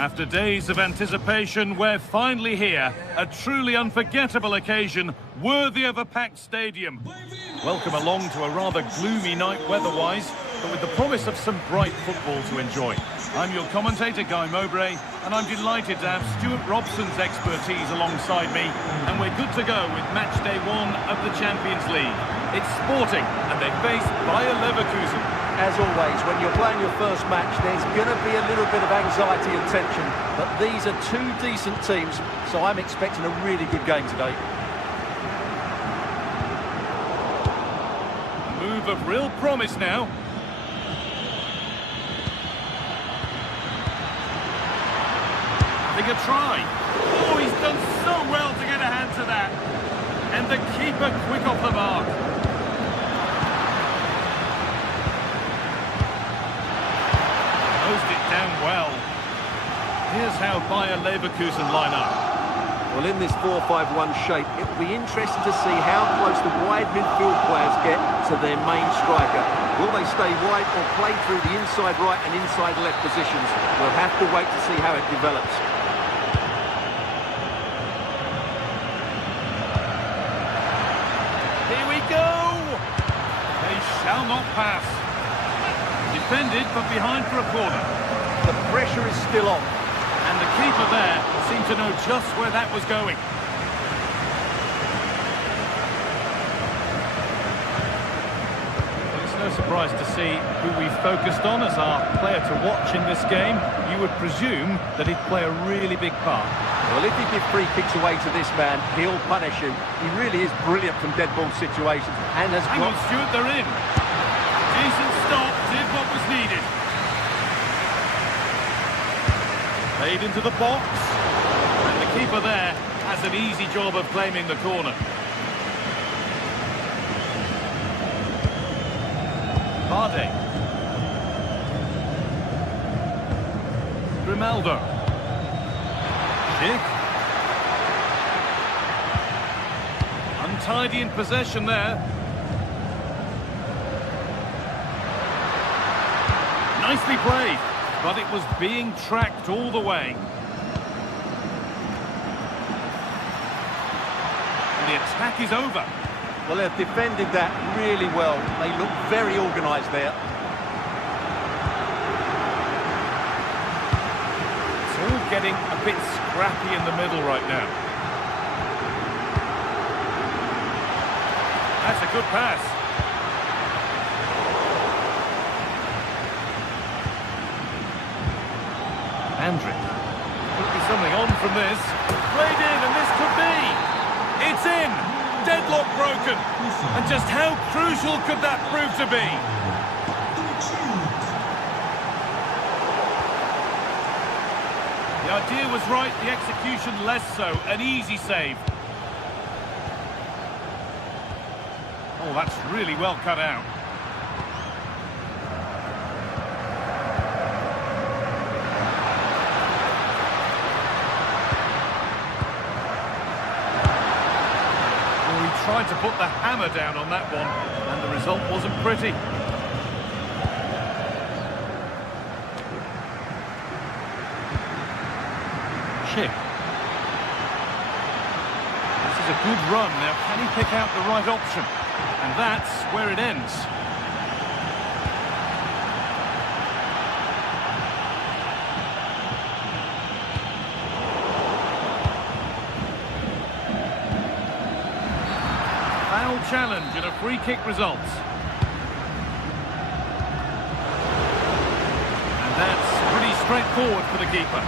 After days of anticipation, we're finally here. A truly unforgettable occasion, worthy of a packed stadium. Welcome along to a rather gloomy night weather-wise, but with the promise of some bright football to enjoy. I'm your commentator, Guy Mowbray, and I'm delighted to have Stuart Robson's expertise alongside me, and we're good to go with match day 1 of the Champions League. It's Sporting, and they face Bayer Leverkusen. As always, when you're playing your first match, there's going to be a little bit of anxiety and tension, but these are two decent teams, so I'm expecting a really good game today. A move of real promise now. Having a try. Oh, he's done so well to get a hand to that. And the keeper quick off the mark. Closed it down well. Here's how Bayer Leverkusen line up. Well, in this 4-5-1 shape, it'll be interesting to see how close the wide midfield players get to their main striker. Will they stay wide or play through the inside right and inside left positions? We'll have to wait to see how it develops. Here we go! They shall not pass. Defended, but behind for a corner. The pressure is still on. And the keeper there seemed to know just where that was going. Well, it's no surprise to see who we focused on as our player to watch in this game. You would presume that he'd play a really big part. Well, if he gives free kicks away to this man, he'll punish him. He really is brilliant from dead ball situations and has Hang on, Stuart, they're in. Decent stop, did what was needed. Played into the box. And the keeper there has an easy job of claiming the corner. Vardy. Grimaldo. Schick. Untidy in possession there. Nicely played, but it was being tracked all the way. And the attack is over. Well, they've defended that really well. They look very organised there. It's all getting a bit scrappy in the middle right now. That's a good pass. Andrick. Could be something on from this. Played in, and this could be. It's in. Deadlock broken. And just how crucial could that prove to be? The idea was right, the execution less so. An easy save. Oh, that's really well cut out. Tried to put the hammer down on that one, and the result wasn't pretty. Schick. This is a good run. Now, can he pick out the right option? And that's where it ends. Challenge and a free kick results. And that's pretty straightforward for the keeper.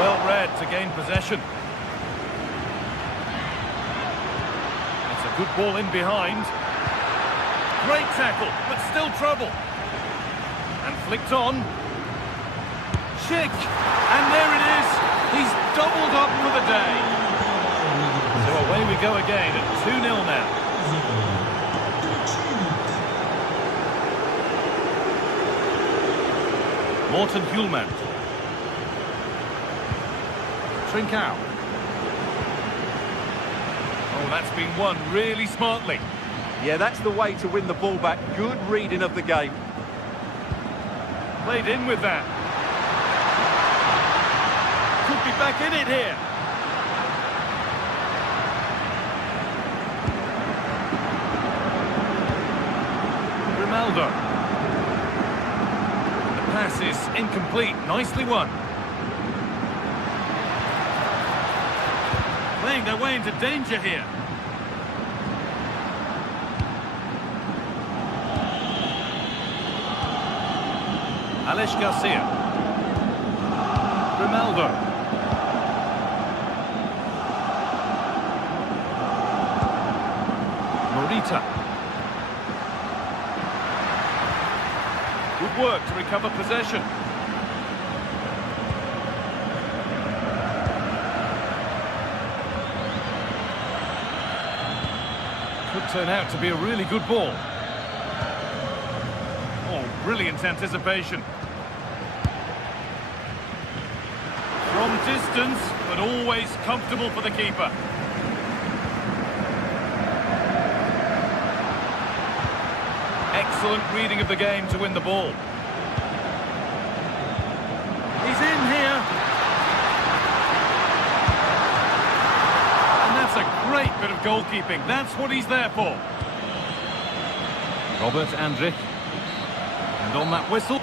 Well read to gain possession. That's a good ball in behind. Great tackle, but still trouble. And flicked on. Schick, and there it is. He's doubled up for the day. So away we go again at 2-0 now. Morten Hjulmand. Trincao. Oh, that's been won really smartly. Yeah, that's the way to win the ball back. Good reading of the game. Played in with that. Could be back in it here. Ronaldo. The pass is incomplete. Nicely won. Playing their way into danger here. Alex Garcia. Ronaldo. Morita. Good work to recover possession. Could turn out to be a really good ball. Oh, brilliant anticipation. From distance, but always comfortable for the keeper. Excellent reading of the game to win the ball. He's in here. And that's a great bit of goalkeeping. That's what he's there for. Robert Andrich. And on that whistle.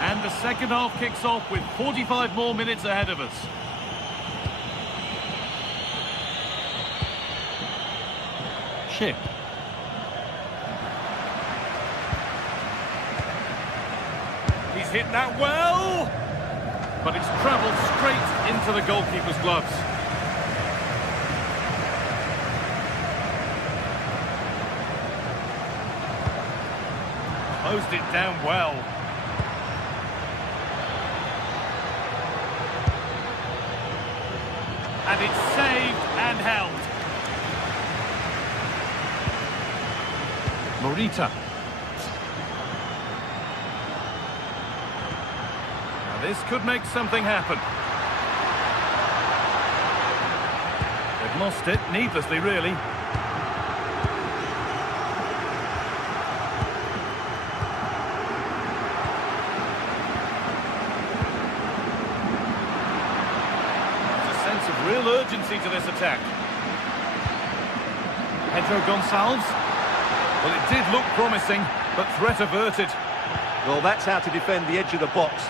And the second half kicks off with 45 more minutes ahead of us. Chip. He's hit that well, but it's travelled straight into the goalkeeper's gloves. Closed it down well. And it's saved and held. Morita. Now this could make something happen. They've lost it needlessly, really. Real urgency to this attack. Pedro Gonçalves. Well, it did look promising, but threat averted. Well, that's how to defend the edge of the box.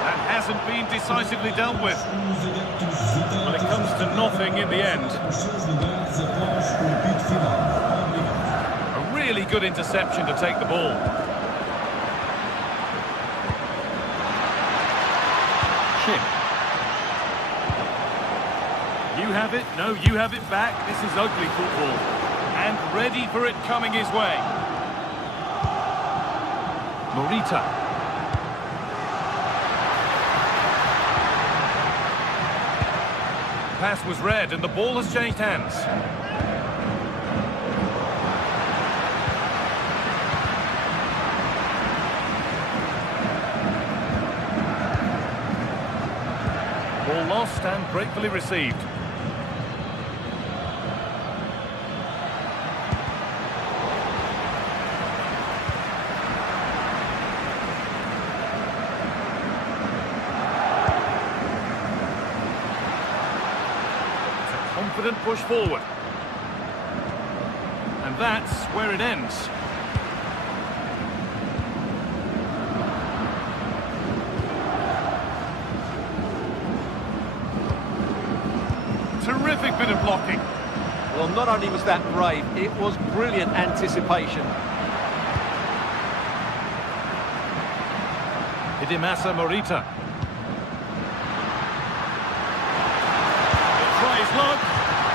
That hasn't been decisively dealt with. Well, it comes to nothing in the end. Really good interception to take the ball. Chip. You have it, no, you have it back. This is ugly football. And ready for it coming his way. Morita. Pass was read and the ball has changed hands. Ball lost and gratefully received. It's a confident push forward. And that's where it ends. Terrific bit of blocking. Well, not only was that brave, it was brilliant anticipation. Hidimasa Morita. The try is long,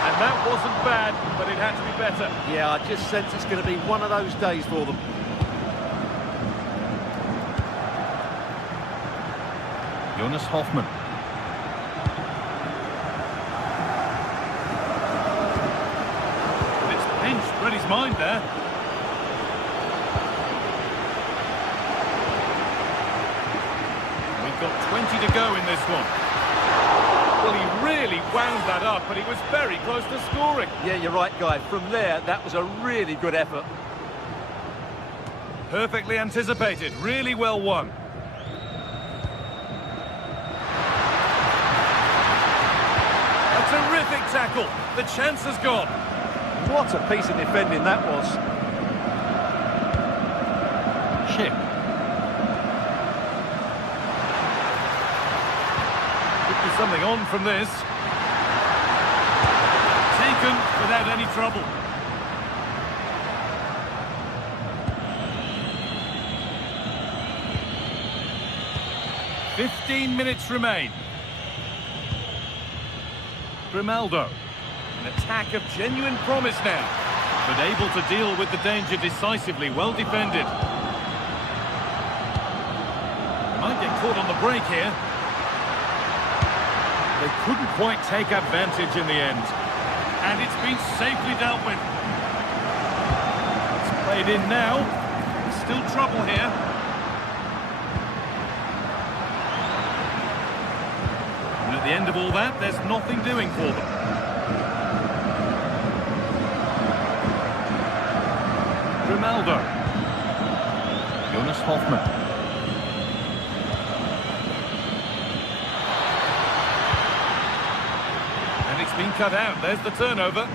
and that wasn't bad, but it had to be better. Yeah, I just sense it's going to be one of those days for them. Jonas Hoffmann. mind there. We've got 20 to go in this one. Well, he really wound that up, but he was very close to scoring. Yeah, you're right, Guy. From there, that was a really good effort. Perfectly anticipated, really well won. A terrific tackle. The chance has gone. What a piece of defending that was. Chip. Could be something on from this. Taken without any trouble. "15 minutes remain. Grimaldo. An attack of genuine promise now, but able to deal with the danger decisively. Well defended. Might get caught on the break here. They couldn't quite take advantage in the end. And it's been safely dealt with. It's played in now. There's still trouble here. And at the end of all that, there's nothing doing for them. Grimaldo. Jonas Hoffmann. And it's been cut out. There's the turnover.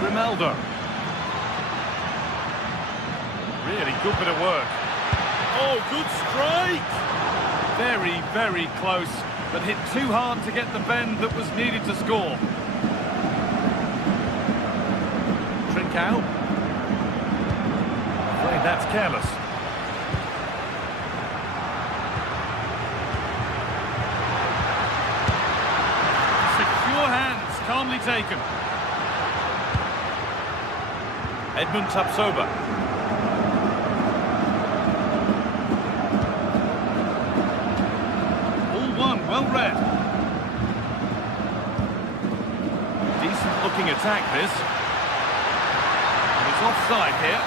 Grimaldo. Really good bit of work. Oh, good strike! Very, very close, but hit too hard to get the bend that was needed to score. Trincao. Afraid that's careless. Secure hands, calmly taken. Edmund Tapsoba. Well read. Decent looking attack this. And it's offside here.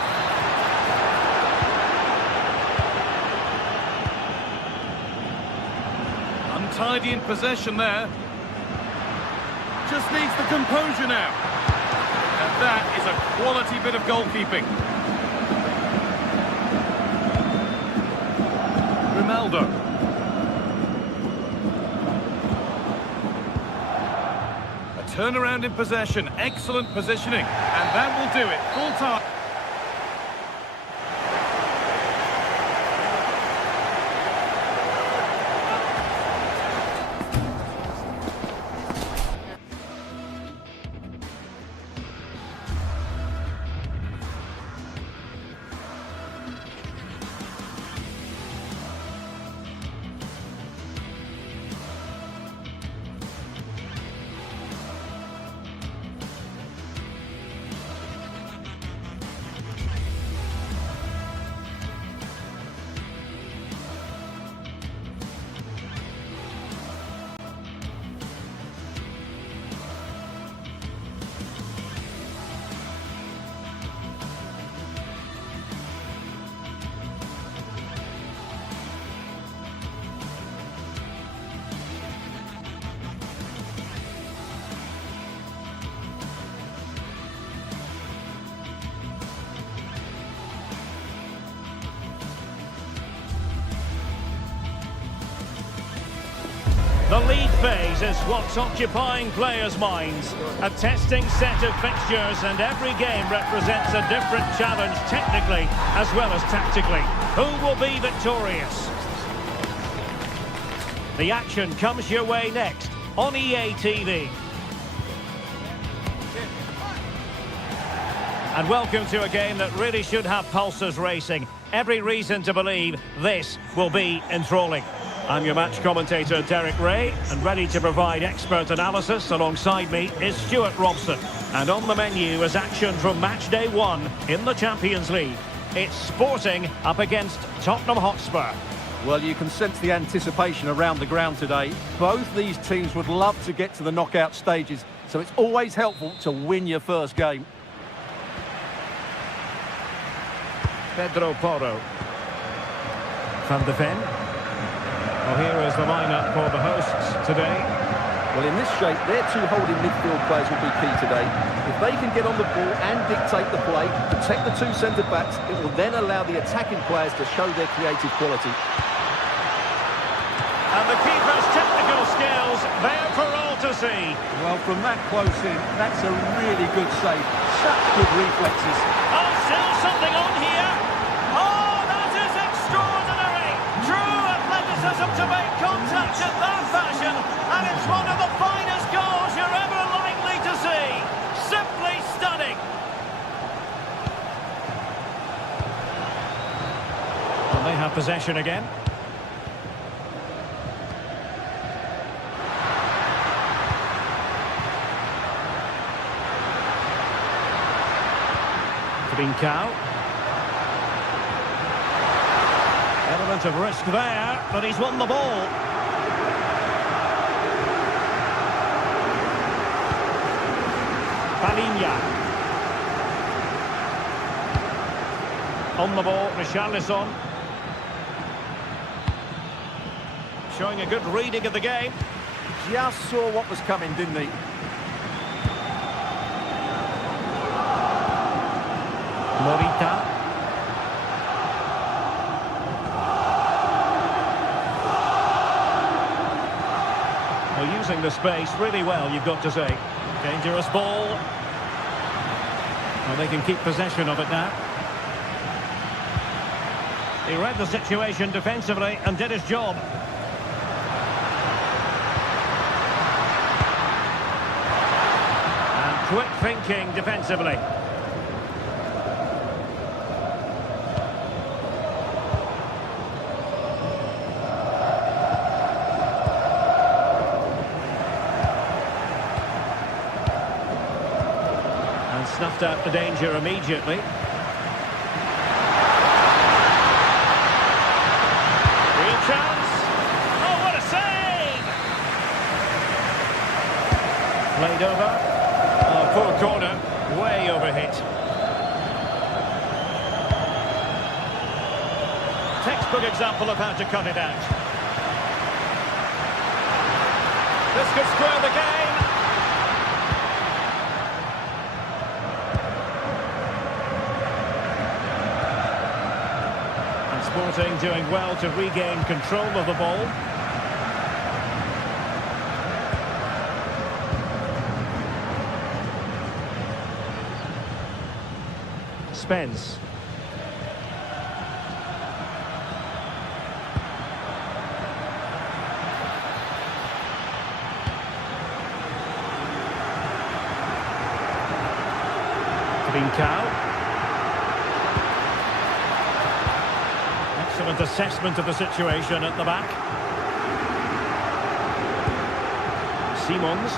Untidy in possession there. Just needs the composure now. And that is a quality bit of goalkeeping. Grimaldo. Turnaround in possession, excellent positioning, and that will do it, full time. The league phase is what's occupying players' minds. A testing set of fixtures, and every game represents a different challenge technically as well as tactically. Who will be victorious? The action comes your way next on EA TV. And welcome to a game that really should have pulses racing. Every reason to believe this will be enthralling. I'm your match commentator, Derek Ray, and ready to provide expert analysis alongside me is Stuart Robson. And on the menu is action from match day 1 in the Champions League. It's Sporting up against Tottenham Hotspur. Well, you can sense the anticipation around the ground today. Both these teams would love to get to the knockout stages, so it's always helpful to win your first game. Pedro Porro. Van de Ven. Well, here is the lineup for the hosts today. Well, in this shape, their two holding midfield players will be key today. If they can get on the ball and dictate the play, protect the two centre-backs, it will then allow the attacking players to show their creative quality. And the keeper's technical skills there for all to see. Well, from that close in, that's a really good save. Such good reflexes. Oh, still something on here. Oh, that is extraordinary. True athleticism to make contact in that fashion. And it's one of the finest goals you're ever likely to see. Simply stunning. And they have possession again. Trincao. Element of risk there, but he's won the ball. Palinha. On the ball, Richarlison. Showing a good reading of the game. Just saw what was coming, didn't he? Morita. Well, using the space really well, you've got to say. Dangerous ball. Well, they can keep possession of it now. He read the situation defensively and did his job. And quick thinking defensively. Snuffed out the danger immediately. Real chance. Oh, what a save! Played over. Oh, poor corner. Way overhit. Textbook example of how to cut it out. This could square the game. Sporting doing well to regain control of the ball. Spence. Trincao. Excellent assessment of the situation at the back. Simons.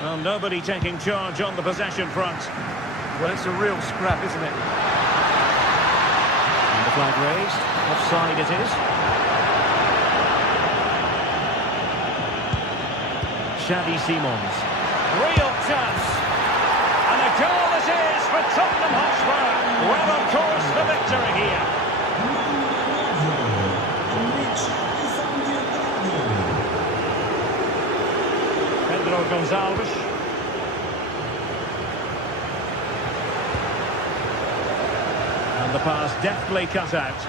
Well, nobody taking charge on the possession front. Well, it's a real scrap, isn't it? And the flag raised. Offside it is. Xavi Simons. Real chance. And a goal it is for Tottenham Hotspur. Well, of course, the victory here. Pedro Gonçalves. And the pass deftly cut out.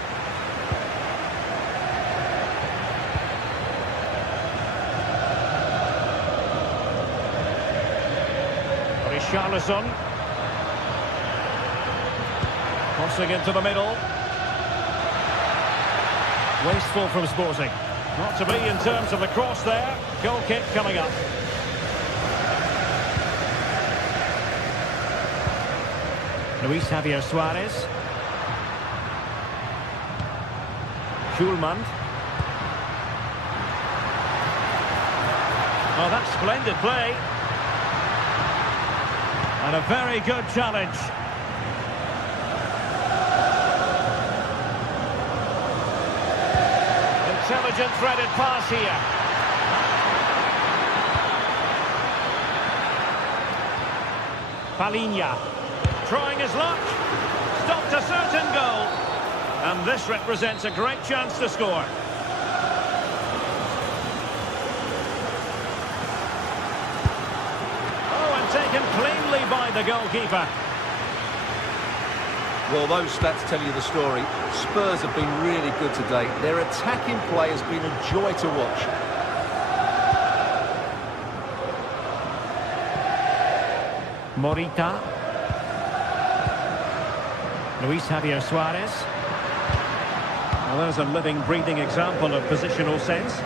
Richarlison. Crossing into the middle. Wasteful from Sporting. Not to be in terms of the cross there. Goal kick coming up. Luis Javier Suarez. Schulman. Oh, that's splendid play. And a very good challenge. Intelligent threaded pass here. Palinha, trying his luck. Stopped a certain goal. And this represents a great chance to score. Oh, and taken cleanly by the goalkeeper. Well, those stats tell you the story. Spurs have been really good today. Their attacking play has been a joy to watch. Morita. Luis Javier Suarez. Well, there's a living, breathing example of positional sense.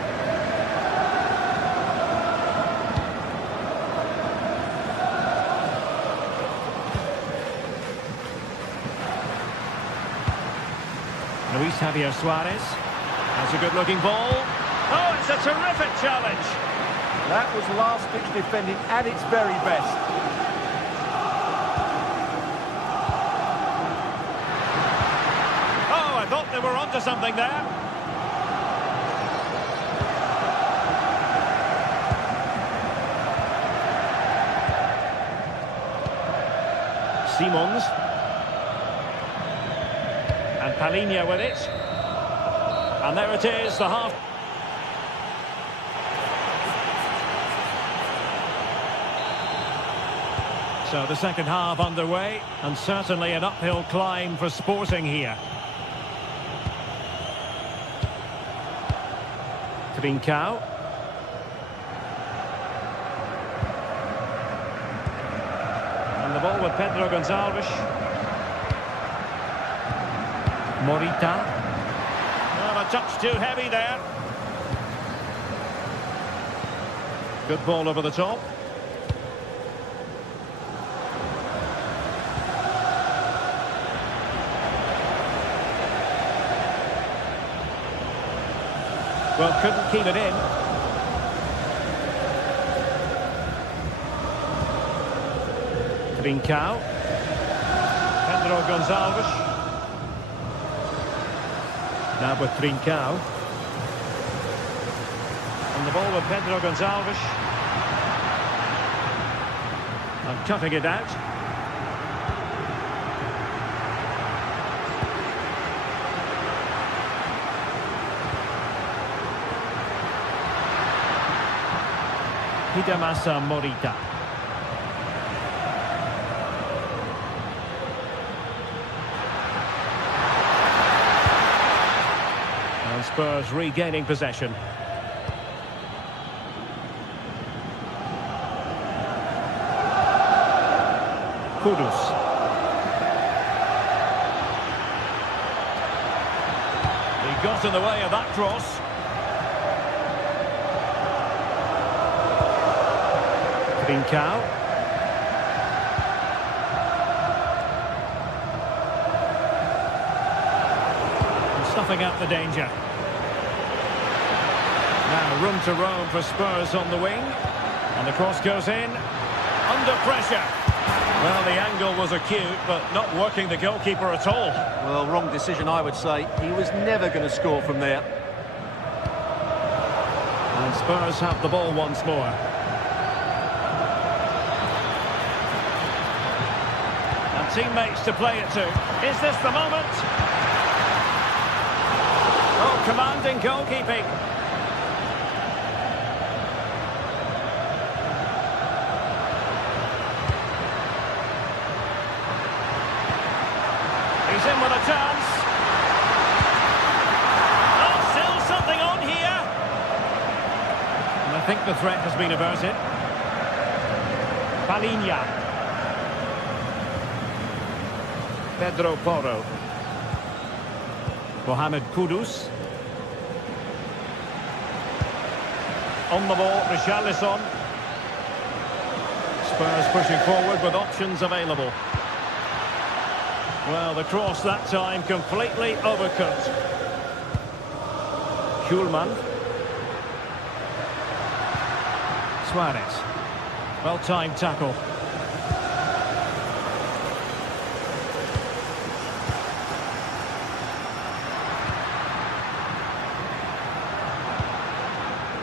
Luis Javier Suarez. That's a good-looking ball. Oh, it's a terrific challenge. That was last-ditch defending at its very best. Oh, I thought they were onto something there. Simons. And Palinha with it. And there it is, the half. So the second half underway, and certainly an uphill climb for Sporting here. Trincao. And the ball with Pedro Gonçalves. Morita. Well, a touch too heavy there. Good ball over the top. Well, couldn't keep it in. Trincao. Pedro Gonçalves. Now with Trincao. And the ball with Pedro Gonçalves. And cutting it out. Hidemasa Morita. And Spurs regaining possession. Kudus. He got in the way of that cross. Trincao. And stuffing out the danger. Now room to roam for Spurs on the wing. And the cross goes in. Under pressure. Well, the angle was acute, but not working the goalkeeper at all. Well, wrong decision, I would say. He was never going to score from there. And Spurs have the ball once more. Teammates to play it to. Is this the moment? Oh, commanding goalkeeping. He's in with a chance. Oh, still something on here. And I think the threat has been averted. Palinha. Pedro Porro. Mohamed Kudus. On the ball, Richarlison. Spurs pushing forward with options available. Well, the cross that time completely overcut. Schulman. Suarez. Well-timed tackle.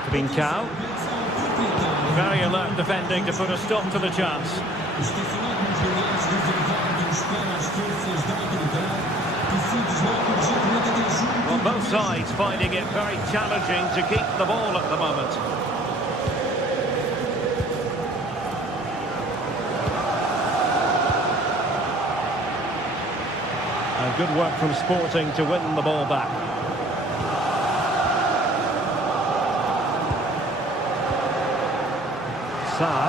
Trincao. Very alert defending to put a stop to the chance. Well, both sides finding it very challenging to keep the ball at the moment. And good work from Sporting to win the ball back. Sarr.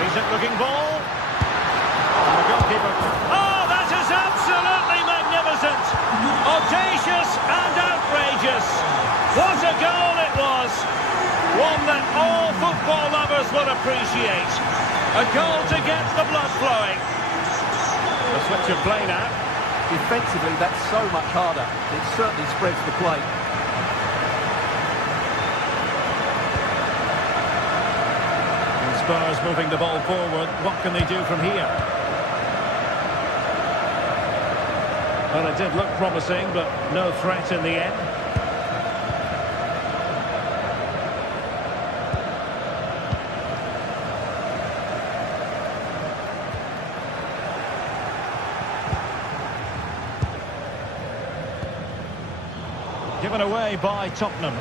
Decent looking ball. And the goalkeeper. Oh, that is absolutely magnificent. Audacious and outrageous. What a goal it was. One that all football lovers will appreciate. A goal to get the blood flowing. The switch of play now. Defensively, that's so much harder. It certainly spreads the play. And Spurs moving the ball forward. What can they do from here? Well, it did look promising, but no threat in the end. Given away by Tottenham.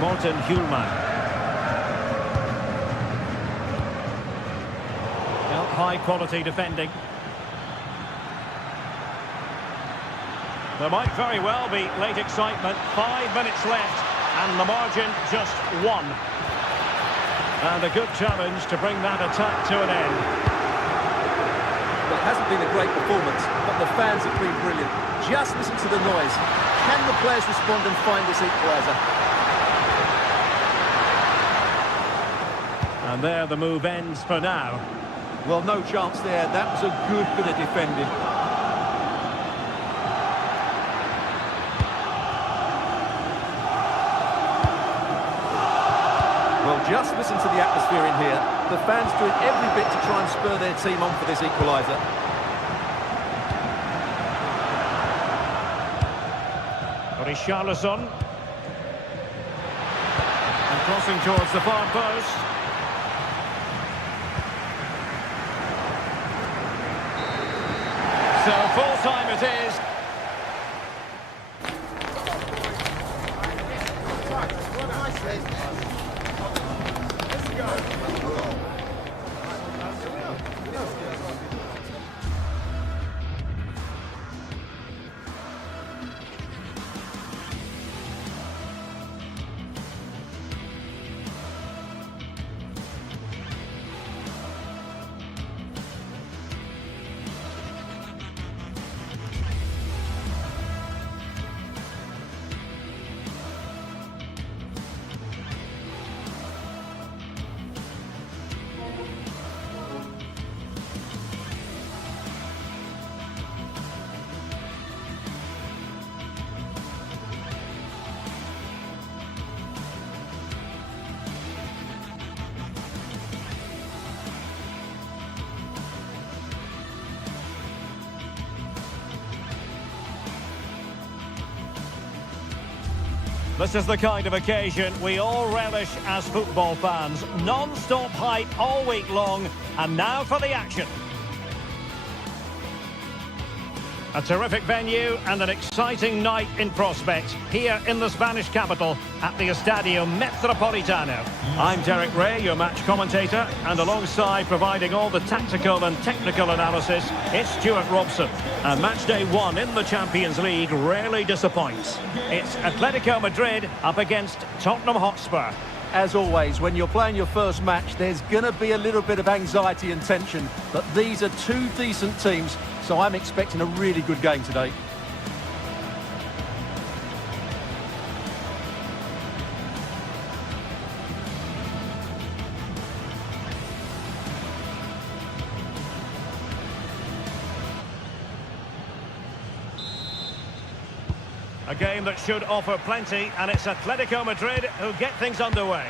Morten Hjulmand. Well, high quality defending. There might very well be late excitement. 5 minutes left and the margin just 1. And a good challenge to bring that attack to an end. Well, it hasn't been a great performance, but the fans have been brilliant. Just listen to the noise. Can the players respond and find this equaliser? And there the move ends for now. Well, no chance there. That was a good bit of defending. Well, just listen to the atmosphere in here. The fans doing every bit to try and spur their team on for this equaliser. Richarlison. And crossing towards the far post. So full time it is. This is the kind of occasion we all relish as football fans. Non-stop hype all week long, and now for the action. A terrific venue and an exciting night in prospect here in the Spanish capital at the Estadio Metropolitano. I'm Derek Ray, your match commentator, and alongside providing all the tactical and technical analysis, it's Stuart Robson. And match day 1 in the Champions League rarely disappoints. It's Atletico Madrid up against Tottenham Hotspur. As always, when you're playing your first match, there's going to be a little bit of anxiety and tension. But these are two decent teams, so I'm expecting a really good game today. A game that should offer plenty, and it's Atletico Madrid who get things underway.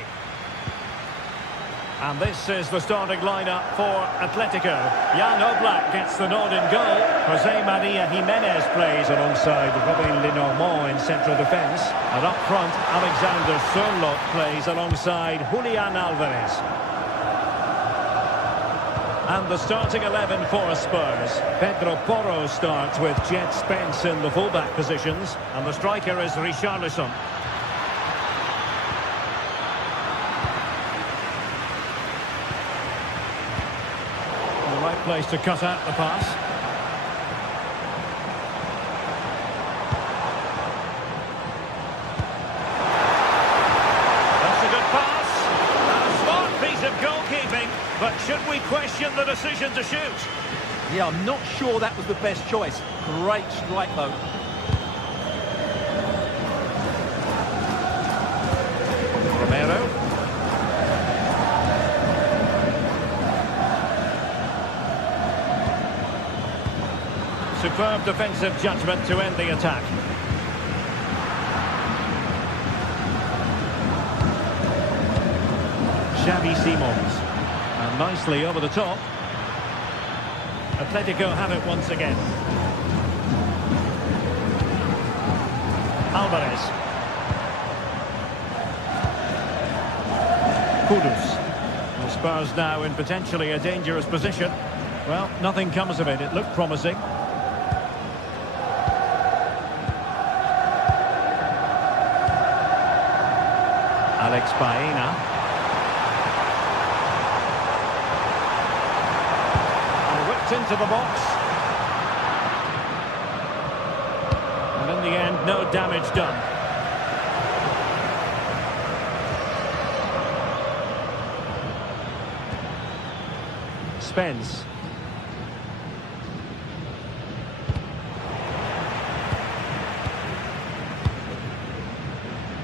And this is the starting lineup for Atletico. Jan Oblak gets the nod in goal. Jose Maria Jimenez plays alongside Robin Lenormand in central defence. And up front, Alexander Sørloth plays alongside Julian Alvarez. And the starting 11 for Spurs. Pedro Porro starts with Jet Spence in the fullback positions. And the striker is Richarlison. Place to cut out the pass. That's a good pass. And a smart piece of goalkeeping. But should we question the decision to shoot? Yeah, I'm not sure that was the best choice. Great strike, though. Romero. Superb defensive judgment to end the attack. Xavi Simons. And nicely over the top. Atletico have it once again. Alvarez. Kudus. The Spurs now in potentially a dangerous position. Well, nothing comes of it. It looked promising. Alex Baena. And whipped into the box. And in the end, no damage done. Spence.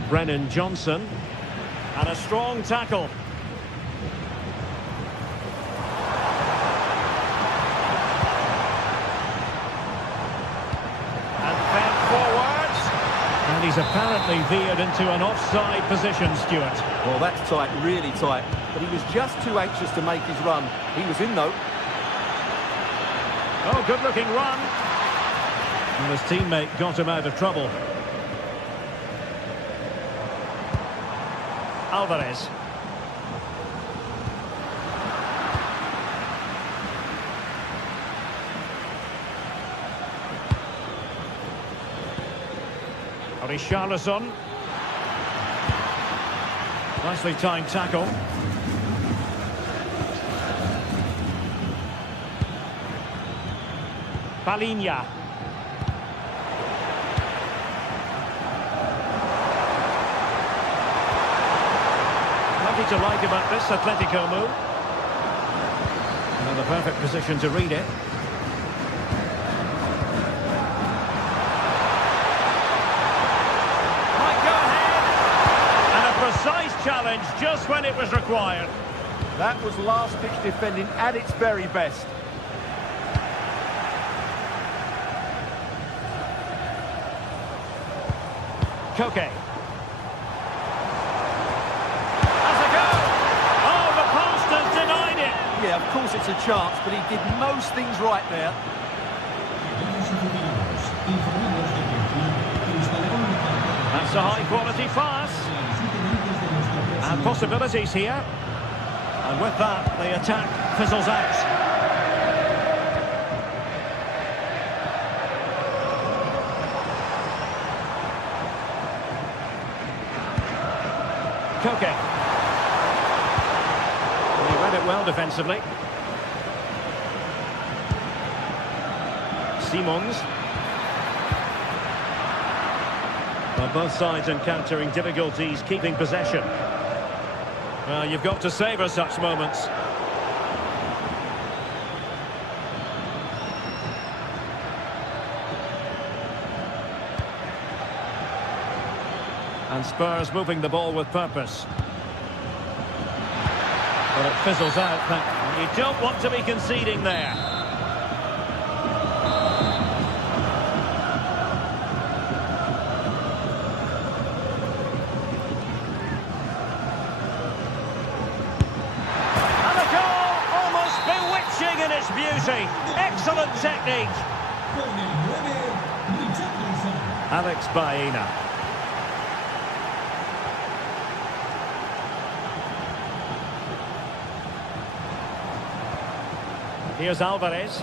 Brennan Johnson. And a strong tackle. And fed forwards. And he's apparently veered into an offside position, Stuart. Well, that's tight, really tight. But he was just too anxious to make his run. He was in, though. Oh, good-looking run. And his teammate got him out of trouble. Alvarez. Richarlison. Nicely timed tackle. Palinha. Nothing to like about this Atletico move. And the perfect position to read it. Might go ahead. And a precise challenge just when it was required. That was last-pitch defending at its very best. Koke. Has a go! Oh, the post has denied it! Yeah, of course it's a chance, but he did most things right there. That's a high-quality pass. And possibilities here. And with that, the attack fizzles out. Koke. He read it well defensively. Simons. Well, both sides encountering difficulties keeping possession. Well, you've got to savour such moments. And Spurs moving the ball with purpose. But it fizzles out. You don't want to be conceding there. quality, excellent technique. Alex Baena. Here's Alvarez.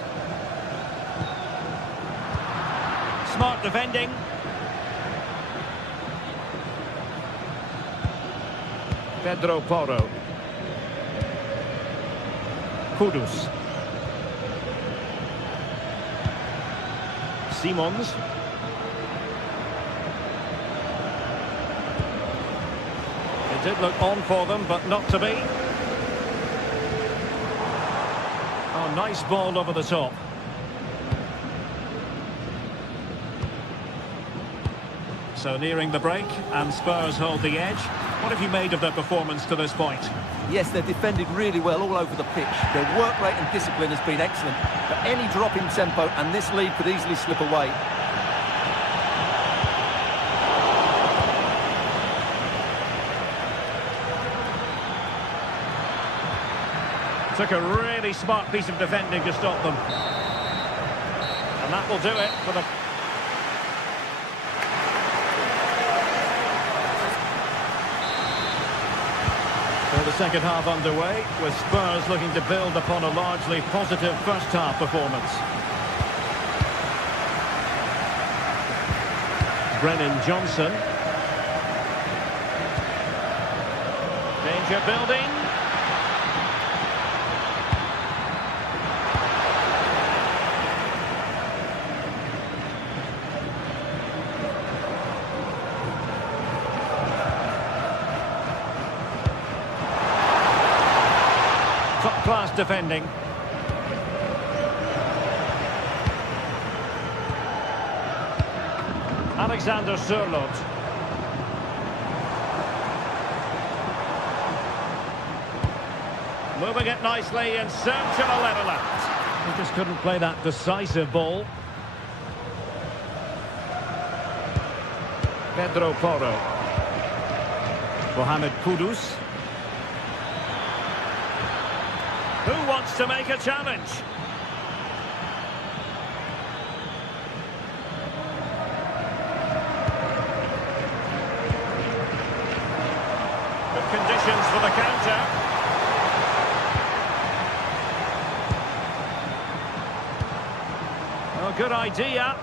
Smart defending. Pedro Porro. Kudus. Simons. It did look on for them, but not to be. Oh, nice ball over the top. So nearing the break, and Spurs hold the edge. What have you made of their performance to this point? Yes, they've defended really well all over the pitch. Their work rate and discipline has been excellent. But any drop in tempo and this lead could easily slip away. Took a really smart piece of defending to stop them. And that will do it for the... Well, the second half underway, with Spurs looking to build upon a largely positive first half performance. Brennan Johnson. Danger building. Top-class defending. Alexander Sørloth. Moving it nicely in search of a leveller. He just couldn't play that decisive ball. Pedro Porro. Mohamed Kudus. Who wants to make a challenge? Good conditions for the counter. Oh, good idea.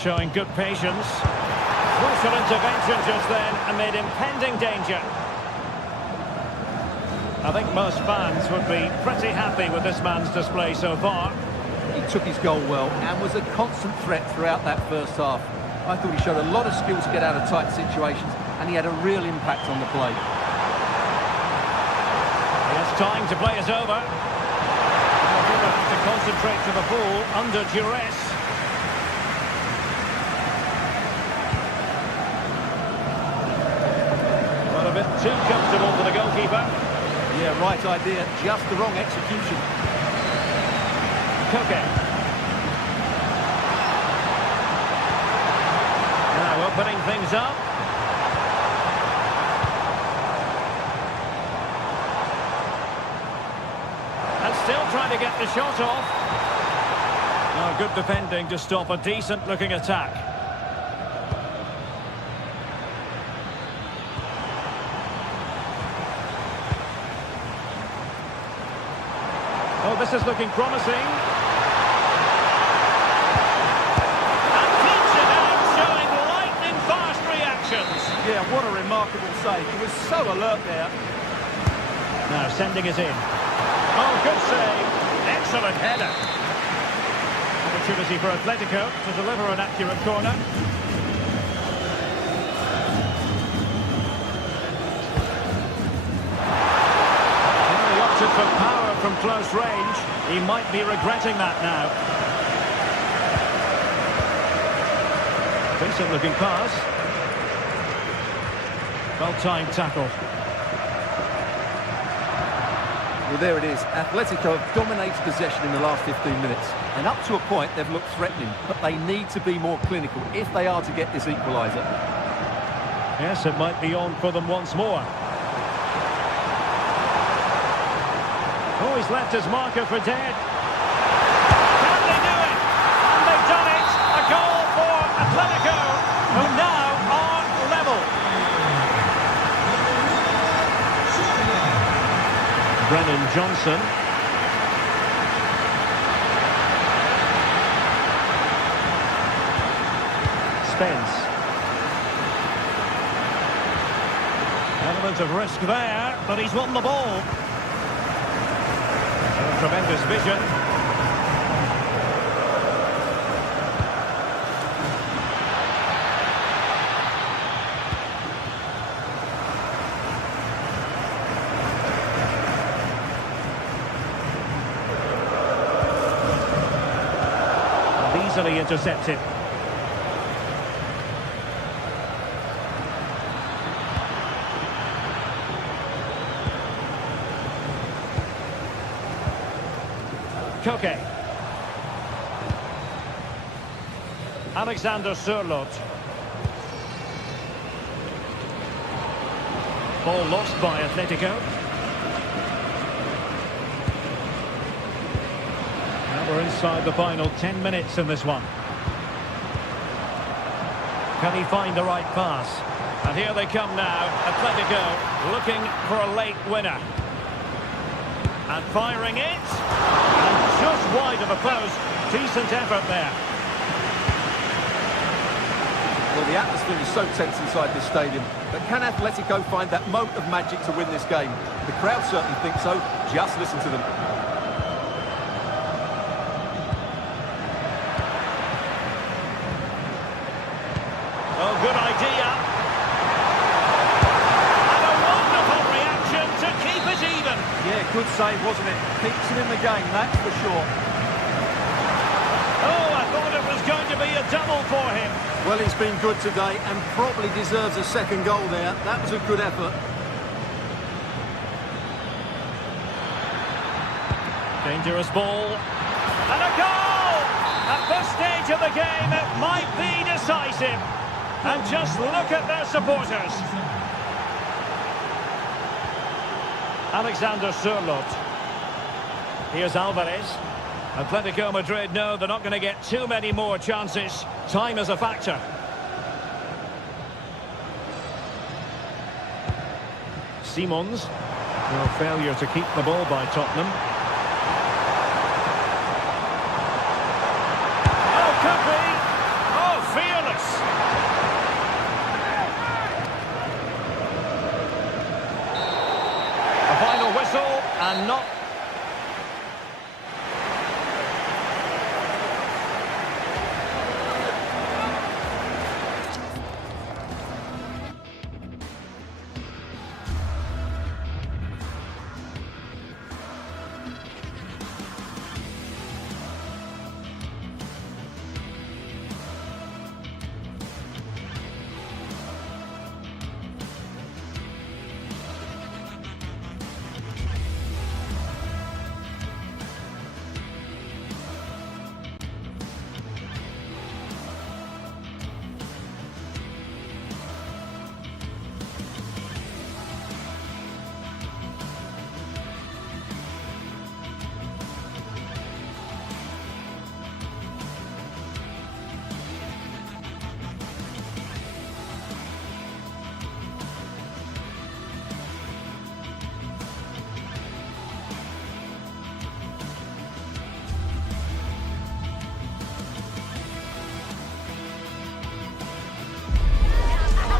Showing good patience. Crucial intervention just then amid impending danger. I think most fans would be pretty happy with this man's display so far. He took his goal well and was a constant threat throughout that first half. I thought he showed a lot of skill to get out of tight situations, and he had a real impact on the play. He has time to play us over. He'll have to concentrate to the ball under duress. A bit too comfortable for the goalkeeper. Yeah, right idea, just the wrong execution. Koke. Now opening things up. And still trying to get the shot off. Oh, good defending to stop a decent-looking attack. Oh, this is looking promising. And keeps it out, showing lightning-fast reactions. Yeah, what a remarkable save. He was so alert there. Now sending it in. Oh, good save. Excellent header. Opportunity for Atletico to deliver an accurate corner. He opted for power from close range. He might be regretting that now. Decent looking pass. Well-timed tackle. Well, there it is. Atletico have dominated possession in the last 15 minutes. And up to a point, they've looked threatening. But they need to be more clinical if they are to get this equaliser. Yes, it might be on for them once more. Oh, he's left his marker for dead. Can they do it? And they've done it! A goal for Atletico, who now are level. Brennan Johnson. Spence. Element of risk there, but he's won the ball. Tremendous vision. Easily intercepted. Koke. Alexander Sørloth. Ball lost by Atletico. Now we're inside the final 10 minutes in this one. Can he find the right pass? And here they come now. Atletico looking for a late winner. And firing it. And just wide of the post. Decent effort there. Well, the atmosphere is so tense inside this stadium. But can Atletico find that moment of magic to win this game? The crowd certainly think so. Just listen to them. Oh, good idea. And a wonderful reaction to keep it even. Yeah, good save, wasn't it? Keeps it in the game, that's for sure. Oh, I thought it was going to be a double for him. Well, he's been good today and probably deserves a second goal there. That was a good effort. Dangerous ball. And a goal! At this stage of the game, it might be decisive. And just look at their supporters. Alexander Sørloth. Here's Alvarez. Atletico Madrid know they're not going to get too many more chances. Time is a factor. Simons. No failure to keep the ball by Tottenham. Oh, could be. Oh, fearless. A final whistle and not...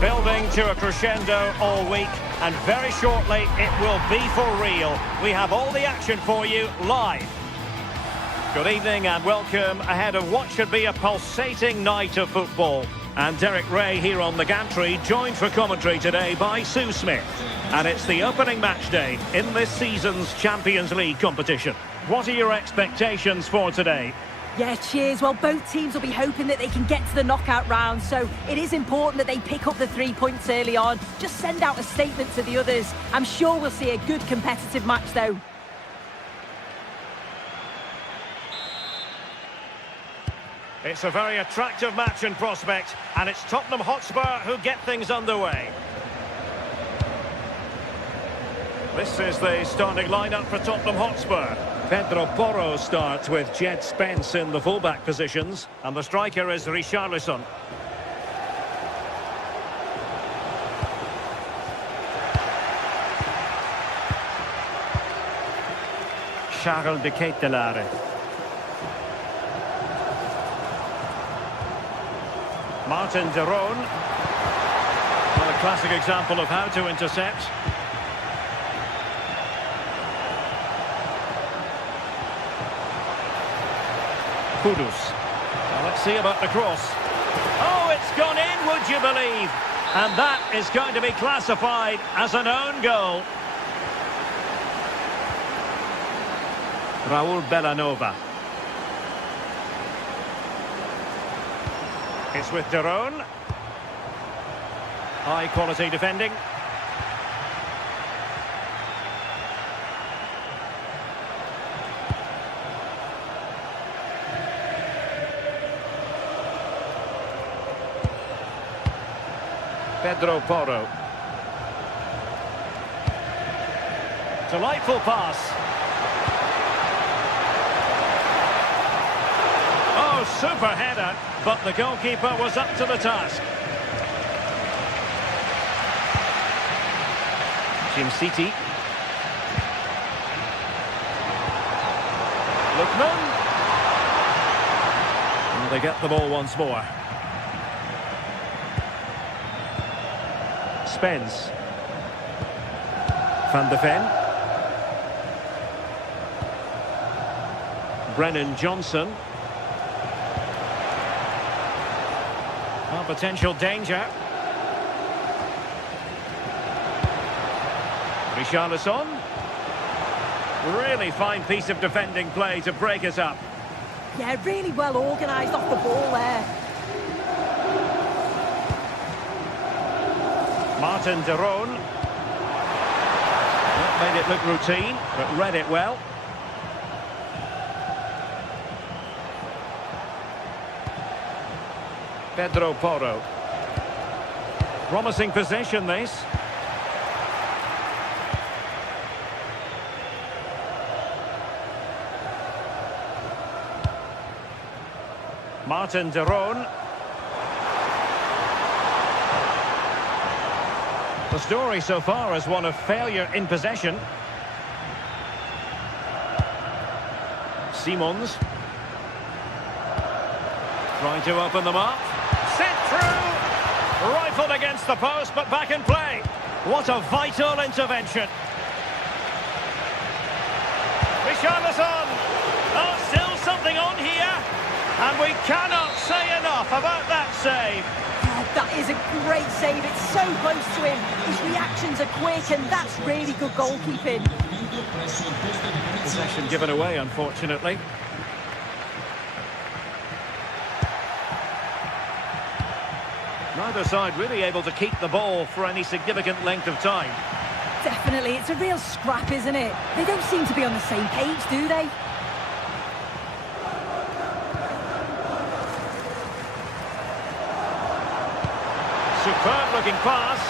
Building to a crescendo all week, and very shortly it will be for real. We have all the action for you live. Good evening and welcome ahead of what should be a pulsating night of football. And Derek Ray here on the gantry, joined for commentary today by Sue Smith. And it's the opening match day in this season's Champions League competition. What are your expectations for today? Yeah, cheers. Well, both teams will be hoping that they can get to the knockout round, so it is important that they pick up the 3 points early on. Just send out a statement to the others. I'm sure we'll see a good competitive match, though. It's a very attractive match in prospect, and it's Tottenham Hotspur who get things underway. This is the starting lineup for Tottenham Hotspur. Pedro Porro starts with Jed Spence in the fullback positions, and the striker is Richarlison. Charles de Ketelaere. Martin de Roon. Well, a classic example of how to intercept. Kudus. Well, let's see about the cross. Oh, it's gone in, would you believe? And that is going to be classified as an own goal. Raul Bellanova. It's with de Roon. High quality defending. Pedro Porro. Delightful pass. Oh, super header, but the goalkeeper was up to the task. Jim City. Lookman. And they get the ball once more. Spence. Van de Ven. Brennan Johnson. Well, potential danger. Richarlison. Really fine piece of defending play to break us up. Yeah, really well organised off the ball there. Martin de Roon. That made it look routine, but read it well. Pedro Porro. Promising possession, this. Martin de Roon. The story so far is one of failure in possession. Simons. Trying to open them up. Sent through! Rifled against the post, but back in play. What a vital intervention. Richarlison. Oh, still something on here. And we cannot say enough about that save. That is a great save. It's so close to him. His reactions are quick, and that's really good goalkeeping. Possession given away, unfortunately. Neither side really able to keep the ball for any significant length of time. Definitely. It's a real scrap, isn't it? They don't seem to be on the same page, do they? Superb looking pass.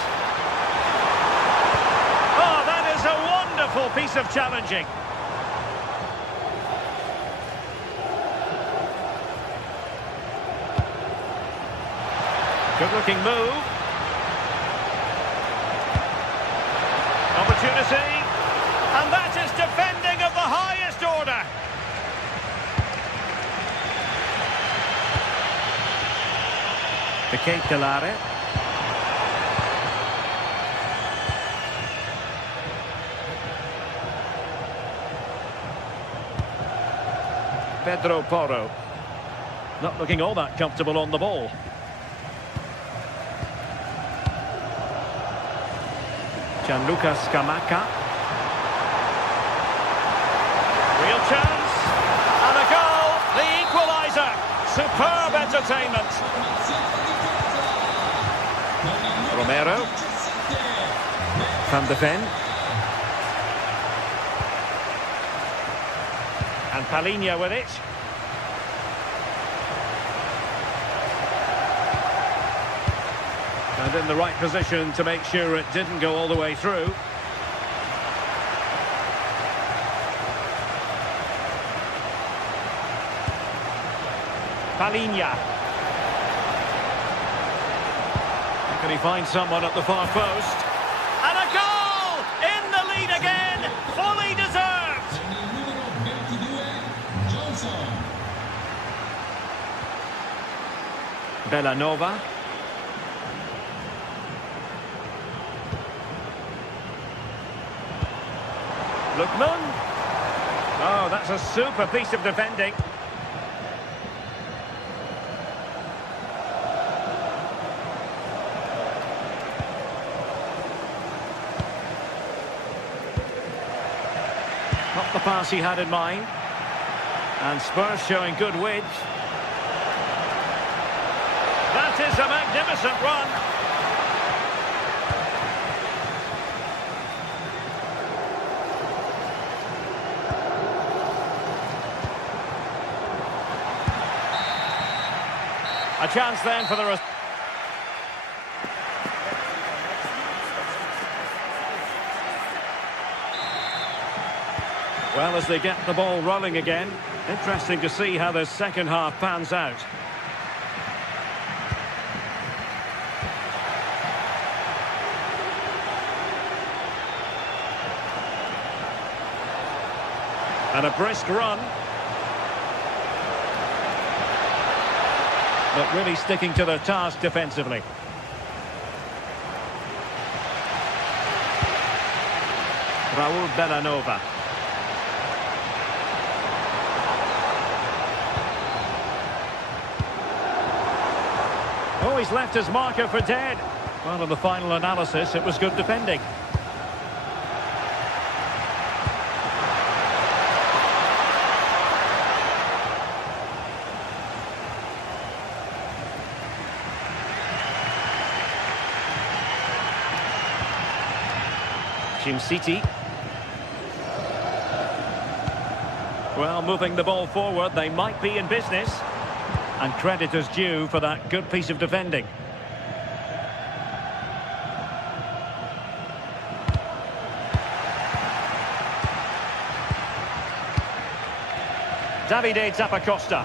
Oh, that is a wonderful piece of challenging. Good looking move. Opportunity. And that is defending of the highest order. De Ketelaere. Pedro Porro. Not looking all that comfortable on the ball. Gianluca Scamacca. Real chance. And a goal. The equaliser. Superb entertainment. Romero. Van de Ven. And Palinha with it. And in the right position to make sure it didn't go all the way through. Palinha. Can he find someone at the far post? And a goal! In the lead again! Fully deserved! Bellanova. Lookman. Oh, that's a super piece of defending. Not the pass he had in mind. And Spurs showing good width. That is a magnificent run. A chance then for the... Well, as they get the ball rolling again, interesting to see how the second half pans out. And a brisk run. But really sticking to their task defensively. Raul Bellanova. Oh, he's left his marker for dead. Well, in the final analysis, it was good defending. City. Well, moving the ball forward, they might be in business. And credit is due for that good piece of defending. Davide Zappacosta.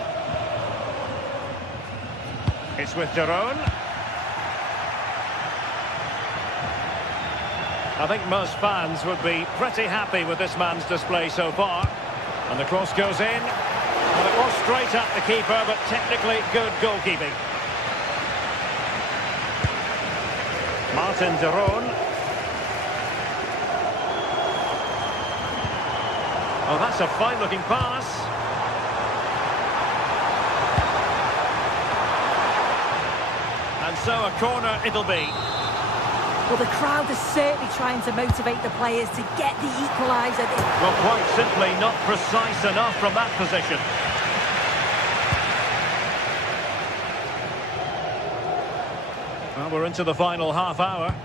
It's with Daron. I think most fans would be pretty happy with this man's display so far. And the cross goes in. And it was straight at the keeper, but technically good goalkeeping. Martin Daron. Oh, that's a fine-looking pass. And so a corner it'll be. Well, the crowd is certainly trying to motivate the players to get the equaliser. Well, quite simply not precise enough from that position. Well, we're into the final half hour.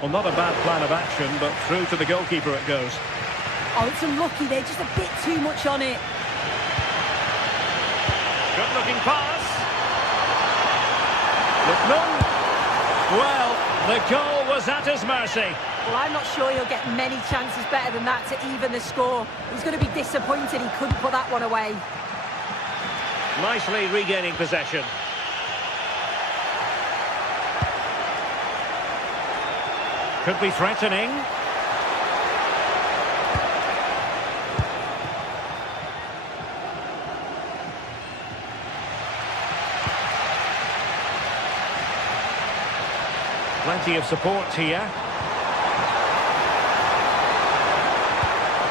Well, not a bad plan of action, but through to the goalkeeper it goes. Oh, it's unlucky. They're just a bit too much on it. Good-looking pass. Lookman. Well, the goal was at his mercy. Well, I'm not sure he'll get many chances better than that to even the score. He's going to be disappointed he couldn't put that one away. Nicely regaining possession. Could be threatening. Plenty of support here.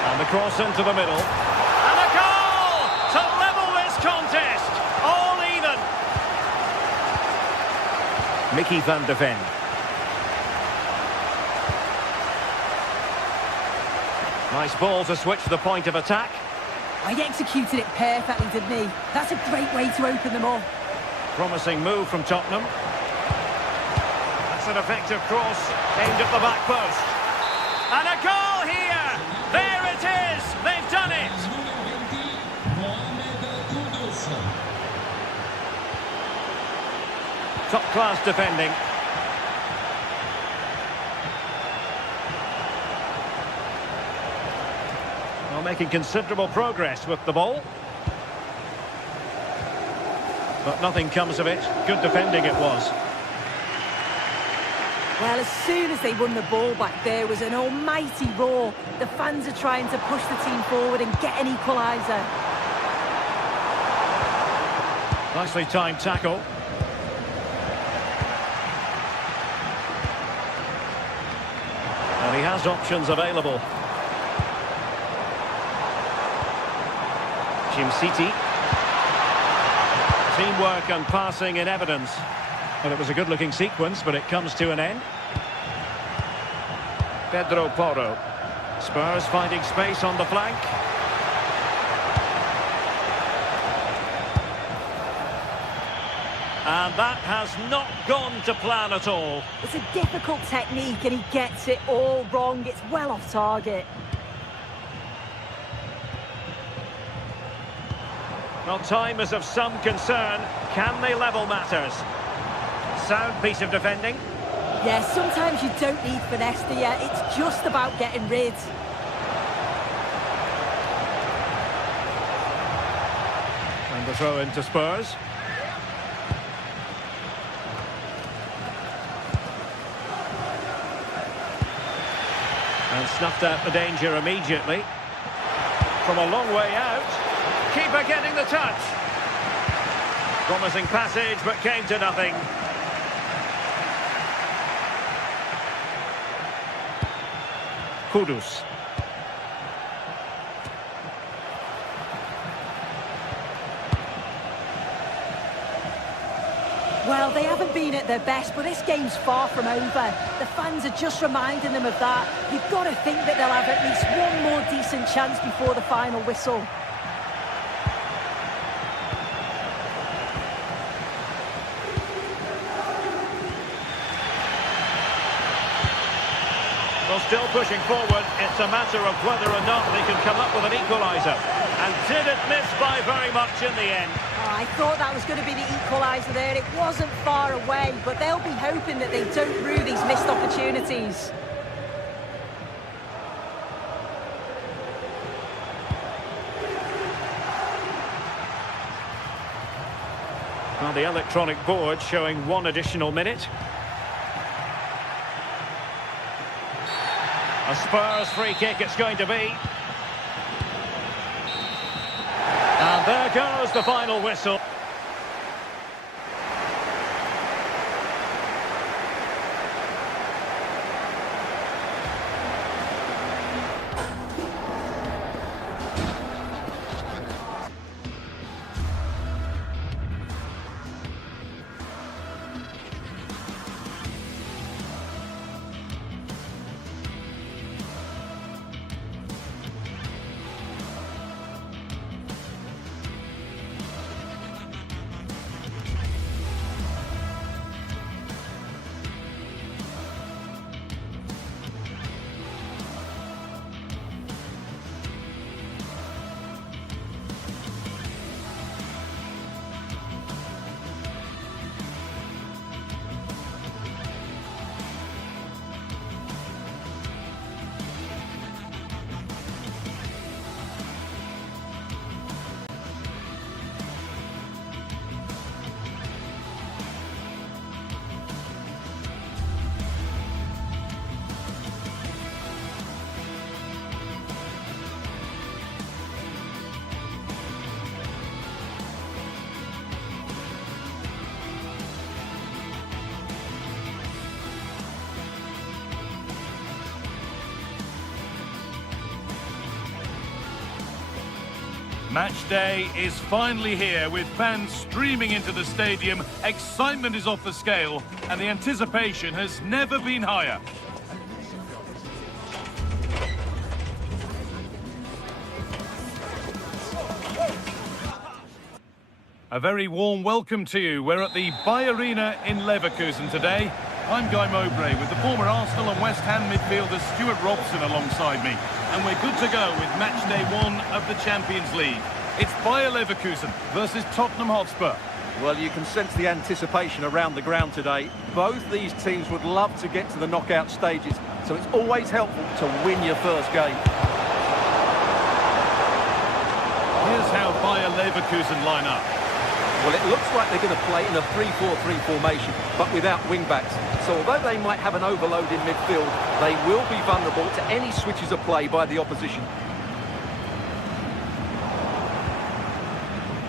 And the cross into the middle. And a goal to level this contest. All even. Mickey van de Ven. Nice ball to switch the point of attack. He executed it perfectly, didn't he? That's a great way to open them up. Promising move from Tottenham. That's an effective cross aimed at the back post. And a goal here! There it is! They've done it! Top-class defending. Well, making considerable progress with the ball. But nothing comes of it. Good defending it was. Well, as soon as they won the ball back, there was an almighty roar. The fans are trying to push the team forward and get an equaliser. Nicely timed tackle. And he has options available. Jim City. Teamwork and passing in evidence. Well, it was a good-looking sequence, but it comes to an end. Pedro Porro. Spurs finding space on the flank. And that has not gone to plan at all. It's a difficult technique and he gets it all wrong. It's well off target. Well, time is of some concern. Can they level matters? Sound piece of defending. Yeah, sometimes you don't need finesse, do you? It's just about getting rid. And the throw into Spurs. And snuffed out the danger immediately. From a long way out. Keeper getting the touch. Promising passage, but came to nothing. Kudus. Well, they haven't been at their best, but this game's far from over. The fans are just reminding them of that. You've got to think that they'll have at least one more decent chance before the final whistle. Well, still pushing forward. It's a matter of whether or not they can come up with an equaliser. And did it miss by very much in the end? Oh, I thought that was going to be the equaliser there. It wasn't far away, but they'll be hoping that they don't rue these missed opportunities. Well, the electronic board showing one additional minute. A Spurs free kick it's going to be. And there goes the final whistle. Match day is finally here with fans streaming into the stadium. Excitement is off the scale and the anticipation has never been higher. A very warm welcome to you. We're at the Bay Arena in Leverkusen today. I'm Guy Mowbray with the former Arsenal and West Ham midfielder Stuart Robson alongside me. And we're good to go with match day 1 of the Champions League. It's Bayer Leverkusen versus Tottenham Hotspur. Well, you can sense the anticipation around the ground today. Both these teams would love to get to the knockout stages, so it's always helpful to win your first game. Here's how Bayer Leverkusen line up. Well, it looks like they're going to play in a 3-4-3 formation, but without wing-backs. So although they might have an overload in midfield, they will be vulnerable to any switches of play by the opposition.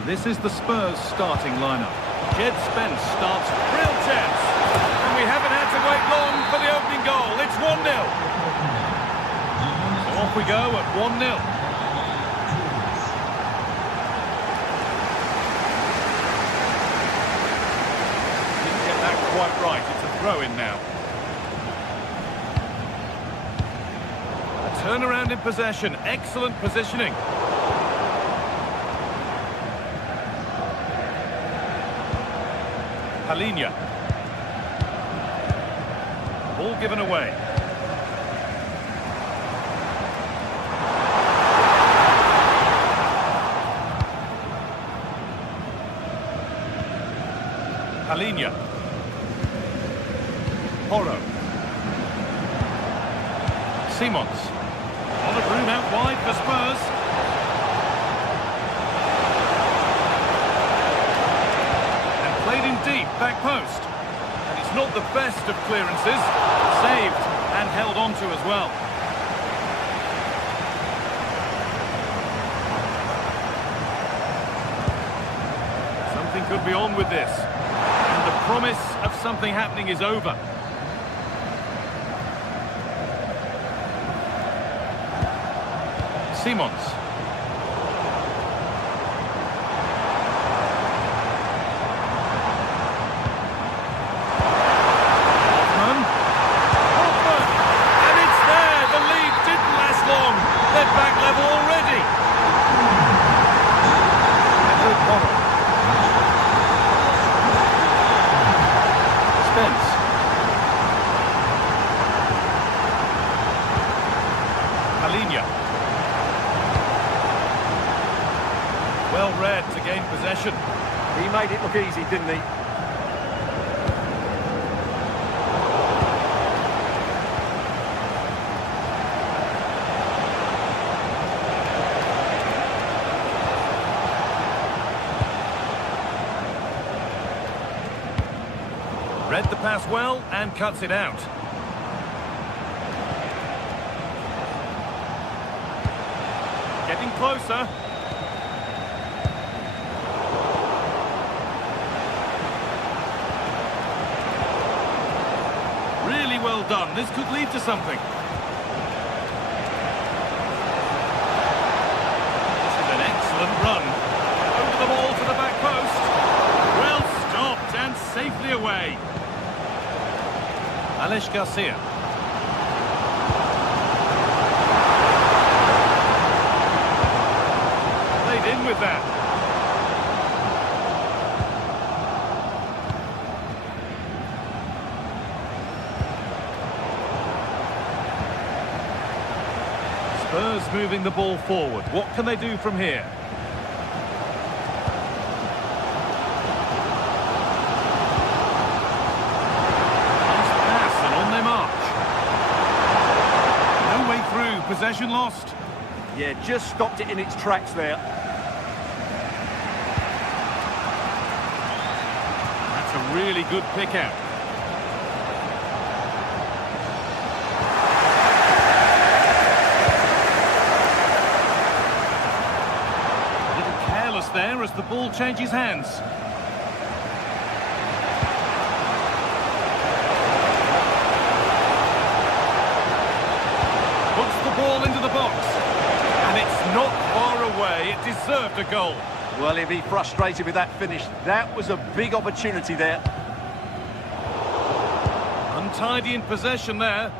This is the Spurs starting lineup. Jed Spence starts. Real chance. And we haven't had to wait long for the opening goal. It's 1-0. So off we go at 1-0. Quite right, it's a throw-in now. A turnaround in possession, excellent positioning. Palinia. Ball given away. Palinia. Horo. Simons. On a room out wide for Spurs. And played in deep, back post. And it's not the best of clearances. Saved and held on to as well. Something could be on with this. And the promise of something happening is over. Simons. Hoffman. And it's there. The lead didn't last long. They're back level already. Spence. Palinia. Well read to gain possession. He made it look easy, didn't he? Read the pass well and cuts it out. Getting closer. Really well done. This could lead to something. This is an excellent run. Over the ball to the back post. Well stopped and safely away. Alex Garcia. Played in with that. Spurs moving the ball forward. What can they do from here? Nice pass and on their march. No way through. Possession lost. Yeah, just stopped it in its tracks there. That's a really good pick out. There as the ball changes hands. Puts the ball into the box. And it's not far away. It deserved a goal. Well, he'll be frustrated with that finish. That was a big opportunity there. Untidy in possession there.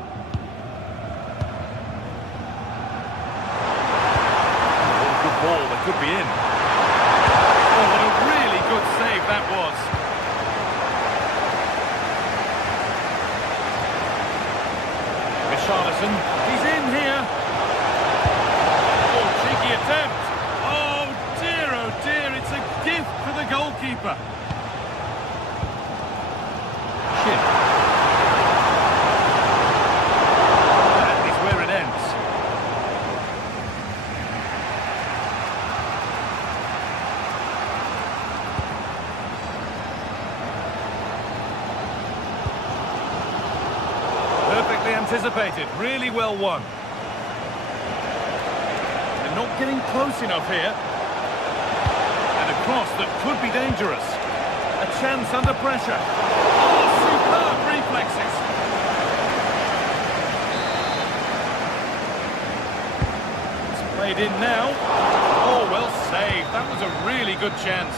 Oh, good ball. That could be in. Oh, what a really good save that was. Richarlison, he's in here. Oh, cheeky attempt. Oh dear, it's a gift for the goalkeeper. anticipated, really well won. They're not getting close enough here. And a cross that could be dangerous. A chance under pressure. Oh, superb reflexes. It's played in now. Oh, well saved. That was a really good chance.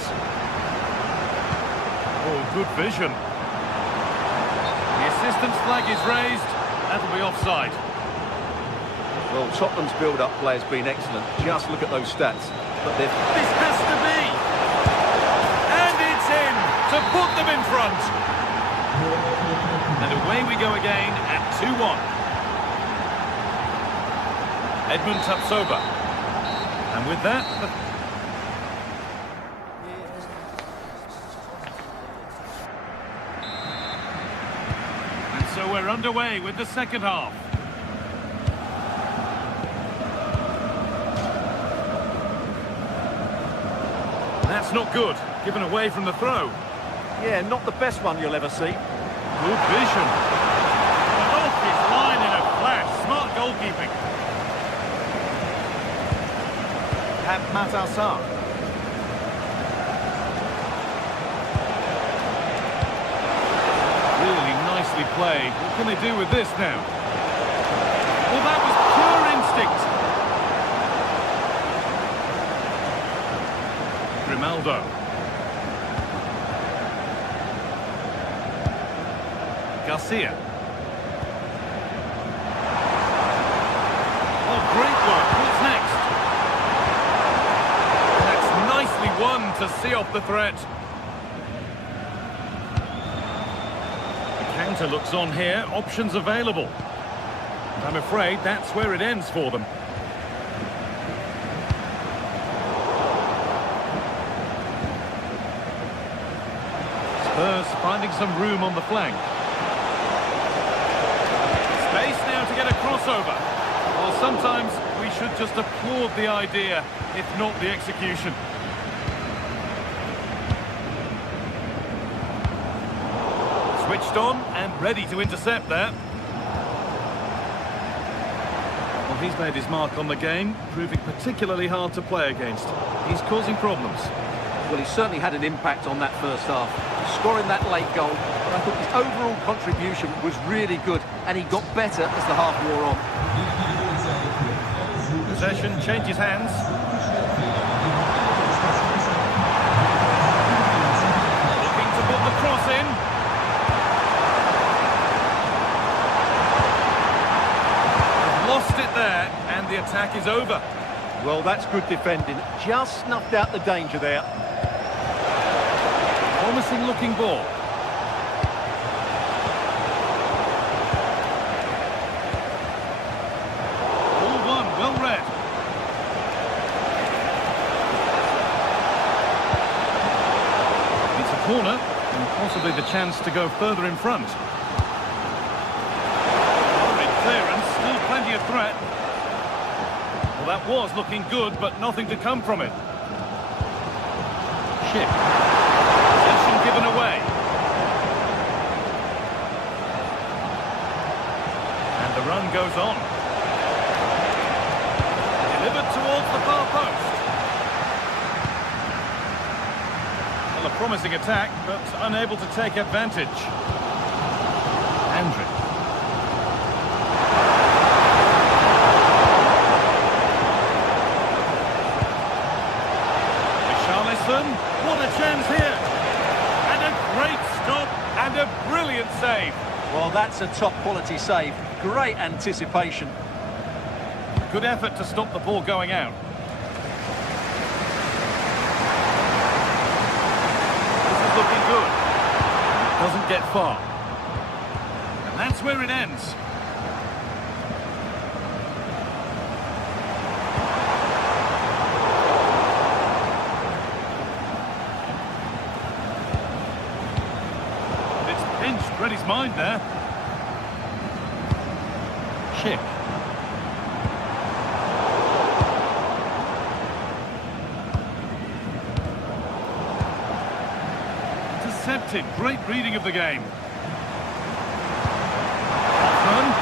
Oh, good vision. The assistance flag is raised. That'll be offside. Well, Tottenham's build-up play has been excellent. Just look at those stats. But this has to be. And it's in to put them in front. And away we go again at 2-1. Edmund Tapsoba. And with that... So we're underway with the second half. That's not good. Given away from the throw. yeah, not the best one you'll ever see. Good vision. Off his line in a flash. Smart goalkeeping. Matt Assar. Really nicely played. What can they do with this now? Well, that was pure instinct. Grimaldo. Garcia. Oh, great work. What's next? That's nicely won to see off the threat. Counter looks on here, options available. And I'm afraid that's where it ends for them. Spurs finding some room on the flank. Space now to get a crossover. Well, sometimes we should just applaud the idea, if not the execution. Switched on and ready to intercept there. Well, he's made his mark on the game, proving particularly hard to play against. He's causing problems. Well, he certainly had an impact on that first half. Scoring that late goal, but I thought his overall contribution was really good, and he got better as the half wore on. Possession changes hands. Looking to put the cross in. Lost it there, and the attack is over. Well, that's good defending. Just snuffed out the danger there. Promising looking ball. Ball one, well read. It's a corner, and possibly the chance to go further in front. Clearance, still plenty of threat. Well, that was looking good, but nothing to come from it. Ship. Possession given away. And the run goes on. Delivered towards the far post. Well, a promising attack, but unable to take advantage. Andrew. What a chance here. And a great stop and a brilliant save. Well, that's a top quality save. Great anticipation. Good effort to stop the ball going out. This is looking good. Doesn't get far. And that's where it ends. Read his mind there. Chick. Intercepted. Great reading of the game. Run.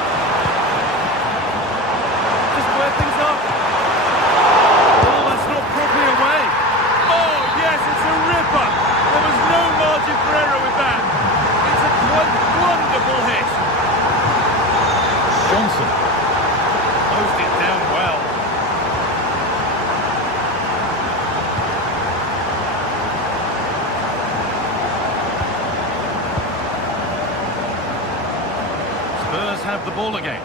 ball again.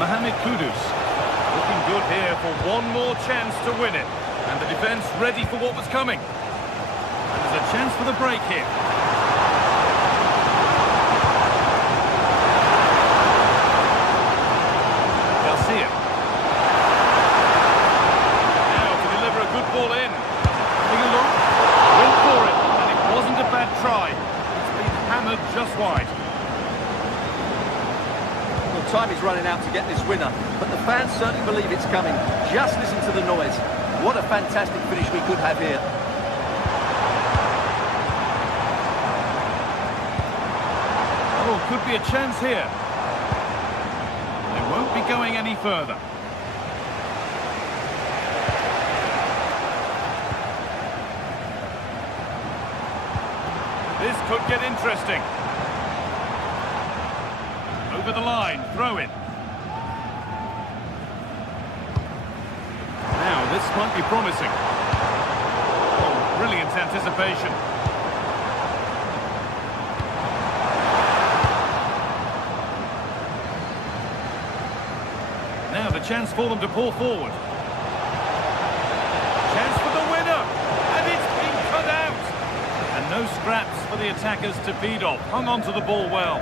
Mohamed Kudus, looking good here for one more chance to win it. And the defence ready for what was coming. And there's a chance for the break here. Garcia. Now to deliver a good ball in. Having a look, went for it, and it wasn't a bad try. It's been hammered just wide. Time is running out to get this winner, but the fans certainly believe it's coming. Just listen to the noise. What a fantastic finish we could have here. Oh, could be a chance here. They won't be going any further. This could get interesting. Over the line, throw in. Now, this might be promising. Oh, brilliant anticipation. Now the chance for them to pull forward. Chance for the winner! And it's been cut out! And no scraps for the attackers to feed off. Hung on to the ball well.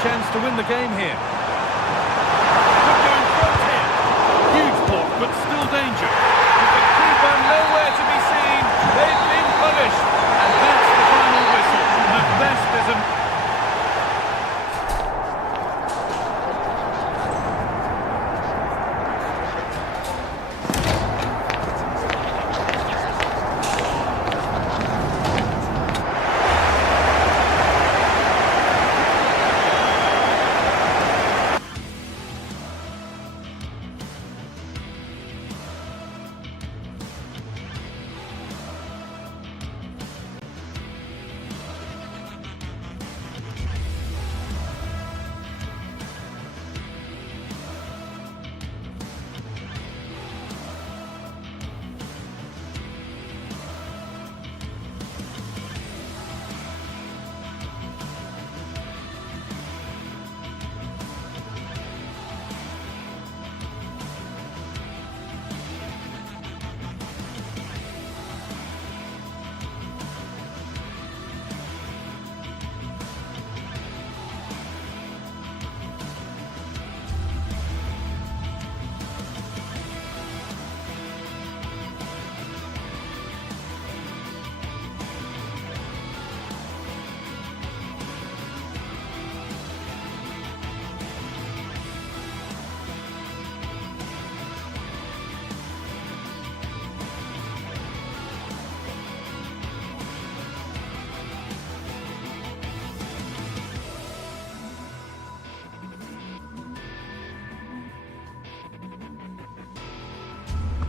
Chance to win the game here. Could go in front here. Huge block, but still danger. With the keeper nowhere to be seen, they've been punished. And that's the final whistle. The best isn't...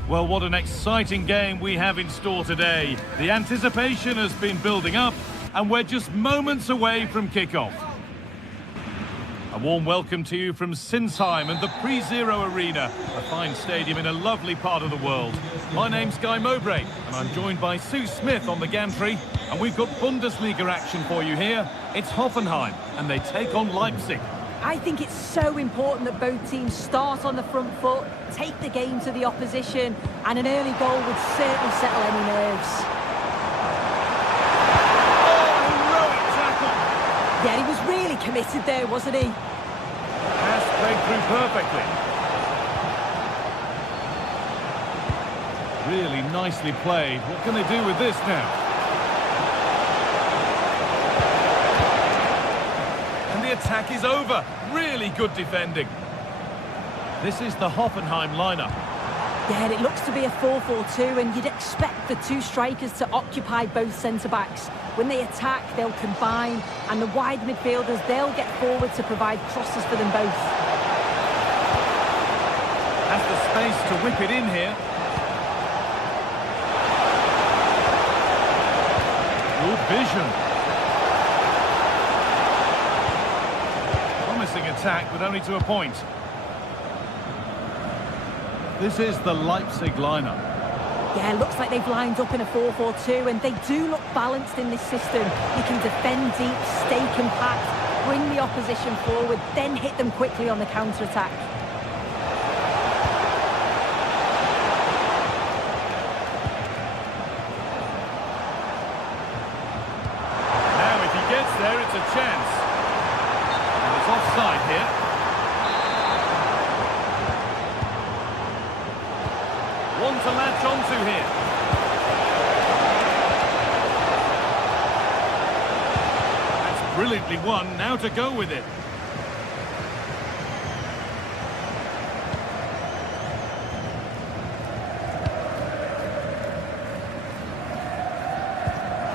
Well, what an exciting game we have in store today. The anticipation has been building up, and we're just moments away from kickoff. A warm welcome to you from Sinsheim and the Pre-Zero Arena, a fine stadium in a lovely part of the world. My name's Guy Mowbray, and I'm joined by Sue Smith on the gantry, and we've got Bundesliga action for you here. It's Hoffenheim, and they take on Leipzig. I think it's so important that both teams start on the front foot, take the game to the opposition, and an early goal would certainly settle any nerves. Oh, heroic tackle! Yeah, he was really committed there, wasn't he? Pass played through perfectly. Really nicely played. What can they do with this now? Attack is over. Really good defending. This is the Hoffenheim lineup. Yeah, and it looks to be a 4-4-2, and you'd expect the two strikers to occupy both centre-backs. When they attack, they'll combine, and the wide midfielders, they'll get forward to provide crosses for them both. Has the space to whip it in here. Good vision. Promising attack, but only to a point. This is the Leipzig lineup. Yeah, looks like they've lined up in a 4-4-2, and they do look balanced in this system. You can defend deep, stay compact, bring the opposition forward, then hit them quickly on the counter-attack. Now, if he gets there, it's a chance. And it's offside here. One to latch onto here. That's brilliantly won. Now to go with it.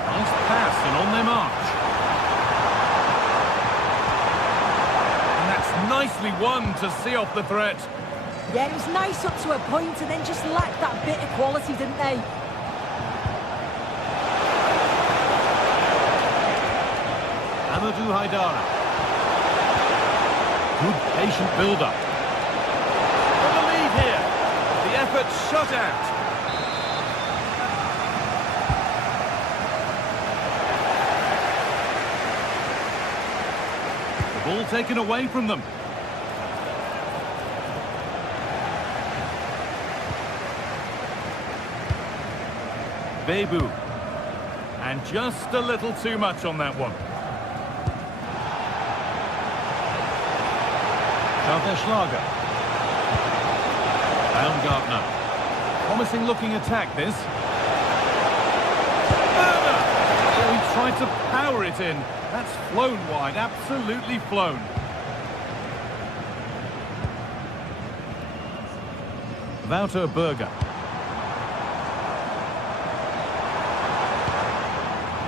Nice pass and on their march. And that's nicely won to see off the threat. Yeah, it was nice up to a point, and then just lacked that bit of quality, didn't they? Amadou Haidara. Good patient build-up. For the lead here. The effort shut out. The ball taken away from them. Bebu. And just a little too much on that one. Scharfer. Baumgartner. Promising looking attack, this. Werner! Oh, he tried to power it in. That's flown wide, absolutely flown. Wouter Berger.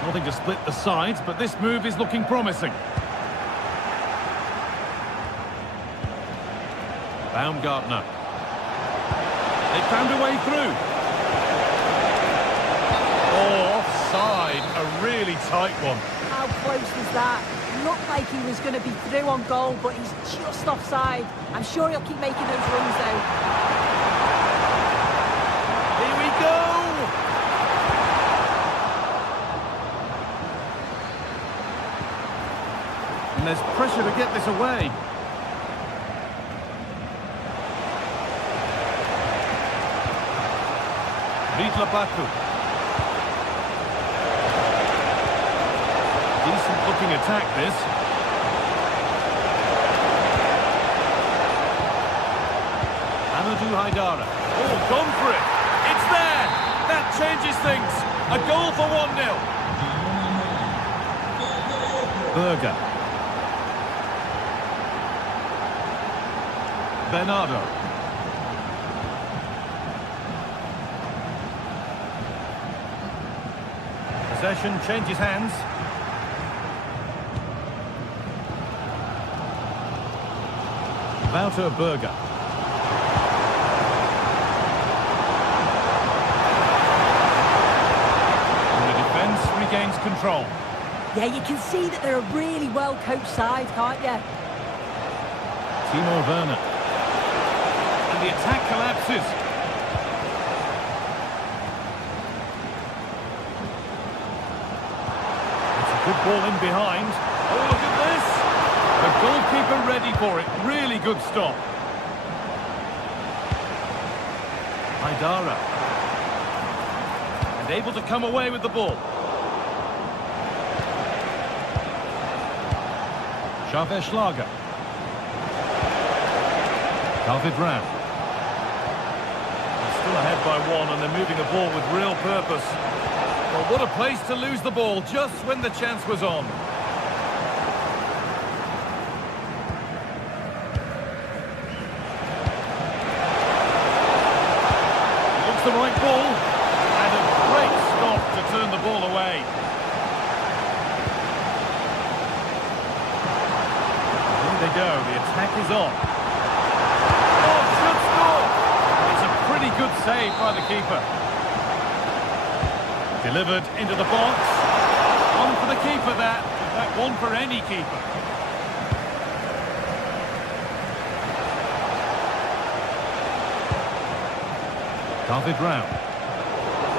Nothing to split the sides, but this move is looking promising. Baumgartner. They found a way through. Oh, offside. A really tight one. How close was that? Looked like he was going to be through on goal, but he's just offside. I'm sure he'll keep making those runs, though. Here we go! And there's pressure to get this away. Baku. Decent looking attack, this. Amadou Haidara. Oh, gone for it. It's there. That changes things. A goal for 1-0. Berger. Bernardo. Possession changes hands. Wouter Berger. And the defence regains control. Yeah, you can see that they're a really well-coached side, can't you? Timo Werner. And the attack collapses. Good ball in behind. Oh, look at this. The goalkeeper ready for it. Really good stop. Haidara. And able to come away with the ball. Scharfer. David Ram. Still ahead by 1, and they're moving the ball with real purpose. Well, what a place to lose the ball just when the chance was on. Looks the right ball. And a great stop to turn the ball away. Here they go. The attack is on. Oh, should score. good save by the keeper. Delivered into the box. One for the keeper there. In fact, one for any keeper. David round.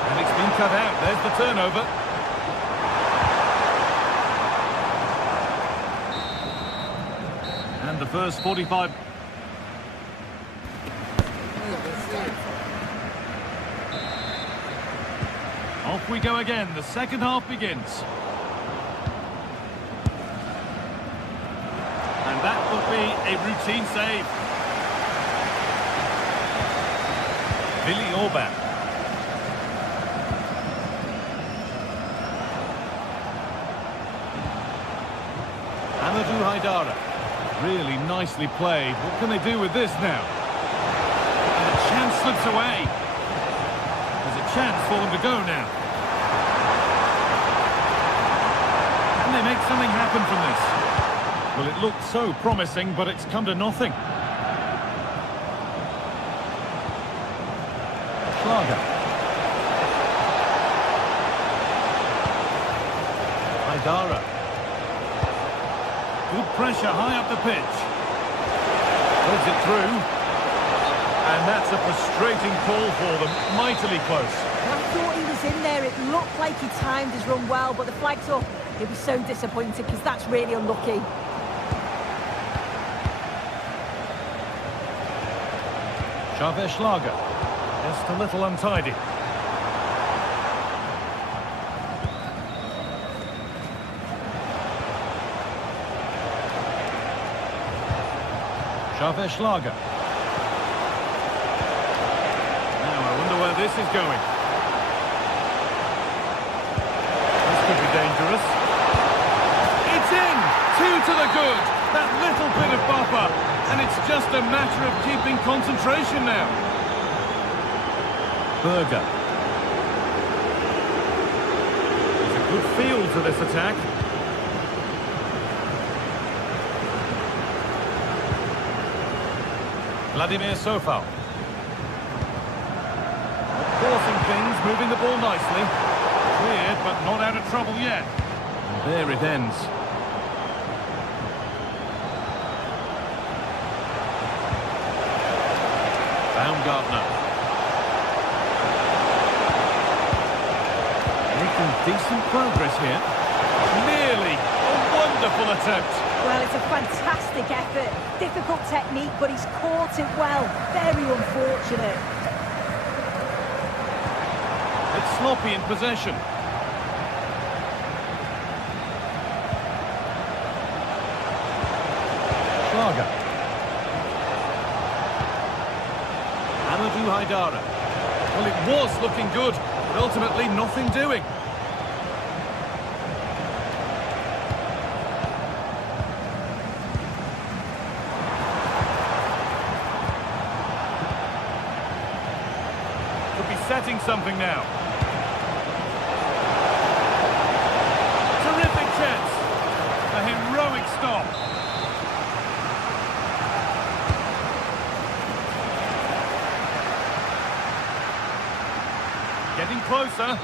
And it's been cut out. There's the turnover. And the first 45... Off we go again. The second half begins. And that will be a routine save. Billy Orban. Amadou Haidara. Really nicely played. What can they do with this now? And a chance slips away. There's a chance for them to go now. Can they make something happen from this? Well, it looked so promising, but it's come to nothing. Schlager. Haidara. Good pressure high up the pitch. Puts it through. And that's a frustrating call for them. Mightily close. I thought he was in there. It looked like he timed his run well, but the flag's up. He'll be so disappointed because that's really unlucky. Xavier Schlager. Just a little untidy. Xavier Schlager. Now I wonder where this is going. This could be dangerous. It's in! Two to the good. That little bit of buffer. And it's just a matter of keeping concentration now. Berger. There's a good feel to this attack. Vladimir Sofal. Forcing things, moving the ball nicely. Cleared, but not out of trouble yet. And there it ends. Baumgartner. Making decent progress here. Nearly a wonderful attempt. Well, it's a fantastic effort. Difficult technique, but he's caught it well. Very unfortunate. It's sloppy in possession. Schlager. Amadou Haidara. Well, it was looking good, but ultimately nothing doing. Could be setting something now. Terrific chance. A heroic stop. Getting closer,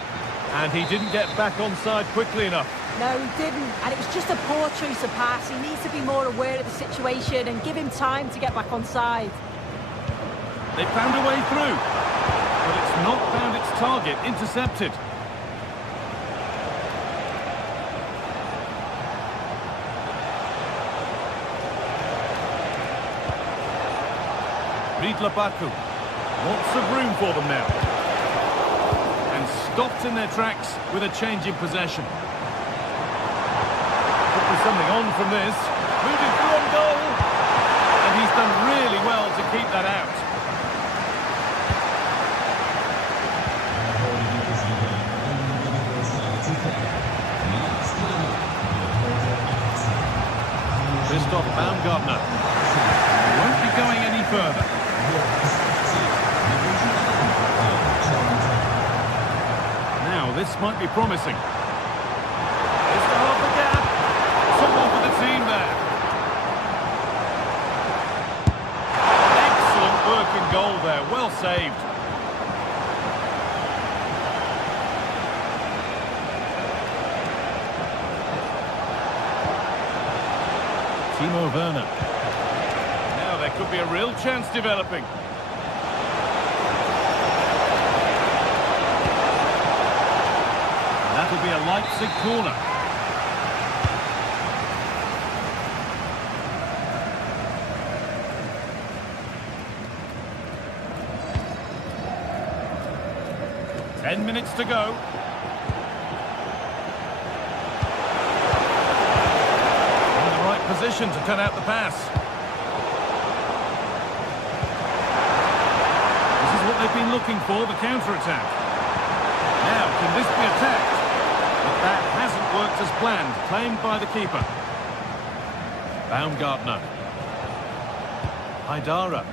and he didn't get back on side quickly enough. No, he didn't, and it was just a poor choice of pass. He needs to be more aware of the situation and give him time to get back on side. They found a way through, but it's not found its target. Intercepted. Ridla Baku. Lots of room for them now. Stopped in their tracks with a change in possession. Could be something on from this. Moving through on goal. And he's done really well to keep that out. Christoph Baumgartner. Won't be going any further. This might be promising. Just to half the gap. Someone for the team there. Excellent work in goal there. Well saved. Timo Werner. Now there could be a real chance developing. And that'll be a Leipzig corner. Ten minutes to go. In the right position to cut out the pass. This is what they've been looking for, the counter-attack. Now, can this be attacked? But that hasn't worked as planned, claimed by the keeper. Baumgartner. Haidara.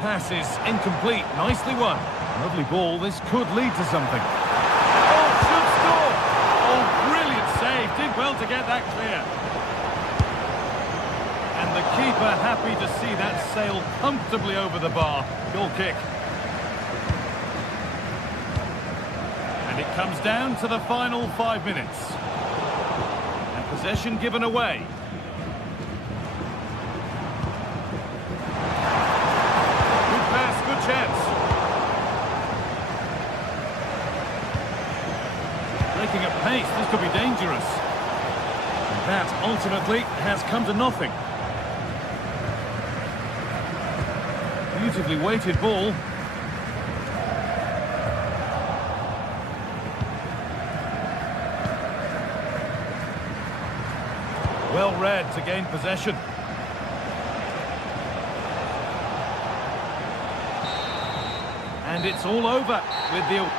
Pass is incomplete. Nicely won. Lovely ball. This could lead to something. Oh, should score! Oh, brilliant save. Did well to get that clear. And the keeper happy to see that sail comfortably over the bar. Goal kick. And it comes down to the final 5 minutes. And possession given away. Chance. Breaking at pace, this could be dangerous. And that ultimately has come to nothing. Beautifully weighted ball. Well read to gain possession. And it's all over with the...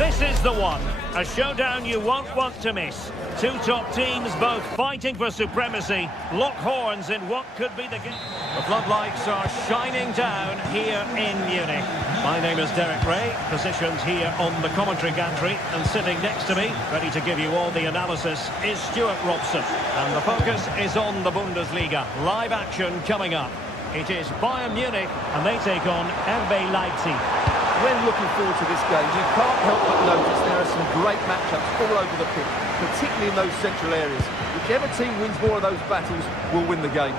This is the one. A showdown you won't want to miss. Two top teams both fighting for supremacy. Lock horns in what could be the game. The floodlights are shining down here in Munich. My name is Derek Ray, positioned here on the commentary gantry, and sitting next to me, ready to give you all the analysis, is Stuart Robson. And the focus is on the Bundesliga. Live action coming up. It is Bayern Munich, and they take on RB Leipzig. When looking forward to this game, you can't help but notice there are some great matchups all over the pitch, particularly in those central areas. Whichever team wins more of those battles will win the game.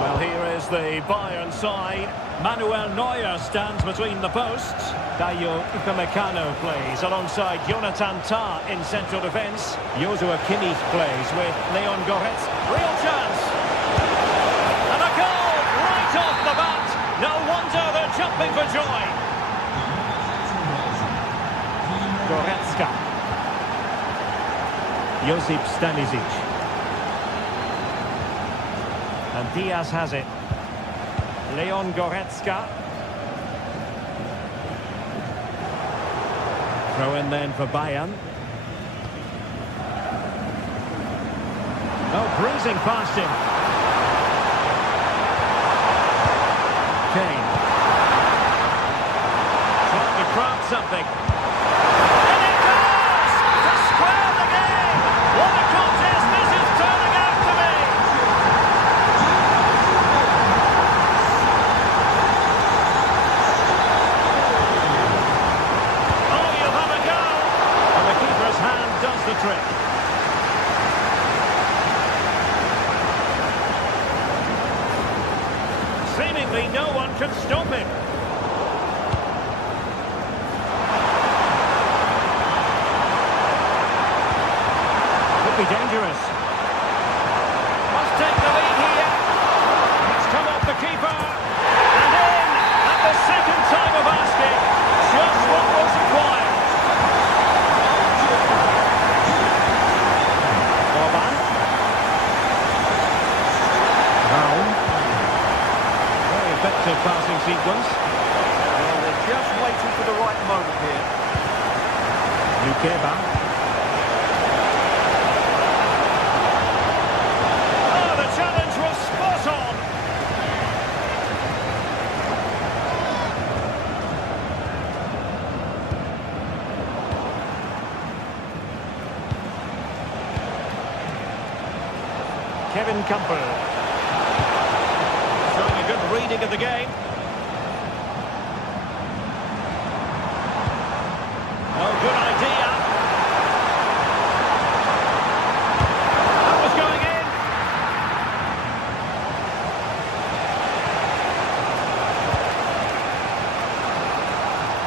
Well, here is the Bayern side. Manuel Neuer stands between the posts. Dayo Upamecano plays alongside Jonathan Tah in central defence. Joshua Kimmich plays with Leon Goretz. Real chance! And a goal right off the bat! No wonder they're jumping for joy. Goretzka. Josip Stanisic. And Diaz has it. Leon Goretzka. Throw in then for Bayern. Oh, breezing past him. Kane. Trying to craft something. And it goes! To square the game! What a contest this is turning out to be! Oh, you'll have a go! And the keeper's hand does the trick. Seemingly no one can stop him. Could be dangerous. Must take the lead here. It's come off the keeper. And in at the second time of asking. Just what was required. Orban. Brown. Effective passing sequence. Well, they're just waiting for the right moment here. Lukeba. Oh, the challenge was spot on. Kevin Campbell. Showing a good reading of the game. Oh, good idea. That was going in.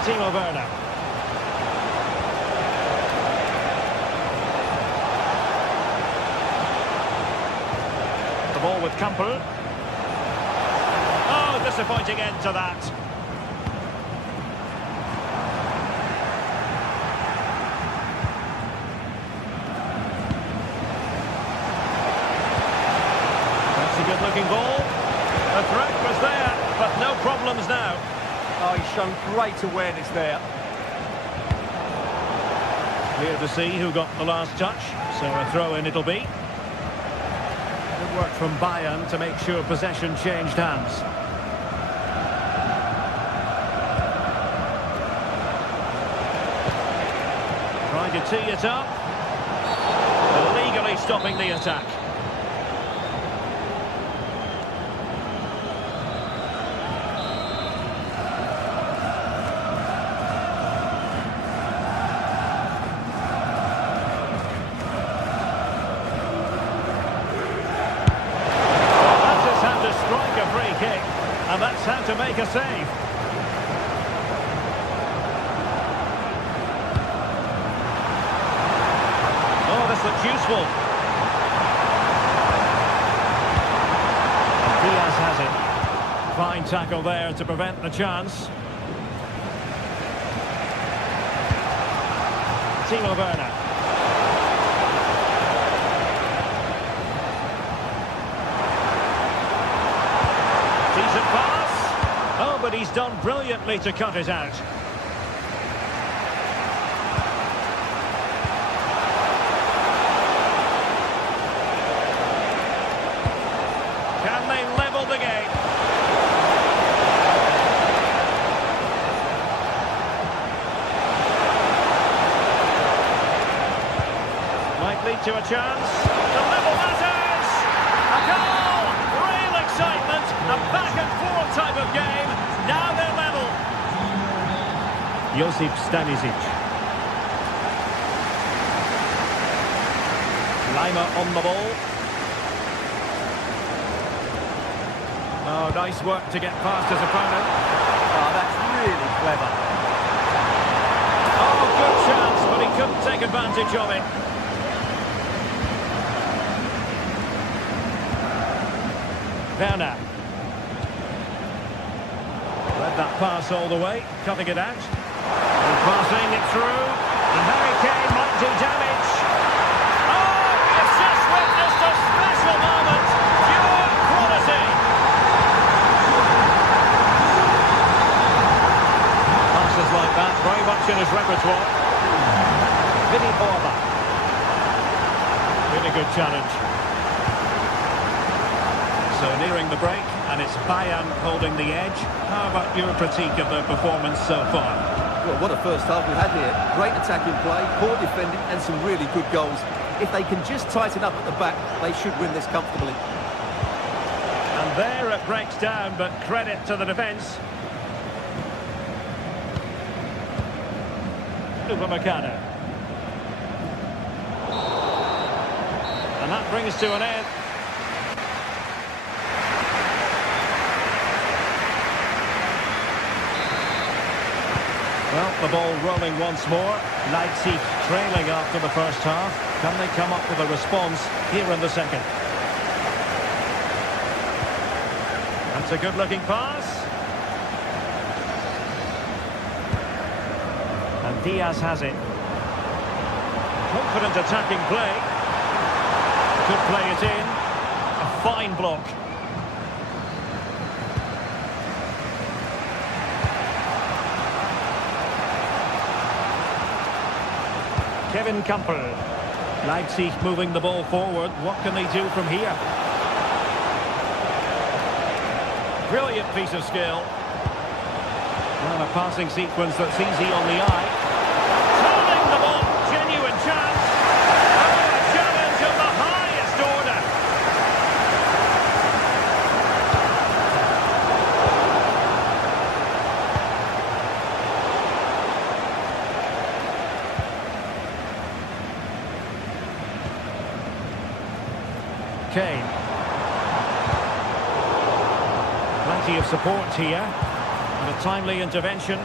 Timo Werner. The ball with Campbell. Disappointing end to that. That's a good-looking ball. The threat was there, but no problems now. Oh, he's shown great awareness there. Clear to see who got the last touch, so a throw-in it'll be. Good work from Bayern to make sure possession changed hands. Trying to tee it up. Illegally stopping the attack. That's just how to strike a free kick. And that's how to make a save. Looks useful. Diaz has it. Fine tackle there to prevent the chance. Timo Werner. Decent pass. Oh, but he's done brilliantly to cut it out. Can they level the game? Might lead to a chance. The level matters! A goal! Real excitement! A back-and-forth type of game. Now they're level. Josip Stanisic. Lima on the ball. Oh, nice work to get past his opponent. Oh, that's really clever. Oh, good chance, but he couldn't take advantage of it. Werner. Led that pass all the way, cutting it out. And passing it through. And Harry Kane might do damage. Oh, we've just witnessed a special moment. Pure quality. Passes like that, very much in his repertoire. good challenge. So nearing the break, and it's Bayern holding the edge. How about your critique of their performance so far? Well, what a first half we've had here. Great attacking play, poor defending, and some really good goals. If they can just tighten up at the back, they should win this comfortably. And there it breaks down, but credit to the defence. Upamecano. And that brings to an end. Well, the ball rolling once more. Leipzig trailing after the first half. Can they come up with a response here in the second? That's a good-looking pass. And Diaz has it. Confident attacking play. Could play it in. A fine block. Kevin Campbell. Leipzig moving the ball forward. What can they do from here? Brilliant piece of skill. Well, a passing sequence that's easy on the eye. Turning the ball. Genuine chance. Oh, a challenge of the highest order. Kane. Plenty of support here. And a timely intervention.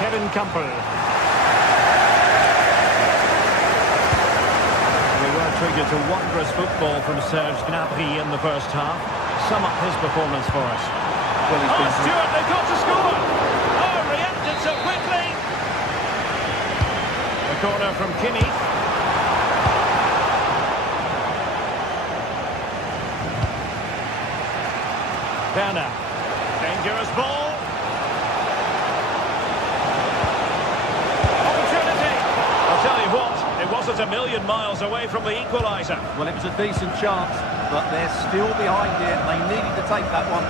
Kevin Campbell. We were treated to wondrous football from Serge Gnabry in the first half. Sum up his performance for us. Well, he's been Stuart, they've got to score! Oh, reacted so quickly! A corner from Kimmich. Werner. Dangerous ball. Opportunity. I'll tell you what, it wasn't a million miles away from the equaliser. Well, it was a decent chance, but they're still behind here. They needed to take that one.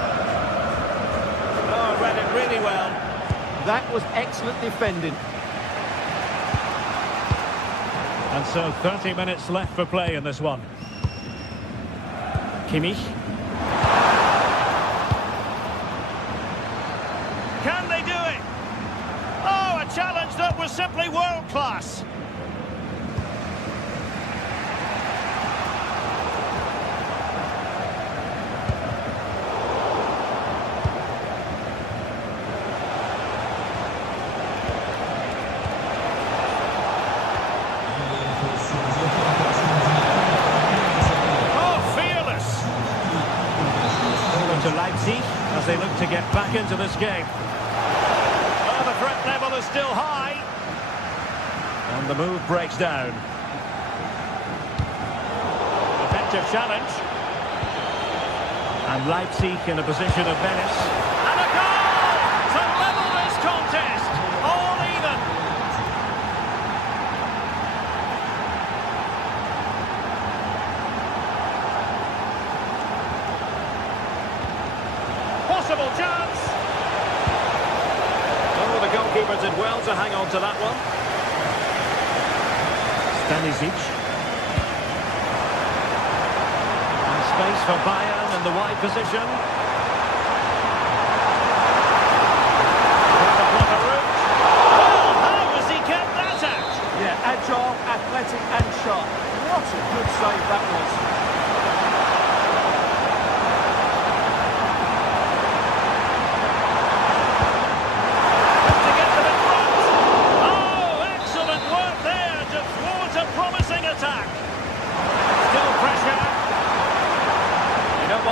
Oh, read it really well. That was excellent defending. And so 30 minutes left for play in this one. Kimmich. Can they do it? Oh, a challenge that was simply world-class. Oh, fearless. Over to Leipzig as they look to get back into this game. The threat level is still high. And the move breaks down. Effective challenge. And Leipzig in a position of menace. And a goal to level this contest. All even. Possible chance. The goalkeeper did well to hang on to that one. Stanisic. And space for Bayern in the wide position. Well, how has he kept that out? Yeah, agile, athletic and sharp. What a good save that was.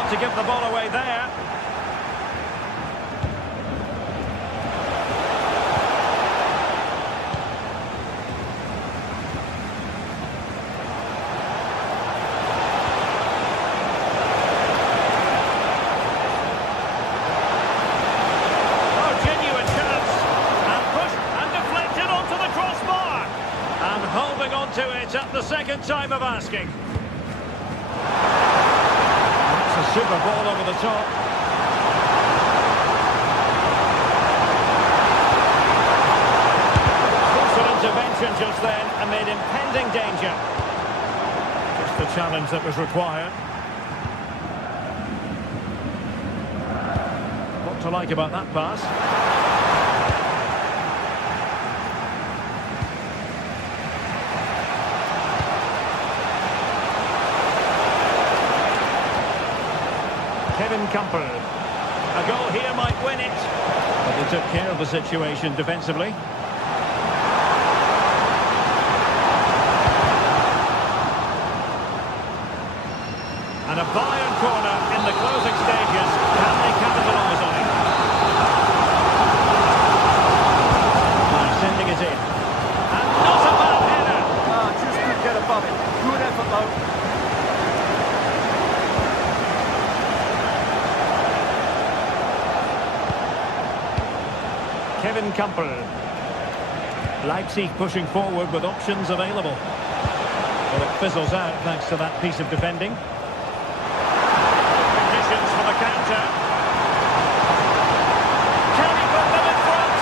To give the ball away there. Oh, genuine chance. And pushed and deflected onto the crossbar. the second time of asking. It's a super ball over the top. Intervention just then amid impending danger. Just the challenge that was required. What to like about that pass? Kevin Campbell. A goal here might win it. But they took care of the situation defensively. And a Bayern corner in the closing stages. Can they capitalise on it? And sending it in. And not a bad header. Just couldn't get above it. Good effort though. Kevin Campbell. Leipzig pushing forward with options available. Well, it fizzles out thanks to that piece of defending. For the counter. Can he put them in front?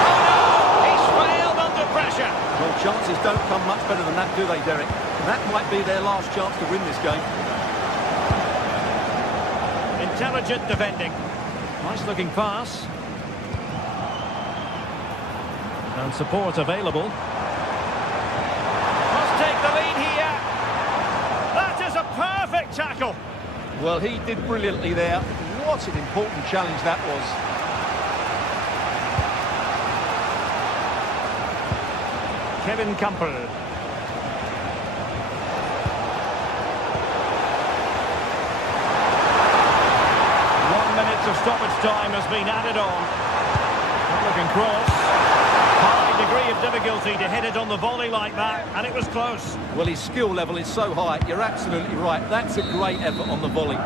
Oh no! He's failed under pressure. Well, chances don't come much better than that, do they, Derek? That might be their last chance to win this game. Intelligent defending. Nice looking pass. And support available. Must take the lead here. That is a perfect tackle. Well, he did brilliantly there. What an important challenge that was. Kevin Campbell. Of stoppage time has been added on. Good looking cross. High degree of difficulty to hit it on the volley like that, and it was close. Well, his skill level is so high. You're absolutely right. That's a great effort on the volley.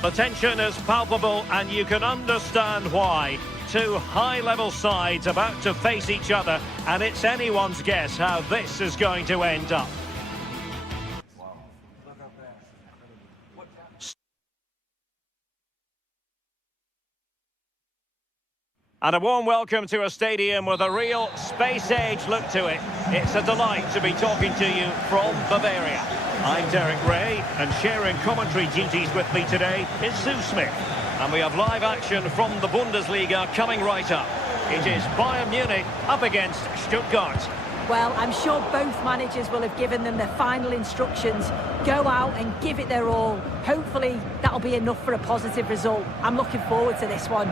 The tension is palpable, and you can understand why. Two high-level sides about to face each other, and it's anyone's guess how this is going to end up. And a warm welcome to a stadium with a real space-age look to it. It's a delight to be talking to you from Bavaria. I'm Derek Ray, and sharing commentary duties with me today is Sue Smith. And we have live action from the Bundesliga coming right up. It is Bayern Munich up against Stuttgart. Well, I'm sure both managers will have given them their final instructions. Go out and give it their all. Hopefully, that'll be enough for a positive result. I'm looking forward to this one.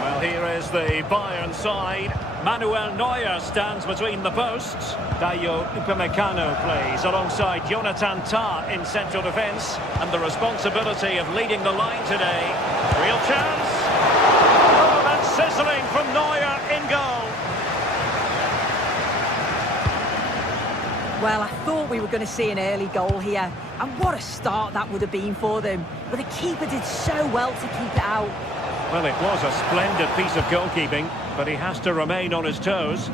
Well, here is the Bayern side. Manuel Neuer stands between the posts. Dayo Upamecano plays alongside Jonathan Tah in central defence. And the responsibility of leading the line today. Real chance. Oh, that's sizzling from Neuer in goal. Well, I thought we were going to see an early goal here. And what a start that would have been for them. But the keeper did so well to keep it out. Well, it was a splendid piece of goalkeeping, but he has to remain on his toes.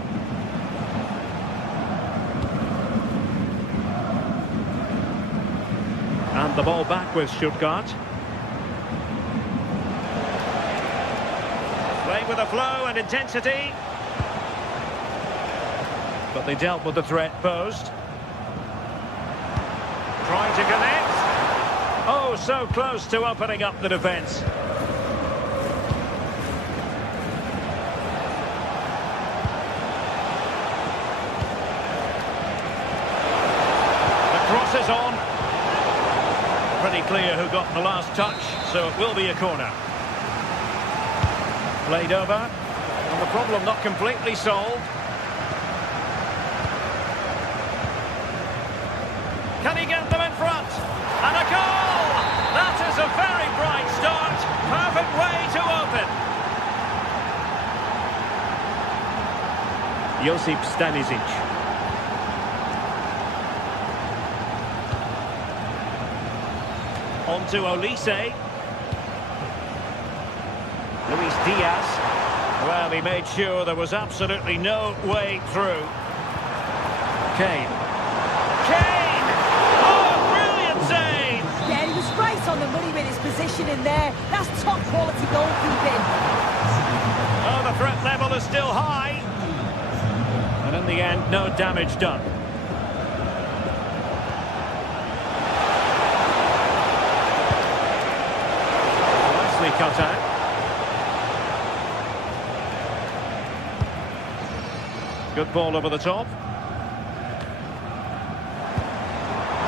And And the ball back with Stuttgart. Playing with a flow and intensity. But they dealt with the threat posed. Trying to connect. Oh, so close to opening up the defence. The cross is on. Pretty clear who got the last touch, so it will be a corner. Played over, and the problem not completely solved. Can he get them in front? And a goal! That is a very bright start. Perfect way to open. Josip Stanisic. On to Olise. Luis Diaz. Well, he made sure there was absolutely no way through. Kane. Kane! Oh, brilliant save! Yeah, he was right on the money with his position in there. That's top quality goalkeeping. Oh, the threat level is still high. And in the end, no damage done. Nicely cut out. Good ball over the top.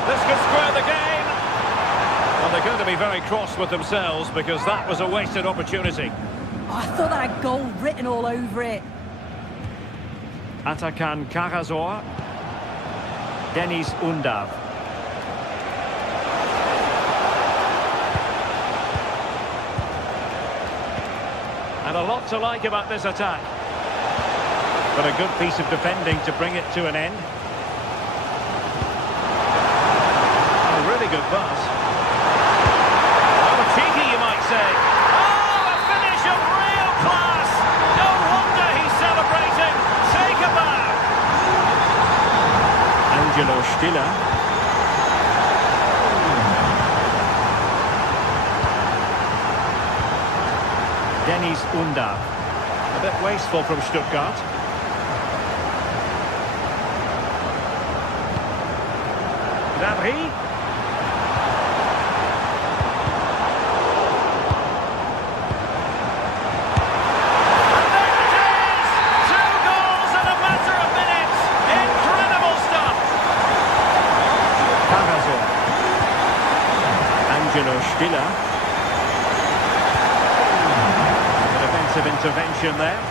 This could square the game. Well, they're going to be very cross with themselves because that was a wasted opportunity. Oh, I thought that had goal written all over it. Atakan Karazor. Deniz Undav. And a lot to like about this attack. But a good piece of defending to bring it to an end. A really good pass. Oh, cheeky, you might say. Oh, a finish of real class. No wonder he's celebrating. Take a bow. Angelo Stiller. Deniz Undav. A bit wasteful from Stuttgart. Dabri. Stiller. A defensive intervention there.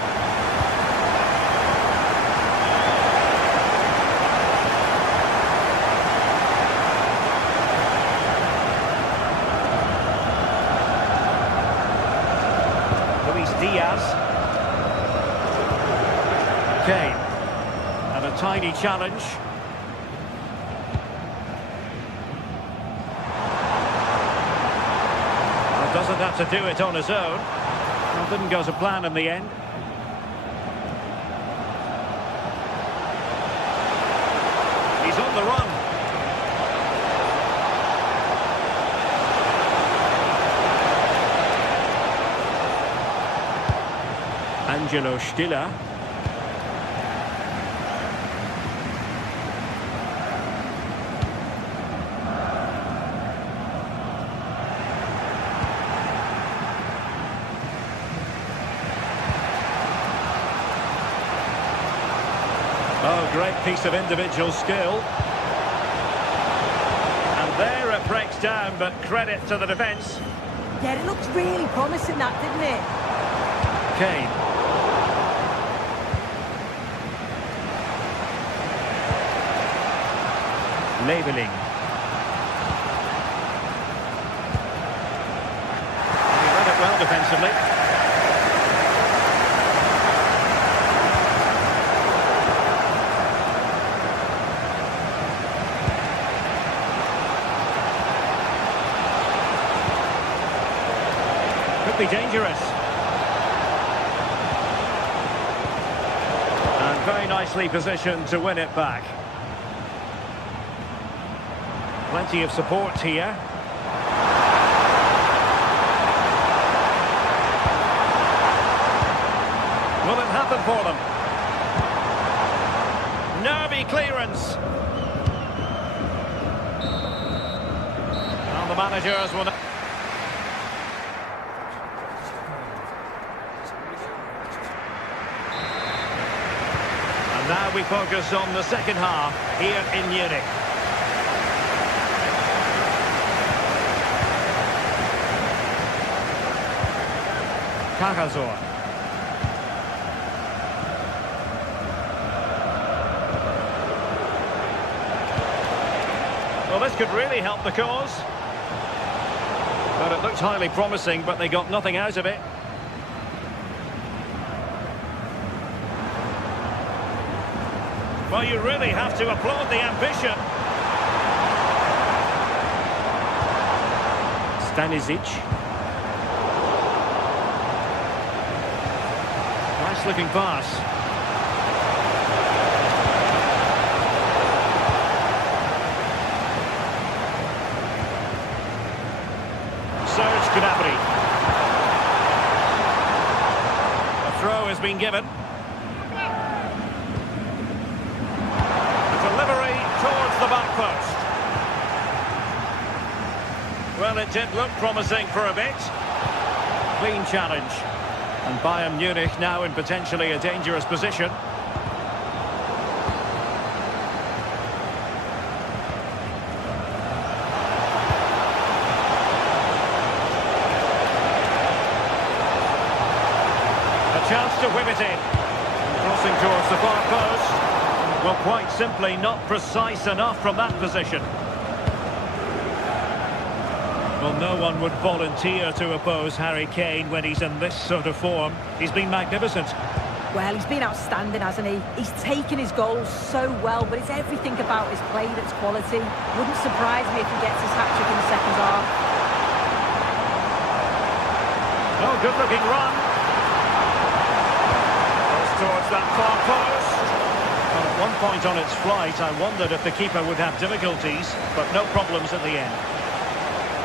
Luis Diaz. Kane. And a tiny challenge. Doesn't have to do it on his own. Well, didn't go to plan in the end. He's on the run. Angelo Stiller. Oh, great piece of individual skill. And there it breaks down, but credit to the defence. Yeah, it looked really promising, that, didn't it? Kane. Leveling. He read it well defensively. Could be dangerous. And very nicely positioned to win it back. Plenty of support here. open for them. Nervy clearance. And the managers will... And now we focus on the second half here in Munich. Cagazor. Well, this could really help the cause. But it looked highly promising, but they got nothing out of it. Well, you really have to applaud the ambition. Stanisic. Nice looking pass. Serge Gnabry. A throw has been given. Delivery towards the back post. Well, it did look promising for a bit. Clean challenge. And Bayern Munich now in potentially a dangerous position. A chance to whip it in. Crossing towards the far post. Well, quite simply not precise enough from that position. Well, no one would volunteer to oppose Harry Kane when he's in this sort of form. He's been magnificent. Well, he's been outstanding, hasn't he? He's taken his goals so well, but it's everything about his play that's quality. Wouldn't surprise me if he gets his hat-trick in the second half. Oh, good-looking run. Goes towards that far post. Well, at one point on its flight, I wondered if the keeper would have difficulties, but no problems at the end.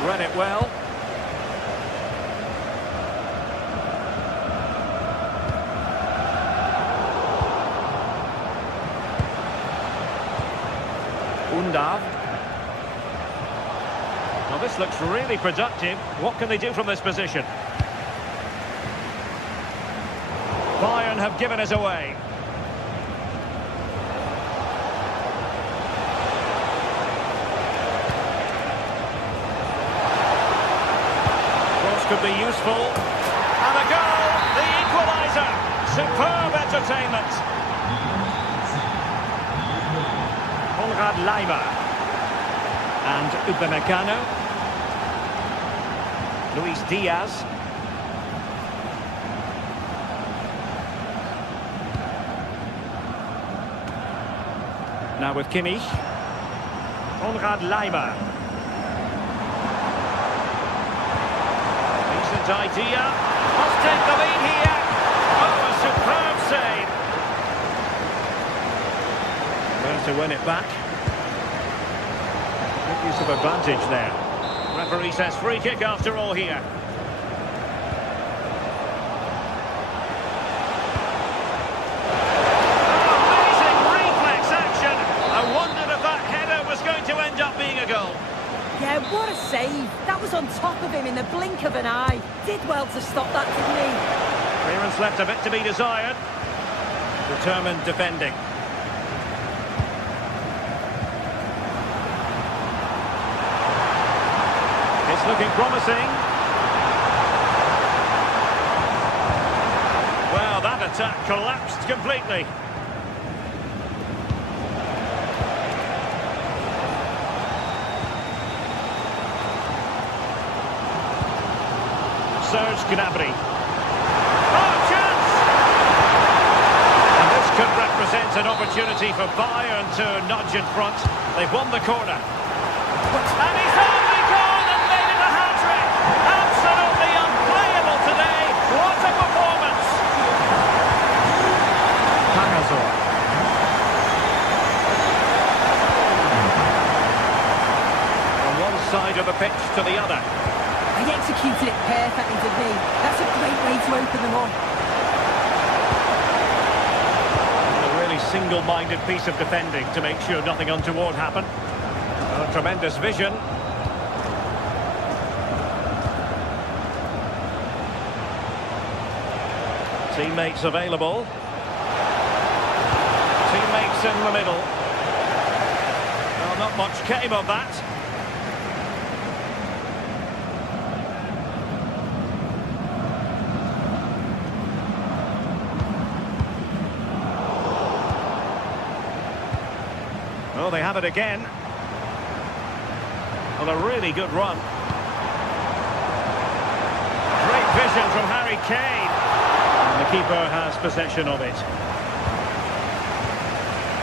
Read it well. Undav. Now this looks really productive. What can they do from this position? Bayern have given us away. Could be useful. And a goal, the equaliser. Superb entertainment. Konrad Leimer. And Upamecano. Luis Diaz. Now with Kimmich. Konrad Leimer. Idea. Must take the lead here. Oh, a superb save. There to win it back. Good use of advantage there. Referee says free kick after all here. Amazing reflex action. I wondered if that header was going to end up being a goal. Yeah, what a save. That was on top of him in the blink of an eye. Did well to stop that, didn't he? Clearance left a bit to be desired. Determined defending. It's looking promising. Well, that attack collapsed completely. Serge Gnabry. Oh, chance! And this could represent an opportunity for Bayern to nudge in front. They've won the corner. And he's only gone and made it a hat-trick! Absolutely unplayable today. What a performance! Cagazor. From one side of the pitch to the other. He executed it perfectly, didn't he? That's a great way to open them up. single-minded piece of defending to make sure nothing untoward happened. Tremendous vision. Teammates available. Teammates in the middle. Well, not much came of that. Well, they have it again. Well, a really good run. Great vision from Harry Kane. And the keeper has possession of it.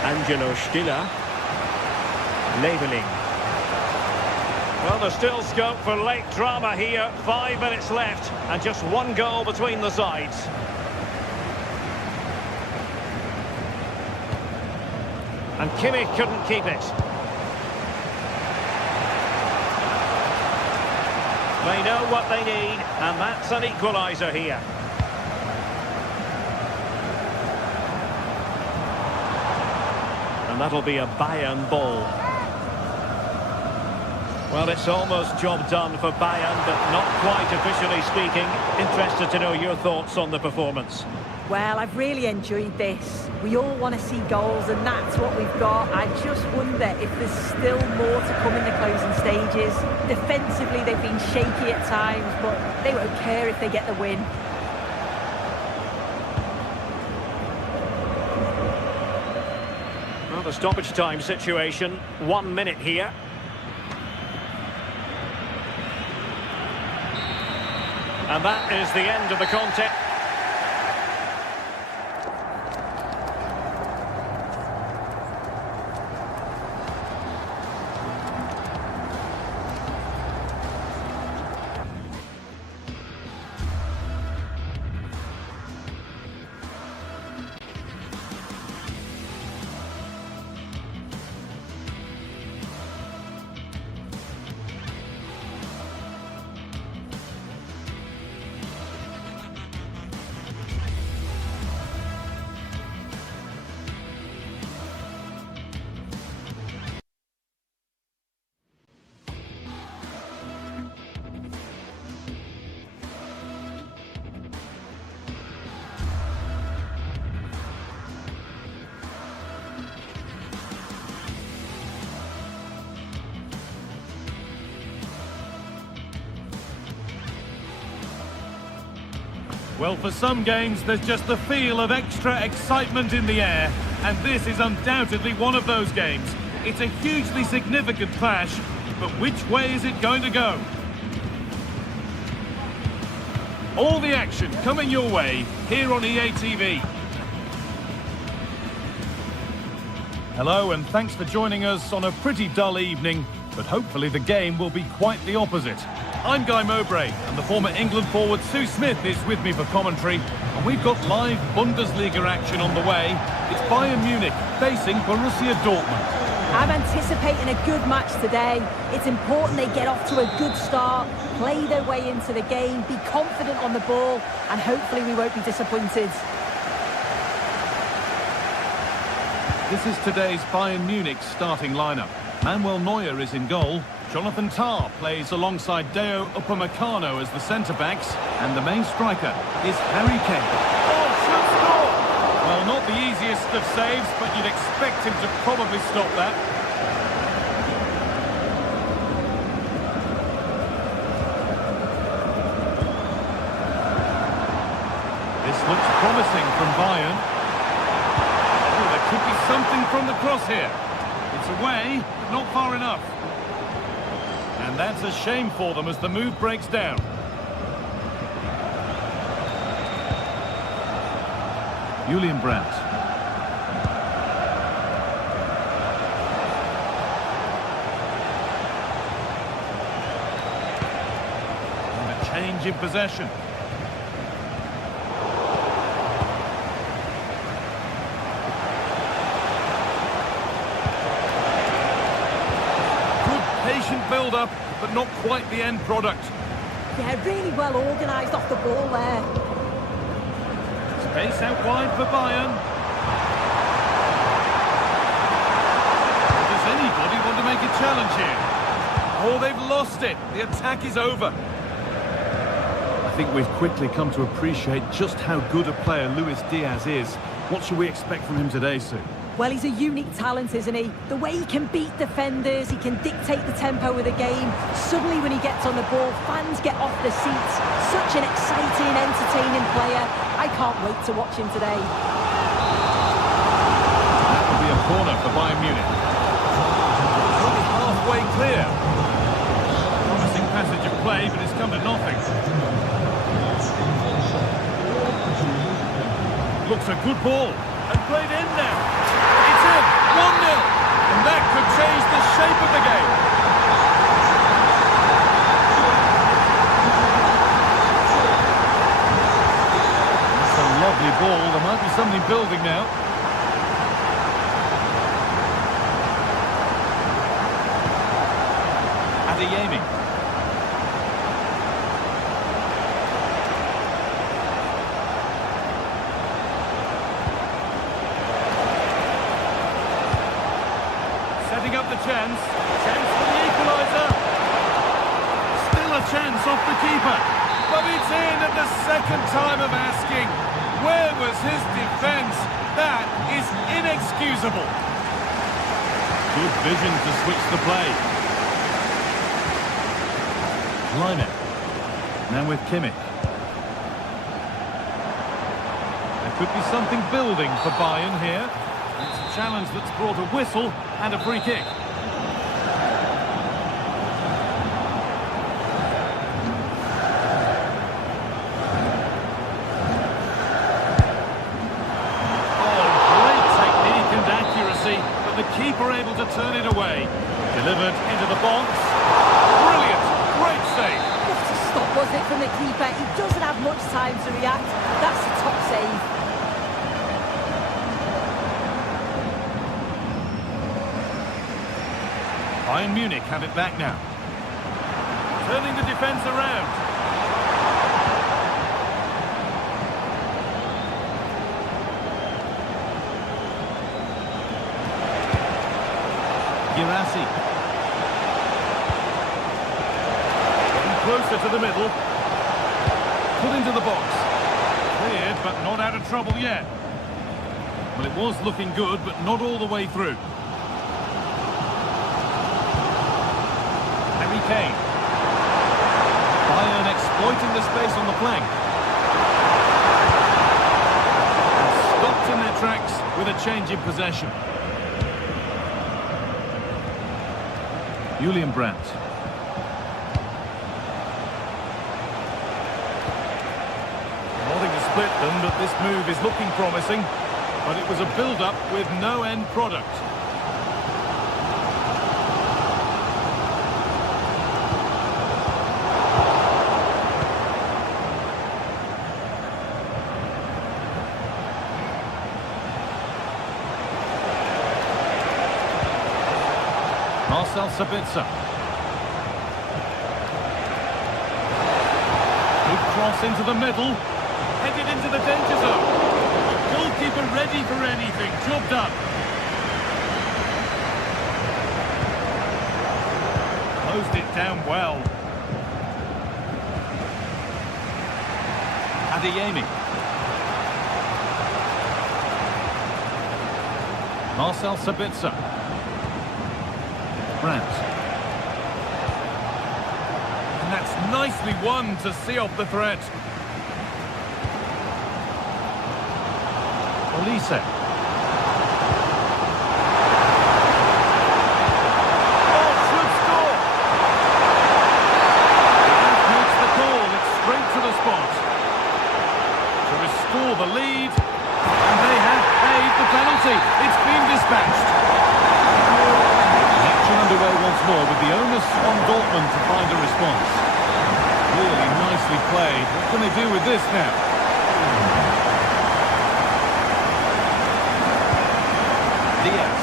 Angelo Stiller. Leveling. Well, there's still scope for late drama here. 5 minutes left and just one goal between the sides. And Kimmich couldn't keep it. They know what they need, and that's an equaliser here. And that'll be a Bayern ball. Well, it's almost job done for Bayern, but not quite officially speaking. Interested to know your thoughts on the performance. Well, I've really enjoyed this. We all want to see goals, and that's what we've got. I just wonder if there's still more to come in the closing stages. Defensively, they've been shaky at times, but they won't care if they get the win. Well, the stoppage time situation, 1 minute here. And that is the end of the contest. Well, for some games, there's just the feel of extra excitement in the air, and this is undoubtedly one of those games. It's a hugely significant clash, but which way is it going to go? All the action coming your way here on EA TV. Hello, and thanks for joining us on a pretty dull evening, but hopefully the game will be quite the opposite. I'm Guy Mowbray, and the former England forward Sue Smith is with me for commentary, and we've got live Bundesliga action on the way. It's Bayern Munich facing Borussia Dortmund. I'm anticipating a good match today. It's important they get off to a good start, play their way into the game, be confident on the ball, and hopefully we won't be disappointed. This is today's Bayern Munich starting lineup. Manuel Neuer is in goal. Jonathan Tah plays alongside Deo Upamecano as the centre-backs, and the main striker is Harry Kane. Oh, should score! Well, not the easiest of saves, but you'd expect him to probably stop that. This looks promising from Bayern. Oh, there could be something from the cross here. It's away, but not far enough. And that's a shame for them as the move breaks down. Julian Brandt. And a change in possession. Patient build-up, but not quite the end product. Yeah, really well organised off the ball there. Space out wide for Bayern. make a challenge here. Oh, they've lost it. The attack is over. I think we've quickly come to appreciate just how good a player Luis Diaz is. What should we expect from him today, Sue? Well, he's a unique talent, isn't he? The way he can beat defenders, he can dictate the tempo of the game. Suddenly when he gets on the ball, fans get off their seats. Such an exciting, entertaining player. I can't wait to watch him today. That will be a corner for Bayern Munich. Only halfway clear. Promising passage of play, but it's come to nothing. Looks a good ball. And played in now. It's in. 1-0. And that could change the shape of the game. That's a lovely ball. There might be something building now. Adeyemi. Setting up the chance. Chance for the equaliser. Still a chance off the keeper. But it's in at the second time of asking. Where was his defence? That is inexcusable. Good vision to switch the play. Line. Now with Kimmich. There could be something building for Bayern here. It's a challenge that's brought a whistle and a free kick. Oh, great technique and accuracy, but the keeper able to turn it away. Delivered into the box. Brilliant, great save. What a stop was it from the keeper? He doesn't have much time to react. That's a top save. Bayern Munich have it back now. Turning the defence around. Girassi. Getting closer to the middle. Put into the box. Cleared, but not out of trouble yet. Well, it was looking good, but not all the way through. Kane. Bayern exploiting the space on the flank. And stopped in their tracks with a change in possession. Julian Brandt. Nothing to split them, but this move is looking promising. But it was a build-up with no end product. Sabitzer. Good cross into the middle. Headed into the danger zone. The goalkeeper ready for anything. Job done. Closed it down well. Adeyemi. Marcel Sabitzer. Brandt. And that's nicely won to see off the threat. Olise. Oh, should score! That makes the call. It's straight to the spot. To restore the lead. And they have paid the penalty. It's been dispatched. Underway once more with the onus on Dortmund to find a response. Really nicely played. What can they do with this now? Diaz.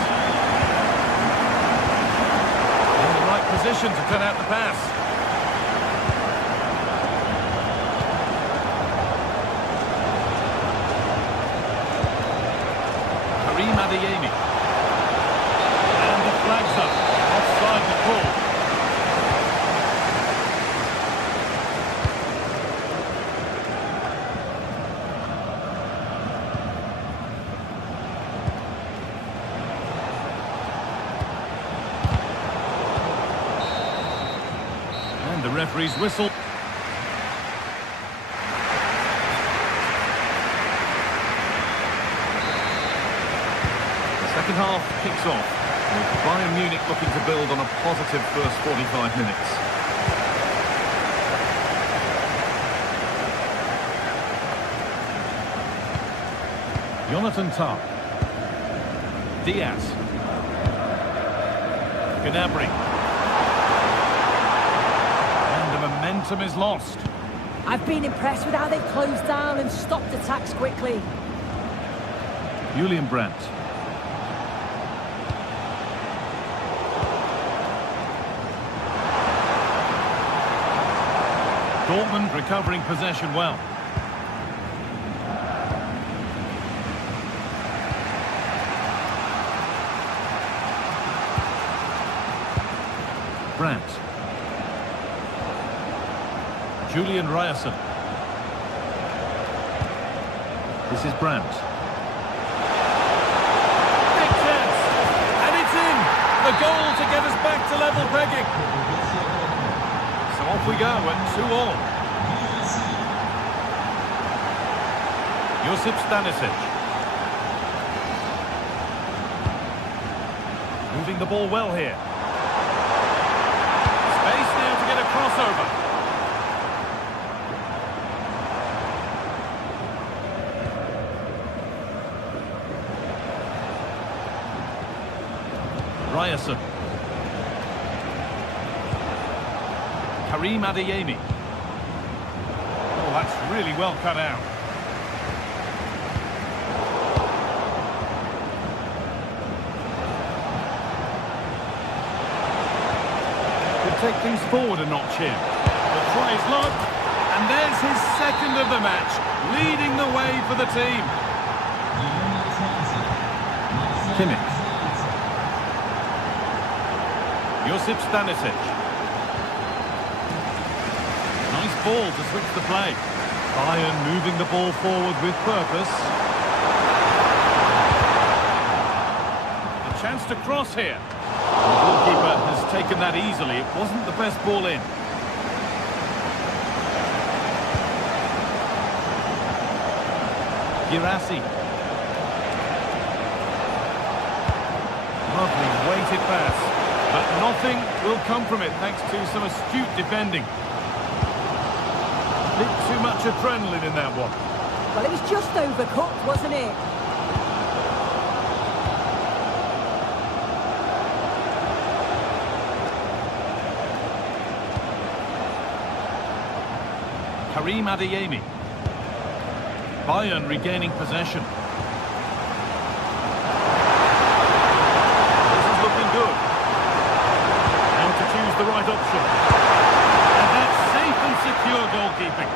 In the right position to cut out the pass. Karim Adeyemi. And the flag's up. Offside. Referee's whistle. The second half kicks off, with Bayern Munich looking to build on a positive first 45 minutes. Jonathan Tah. Diaz. Gnabry. And the momentum is lost. I've been impressed with how they've closed down and stopped attacks quickly. Julian Brandt. Dortmund recovering possession well. Brandt. Julian Ryerson. This is Brandt. Big chance! And it's in! The goal to get us back to level pegging. So off we go at 2-all. Josip Stanisic. Moving the ball well here. Space now to get a crossover. Ryerson. Karim Adeyemi. Oh, that's really well cut out. Could take things forward a notch here. The try is locked, and there's his second of the match, leading the way for the team. Kimmich. Josip Stanisic. Nice ball to switch the play. Bayern moving the ball forward with purpose. A chance to cross here. The goalkeeper has taken that easily. It wasn't the best ball in. Girassi. Lovely weighted pass. But nothing will come from it thanks to some astute defending. Bit too much adrenaline in that one. Well, it was just overcooked, wasn't it? Karim Adeyemi. Bayern regaining possession. This is looking good. Now to choose the right option. And that's safe and secure goalkeeping.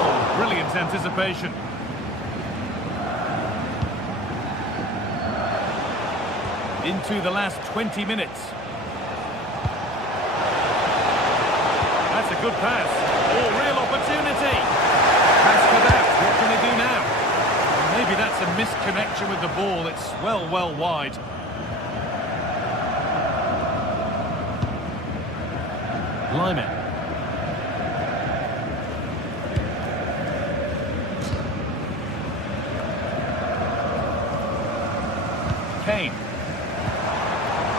Oh, brilliant anticipation. Into the last 20 minutes. That's a good pass. Oh, real opportunity. Pass for that. What can they do now? Maybe that's a misconnection with the ball. It's well wide. Lyman. Kane.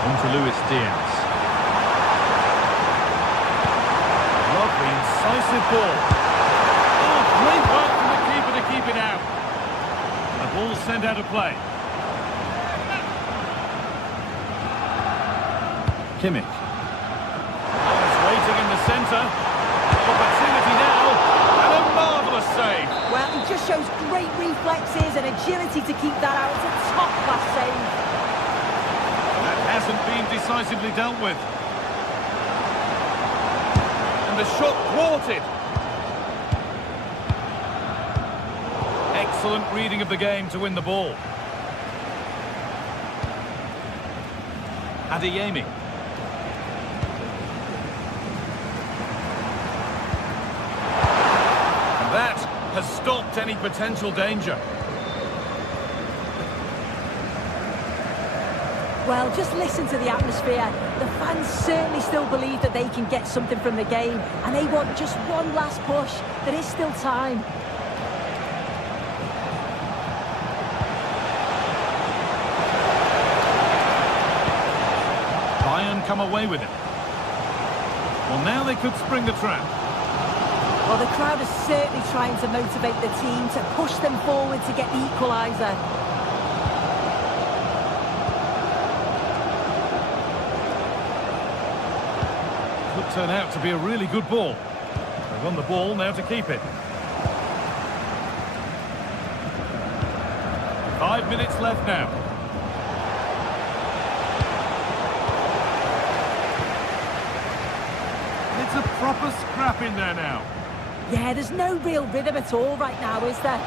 On to Luis Diaz. Lovely, incisive ball. Oh, great work from the keeper to keep it out. The ball sent out of play. Kimmich. Oh, it's waiting in the centre. Opportunity now. And a marvellous save. Well, he just shows great reflexes and agility to keep that out. It's a top-class save. Hasn't been decisively dealt with. And the shot thwarted. Excellent reading of the game to win the ball. Adeyemi. And that has stopped any potential danger. Well, just listen to the atmosphere. The fans certainly still believe that they can get something from the game, and they want just one last push. There is still time. Bayern come away with it. Well, now they could spring the trap. Well, the crowd is certainly trying to motivate the team to push them forward to get the equaliser. Could turn out to be a really good ball. They won the ball, now to keep it. 5 minutes left now. It's a proper scrap in there now. Yeah, there's no real rhythm at all right now, is there?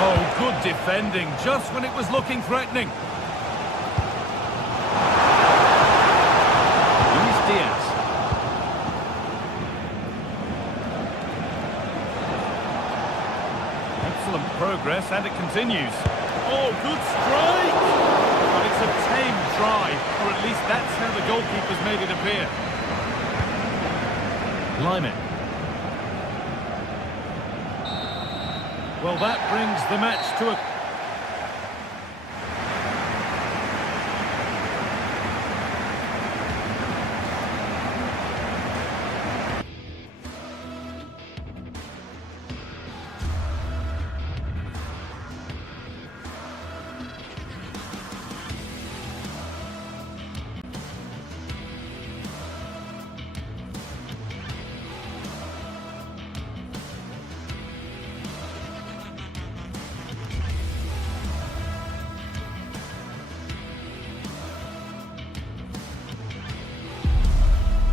Oh, good defending, just when it was looking threatening. Diaz. Excellent progress, and it continues. Oh, good strike! But it's a tame try, or at least that's how the goalkeeper's made it appear. Lyman. Well, that brings the match to a...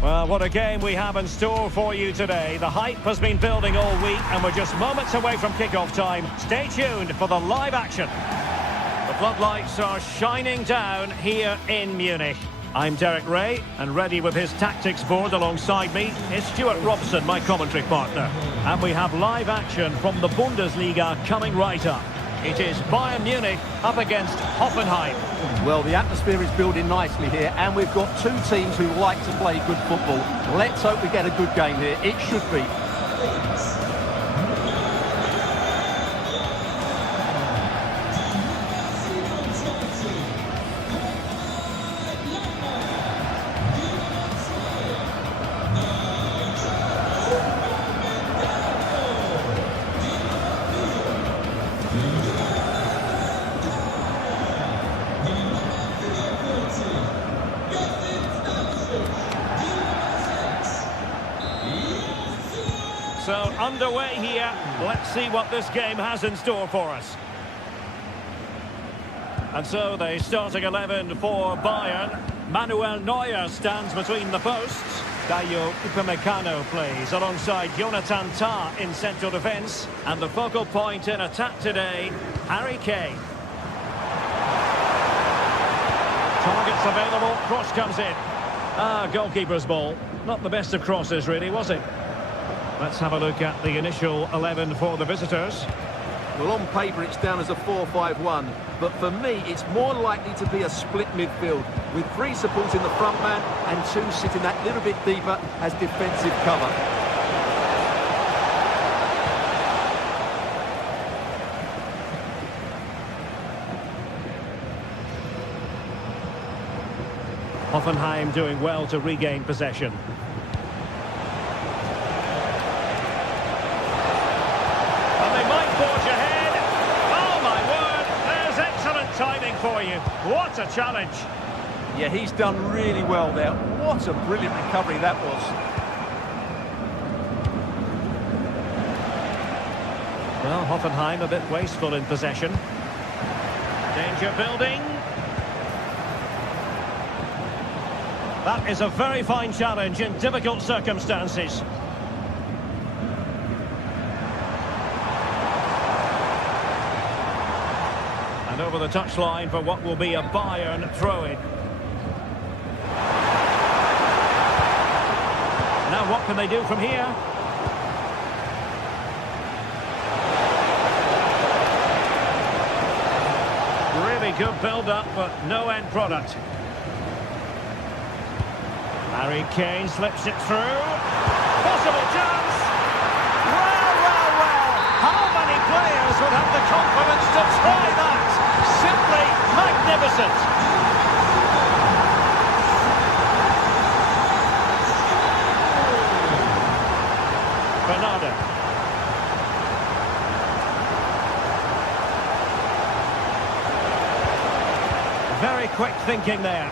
Well, what a game we have in store for you today. The hype has been building all week, and we're just moments away from kickoff time. Stay tuned for the live action. The floodlights are shining down here in Munich. I'm Derek Ray, and ready with his tactics board alongside me is Stuart Robson, my commentary partner. And we have live action from the Bundesliga coming right up. It is Bayern Munich up against Hoffenheim. Well, the atmosphere is building nicely here, and we've got two teams who like to play good football. Let's hope we get a good game here. It should be. So underway here. Let's see what this game has in store for us. And so the starting 11 for Bayern. Manuel Neuer stands between the posts. Dayo Upamecano plays alongside Jonathan Tah in central defence. And the focal point in attack today, Harry Kane. Targets available, cross comes in. Goalkeeper's ball. Not the best of crosses really, was it? Let's have a look at the initial 11 for the visitors. Well, on paper it's down as a 4-5-1, but for me it's more likely to be a split midfield, with three supporting the front man and two sitting that little bit deeper as defensive cover. Hoffenheim doing well to regain possession. Timing for you. What a challenge. Yeah, he's done really well there. What a brilliant recovery that was. Well, Hoffenheim a bit wasteful in possession. Danger building. That is a very fine challenge in difficult circumstances. Over the touchline for what will be a Bayern throw-in. Now what can they do from here? Really good build-up, but no end product. Harry Kane slips it through. Possible chance. Well, well, well. How many players would have the confidence to try that? Simply magnificent. Bernardo. Very quick thinking there.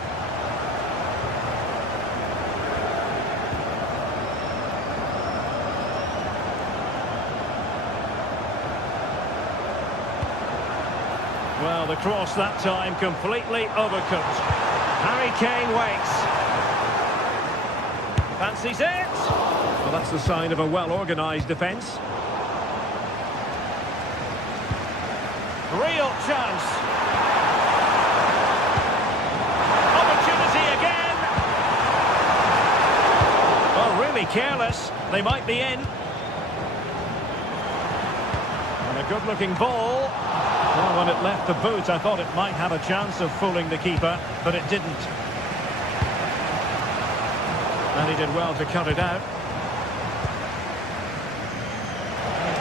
Well, the cross that time completely overcooked. Harry Kane waits. Fancies it. Well, that's the sign of a well-organised defence. Real chance. Opportunity again. Well, really careless. They might be in. And a good-looking ball. Well, when it left the boot, I thought it might have a chance of fooling the keeper, but it didn't. And he did well to cut it out.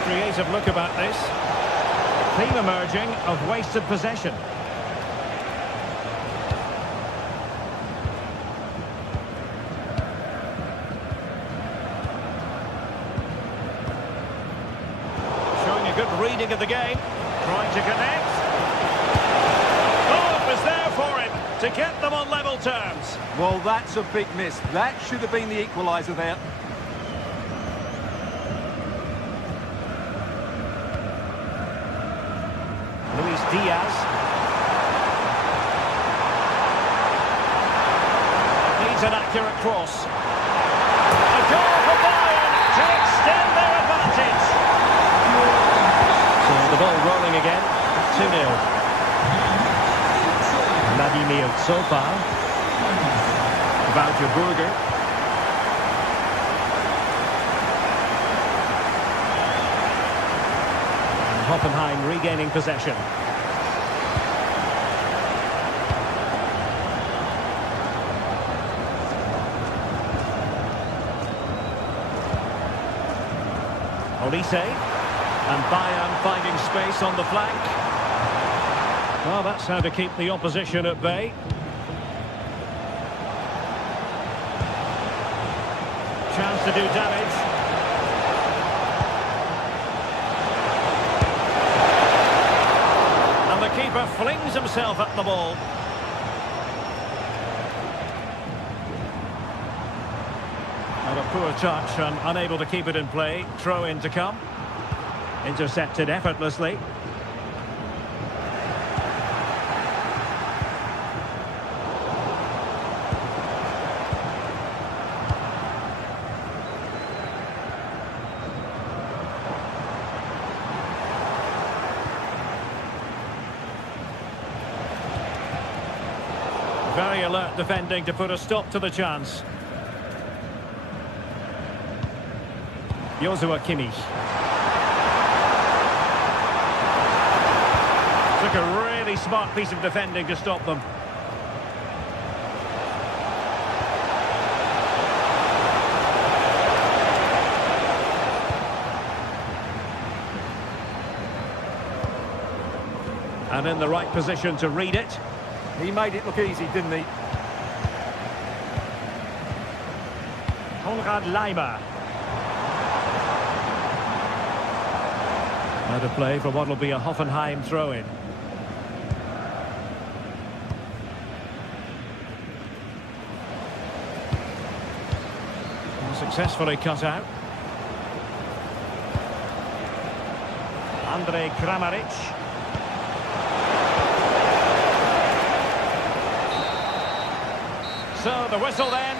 Creative look about this. Theme emerging of wasted possession. Showing a good reading of the game. Trying to connect. Oh, it was there for him to get them on level terms. Well, that's a big miss. That should have been the equaliser there. Luis Diaz. Needs an accurate cross. A goal for Bayern to extend their advantage. So the ball rolling again, 2-0. Vladimir Zopa. Wouter Burger. And Hoffenheim regaining possession. Olise. And Bayern finding space on the flank. Well, that's how to keep the opposition at bay. Chance to do damage. And the keeper flings himself at the ball. And a poor touch and unable to keep it in play. Throw in to come. Intercepted effortlessly. Very alert defending to put a stop to the chance. Joshua Kimmich. Took a really smart piece of defending to stop them. And in the right position to read it. He made it look easy, didn't he? Konrad Laimer. Now to play for what will be a Hoffenheim throw-in. Successfully cut out. Andrej Kramaric. So the whistle then.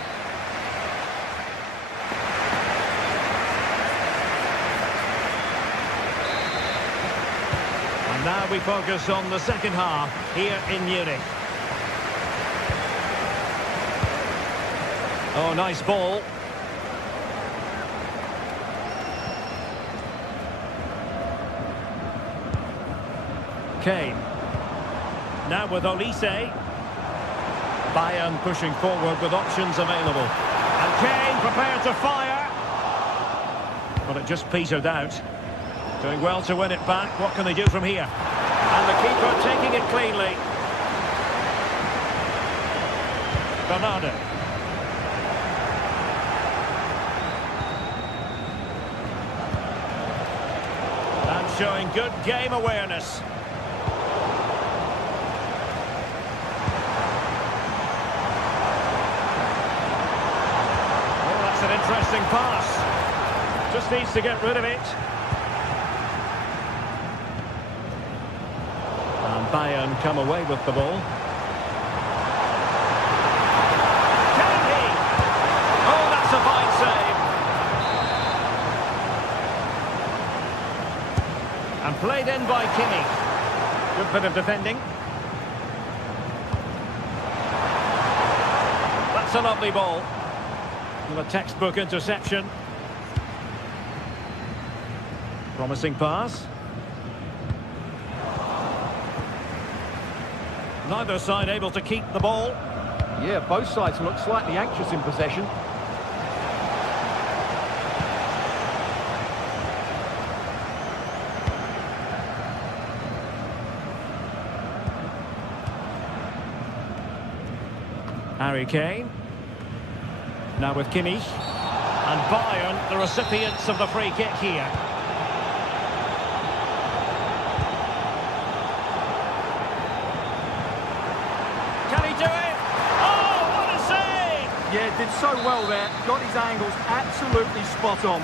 And now we focus on the second half here in Munich. Oh, nice ball. Kane. Now with Olise. Bayern pushing forward with options available. And Kane prepared to fire. But it just petered out. Doing well to win it back. What can they do from here? And the keeper taking it cleanly. Bernardo. And showing good game awareness. Oh, that's an interesting pass. Just needs to get rid of it. And Bayern come away with the ball. Can he? Oh, that's a fine save. And played in by Kimmich. Good bit of defending. That's a lovely ball. And a textbook interception. Promising pass. Neither side able to keep the ball. Yeah, both sides look slightly anxious in possession. Harry Kane. Now with Kimmich. And Bayern, the recipients of the free kick here. Can he do it? Oh, what a save! Yeah, did so well there. Got his angles absolutely spot on.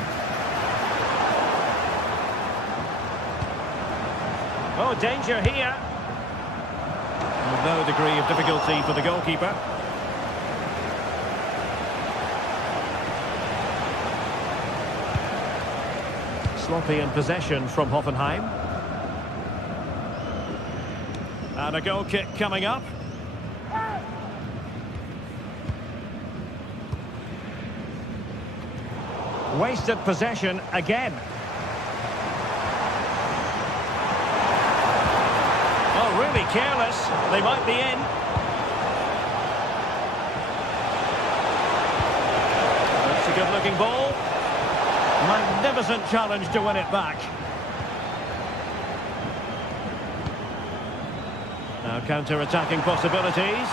Oh, danger here. With no degree of difficulty for the goalkeeper. Sloppy in possession from Hoffenheim. And a goal kick coming up. Wasted possession again. Oh, really careless. They might be in. That's a good-looking ball. Magnificent challenge to win it back. Now counter-attacking possibilities.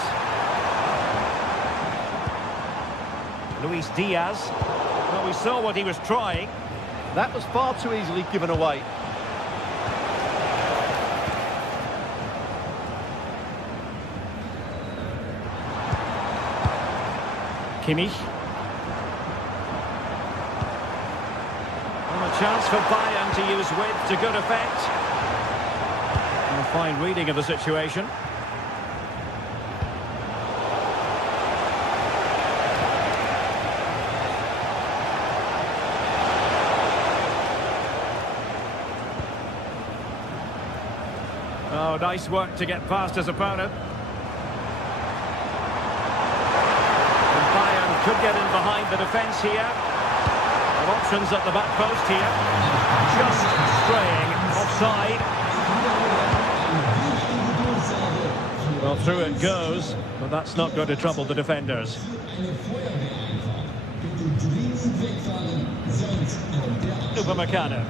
Luis Diaz. Well, we saw what he was trying. That was far too easily given away. Kimmich. And a chance for Bayern to use width to good effect. And a fine reading of the situation. Oh, nice work to get past his opponent. And Bayern could get in behind the defence here. And options at the back post here. Just straying offside. Well, through it goes, but that's not going to trouble the defenders. Upamecano.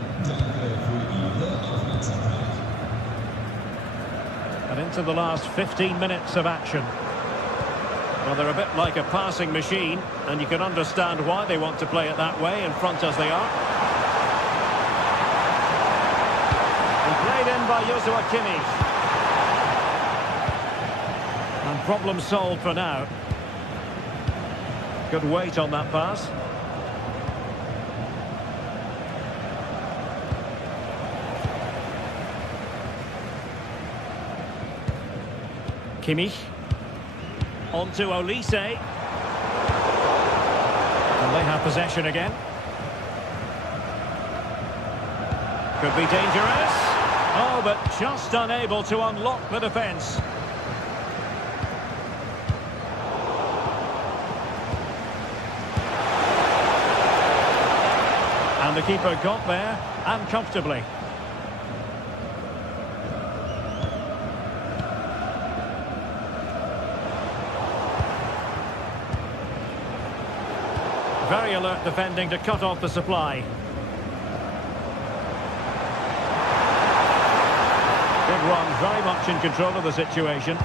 And into the last 15 minutes of action. Well, they're a bit like a passing machine, and you can understand why they want to play it that way, in front as they are. And played in by Joshua Kimmich. And problem solved for now. Good weight on that pass. Kimmich. On to Olise. And they have possession again. Could be dangerous. Oh, but just unable to unlock the defence. And the keeper got there, and comfortably. Very alert defending to cut off the supply. Big run, very much in control of the situation.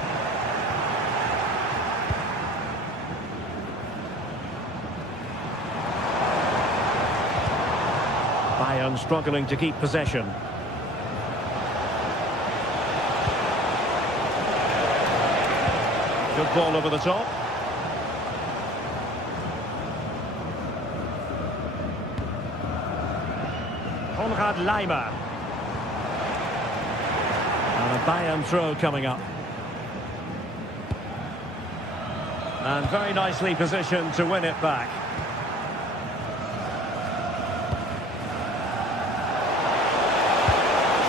Bayern struggling to keep possession. Good ball over the top. Konrad Leimer. And a Bayern throw coming up. And very nicely positioned to win it back.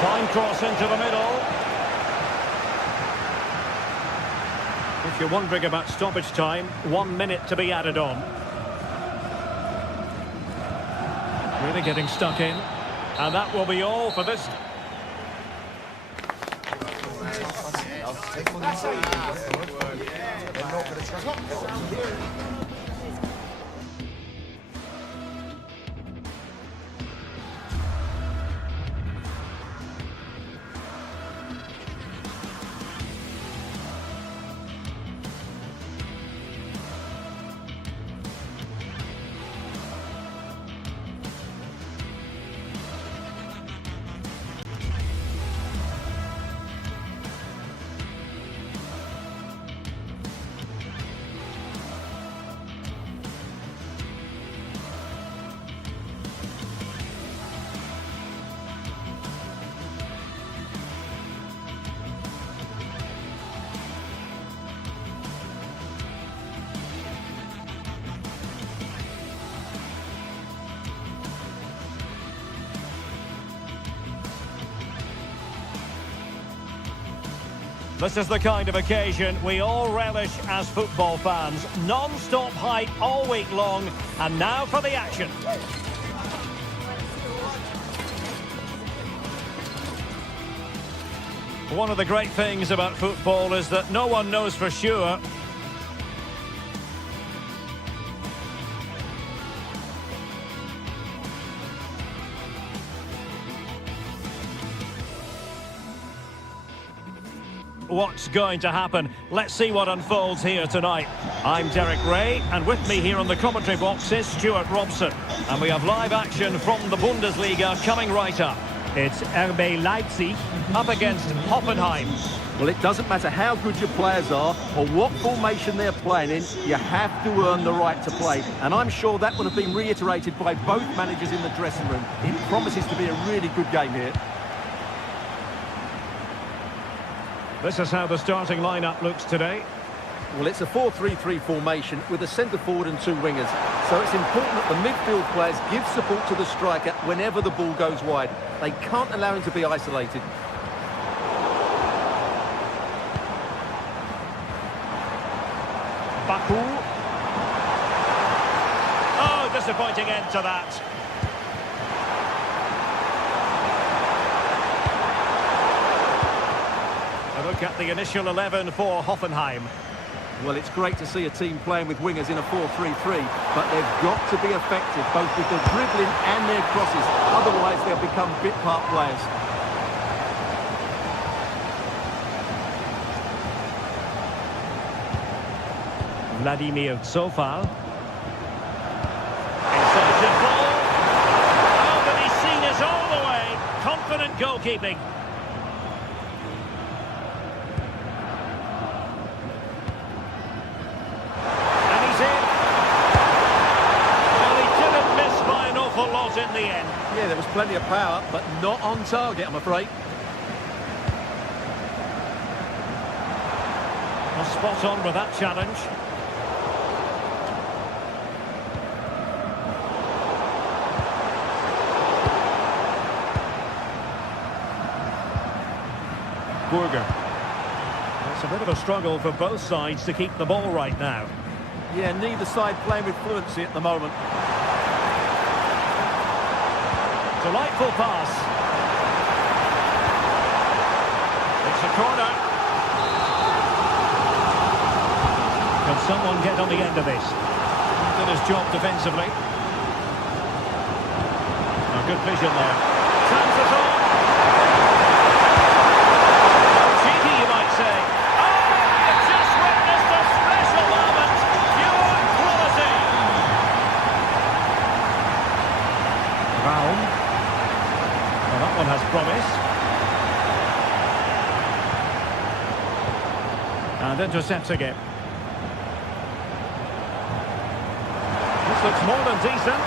Fine cross into the middle. If you're wondering about stoppage time, 1 minute to be added on. Really getting stuck in. And that will be all for this. This is the kind of occasion we all relish as football fans. Non-stop hype all week long, and now for the action. One of the great things about football is that no one knows for sure what's going to happen. Let's see what unfolds here tonight. I'm Derek Ray, and with me here on the commentary box is Stuart Robson. And we have live action from the Bundesliga coming right up. It's RB Leipzig up against Hoffenheim. Well, it doesn't matter how good your players are or what formation they're playing in, you have to earn the right to play. And I'm sure that would have been reiterated by both managers in the dressing room. It promises to be a really good game here. This is how the starting lineup looks today. Well, it's a 4-3-3 formation with a centre forward and two wingers. So it's important that the midfield players give support to the striker whenever the ball goes wide. They can't allow him to be isolated. Baku. Oh, disappointing end to that. A look at the initial 11 for Hoffenheim. Well, it's great to see a team playing with wingers in a 4-3-3, but they've got to be effective, both with their dribbling and their crosses. Otherwise, they'll become bit-part players. Vladimir Zofal. Incisive ball. Oh, but he's seen us all the way. Confident goalkeeping. In the end. Yeah, there was plenty of power, but not on target, I'm afraid. Well, spot on with that challenge. Burger. It's a bit of a struggle for both sides to keep the ball right now. Yeah, neither side playing with fluency at the moment. Delightful pass. It's a corner. Can someone get on the end of this? Did his job defensively. good vision there. Chances on. Cheeky, you might say. Oh, you've just witnessed a special moment. Pure quality. Raum. Well, that one has promise. And intercepting it. This looks more than decent.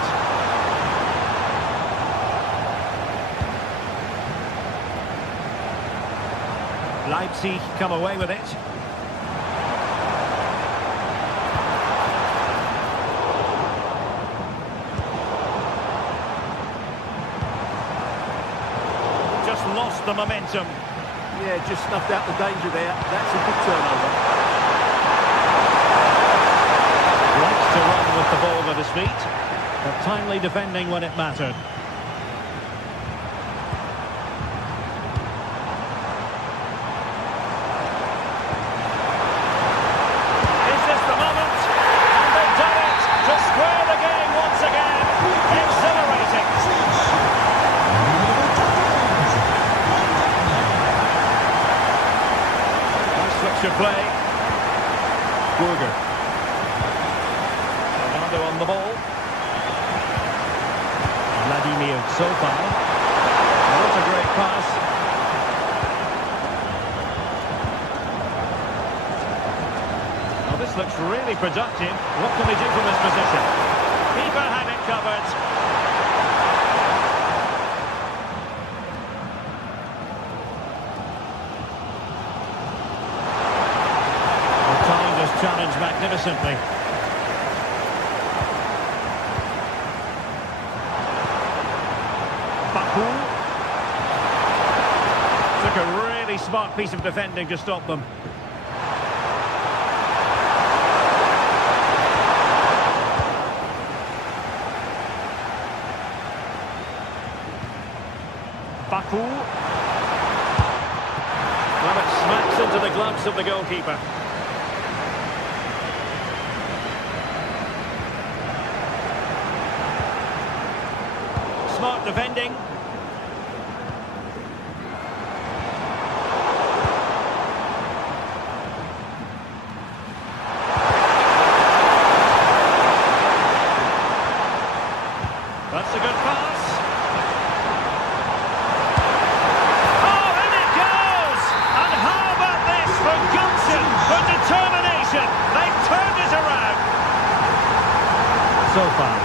Leipzig come away with it. Just lost the momentum. Yeah, just snuffed out the danger there. That's a good turnover. Likes to run with the ball at his feet, but timely defending when it mattered. Is this the moment? And they've done it to square the game once again. Exhilarating. Switch of play. Burger. Ronaldo on the ball. Vladimir Sofa. What a great pass. Well, this looks really productive. What can they do from this position? Keeper had it covered. Challenge magnificently. Baku took a really smart piece of defending to stop them. Baku. Well, it smacks into the gloves of the goalkeeper. Smart defending. That's a good pass. Oh, in it goes! And how about this for gumption, for determination? They've turned it around. So far.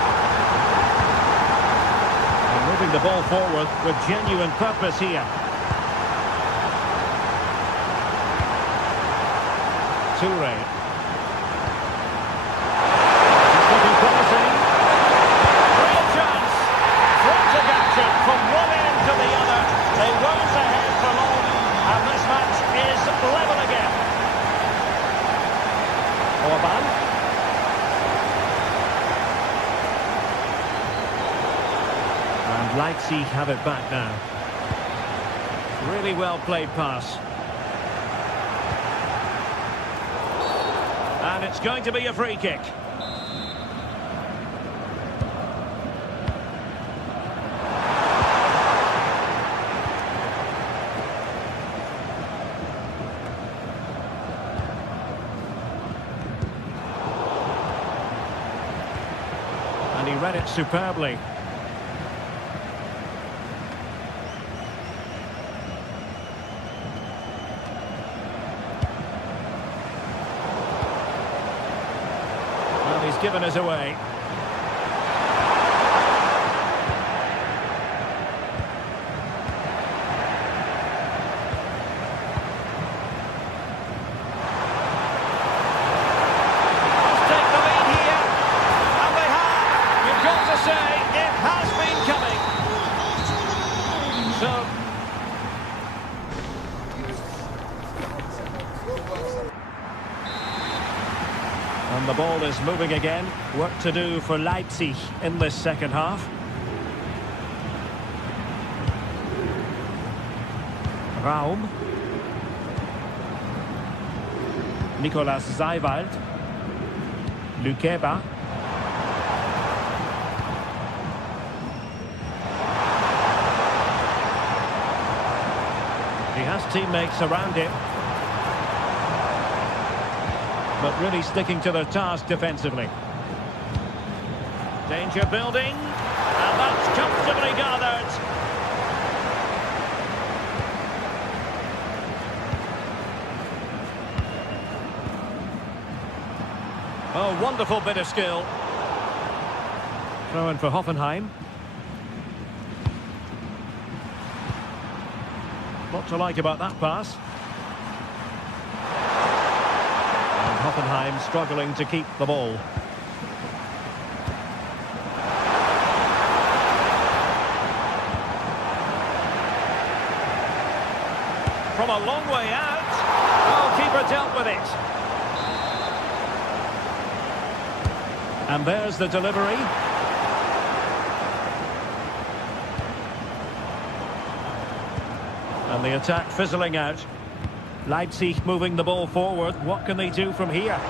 Moving the ball forward with genuine purpose here. Toure. It's looking promising. Real chance. Frantic action from one end to the other. They weren't ahead for long, and this match is level again. Orban. Leipzig have it back now. Really well played pass. And it's going to be a free kick. And he read it superbly. He's given us away. Let's take the lead here. And they have. You've got to say, it has been coming. So... And the ball is moving again. Work to do for Leipzig in this second half. Raum. Nicolas Seiwald. Lukeba. teammates around him. But really sticking to their task defensively. Danger building, and that's comfortably gathered. Oh, wonderful bit of skill. Throw in for Hoffenheim. What to like about that pass? And Hoffenheim struggling to keep the ball. From a long way out, goalkeeper dealt with it. And there's the delivery. And the attack fizzling out. Leipzig moving the ball forward. What can they do from here? And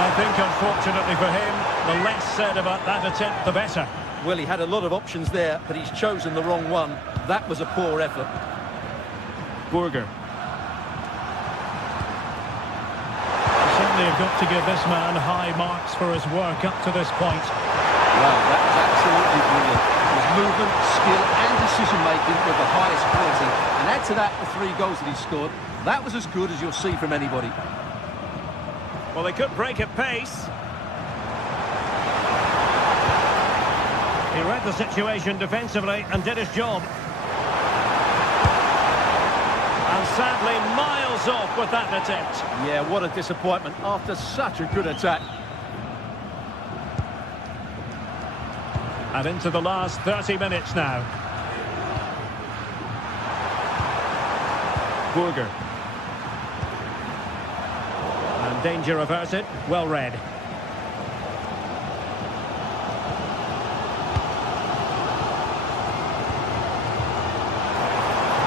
I think, unfortunately for him, the less said about that attempt, the better. Well, he had a lot of options there, but he's chosen the wrong one. That was a poor effort. Burger. Certainly have got to give this man high marks for his work up to this point. Wow, that was absolutely brilliant. His movement, skill and decision-making were the highest quality. And add to that the 3 goals that he scored. That was as good as you'll see from anybody. Well, they could break at pace. He read the situation defensively and did his job. And sadly, miles off with that attempt. Yeah, what a disappointment after such a good attack. And into the last 30 minutes now. Burger. And danger averted. Well read.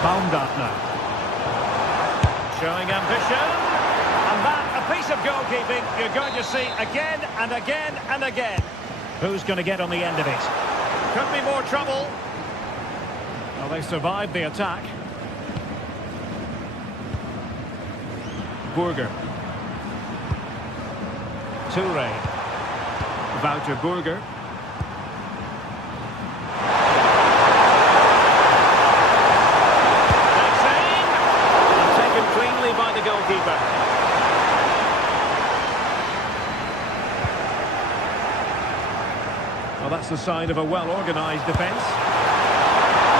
Baumgartner. Showing ambition. And that, a piece of goalkeeping you're going to see again and again and again. Who's going to get on the end of it? Could be more trouble. Well, they survived the attack. Burger. Toure. Wouter Burger. Takes aim. And taken cleanly by the goalkeeper. Well, that's the sign of a well-organised defence.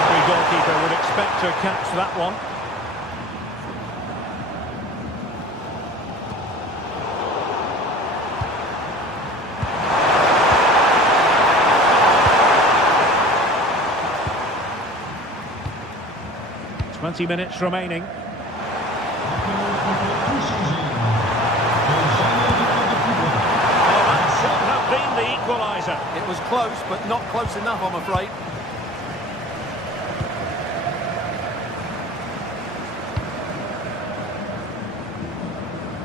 Every goalkeeper would expect to catch that one. Twenty minutes remaining. The equaliser. It was close, but not close enough, I'm afraid.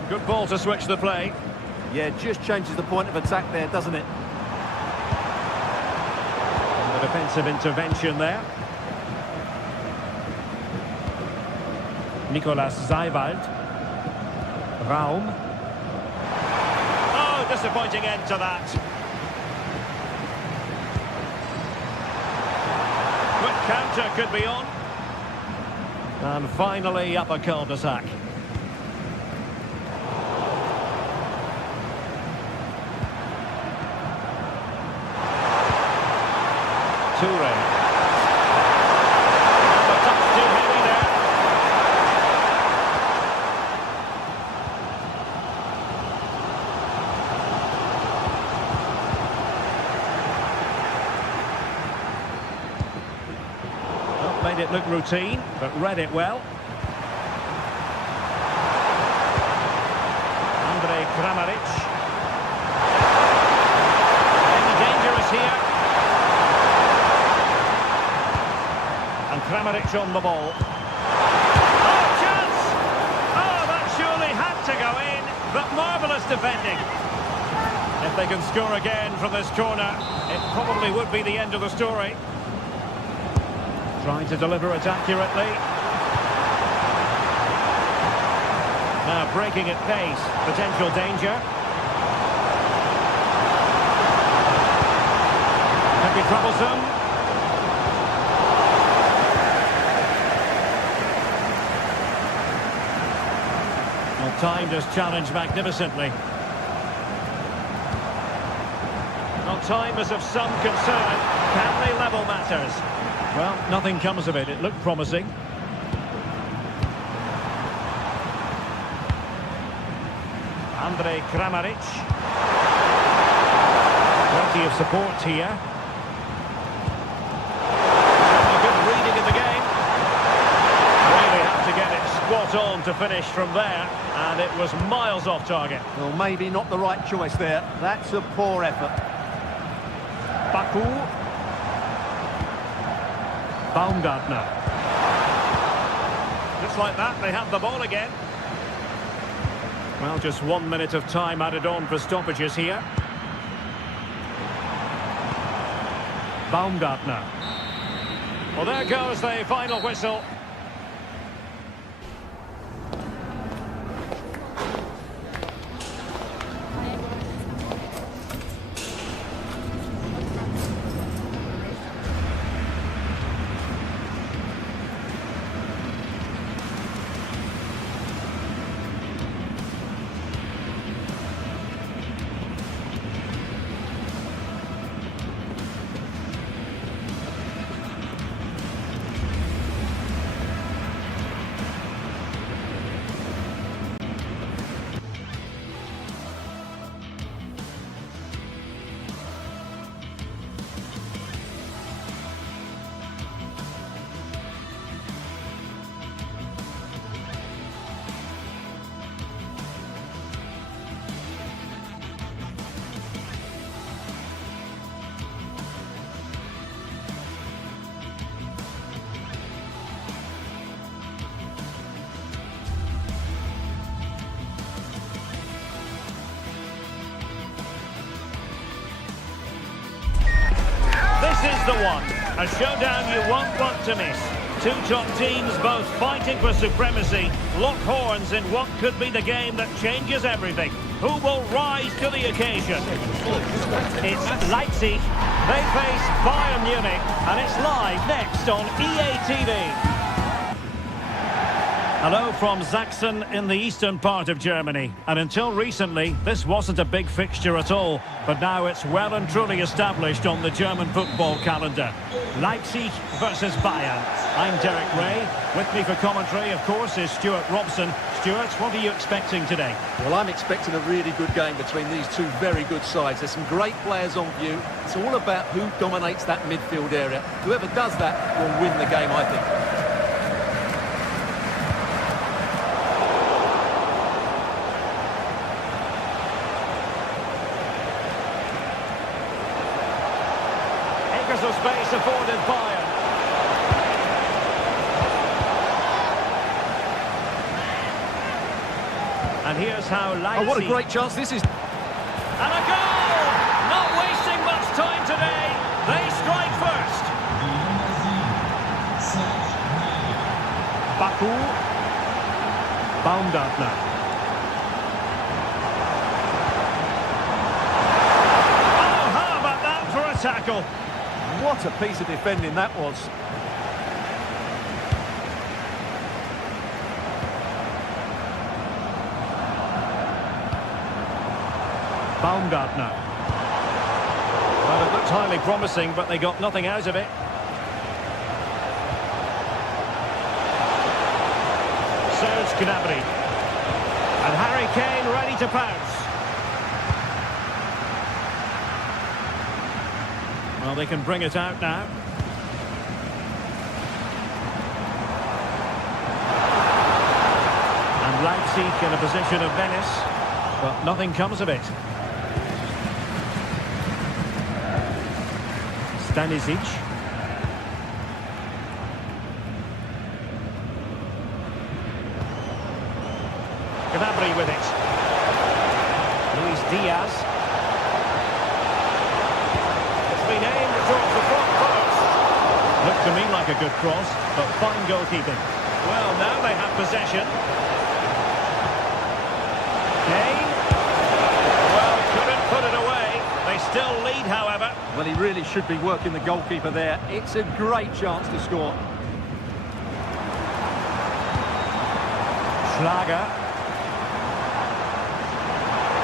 Good ball to switch the play. Yeah, just changes the point of attack there, doesn't it? And the defensive intervention there. Nicolas Zeiwald. Raum. Oh, disappointing end to that. Quick counter could be on. And finally up a cul-de-sac. Toure. The touch too heavy there. Well, made it look routine, but read it well. Kramaric. Any dangerous here. And Kramaric on the ball. Oh, chance! Oh, that surely had to go in, but marvellous defending. If they can score again from this corner, it probably would be the end of the story. Trying to deliver it accurately. breaking at pace. Potential danger. Can be troublesome. Well, timed his challenge magnificently. Well, time is of some concern. Can they level matters? Well, nothing comes of it. It looked promising. Andrej Kramaric. Plenty of support here. A good reading of the game. Really had to get it spot on to finish from there, and it was miles off target. Well, maybe not the right choice there. That's a poor effort. Baku. Baumgartner. Just like that, they have the ball again. Well, just 1 minute of time added on for stoppages here. Baumgartner. Well, there goes the final whistle. This is the one. A showdown you won't want to miss. Two top teams both fighting for supremacy. Lock horns in what could be the game that changes everything. Who will rise to the occasion? It's Leipzig. They face Bayern Munich. And it's live next on EA TV. Hello from Sachsen in the eastern part of Germany. And until recently, this wasn't a big fixture at all. But now it's well and truly established on the German football calendar. Leipzig versus Bayern. I'm Derek Ray. With me for commentary, of course, is Stuart Robson. Stuart, what are you expecting today? Well, I'm expecting a really good game between these two very good sides. There's some great players on view. It's all about who dominates that midfield area. Whoever does that will win the game, I think. Of space afforded Bayern. And here's how Leipzig... Oh, what a great chance this is. And a goal! Not wasting much time today. They strike first. Baku. Baumgartner. Oh, how about that for a tackle? What a piece of defending that was. Baumgartner. Well, it looked highly promising, but they got nothing out of it. Serge Gnabry. And Harry Kane ready to pounce. Well, they can bring it out now. And Leipzig in a position of menace, but nothing comes of it. Stanisic. Gnabry with it. Luis Diaz. Been aimed towards the front post. Looked to me like a good cross, but fine goalkeeping. Well, now they have possession. Well, he really should be working the goalkeeper there. It's a great chance to score. Schlager.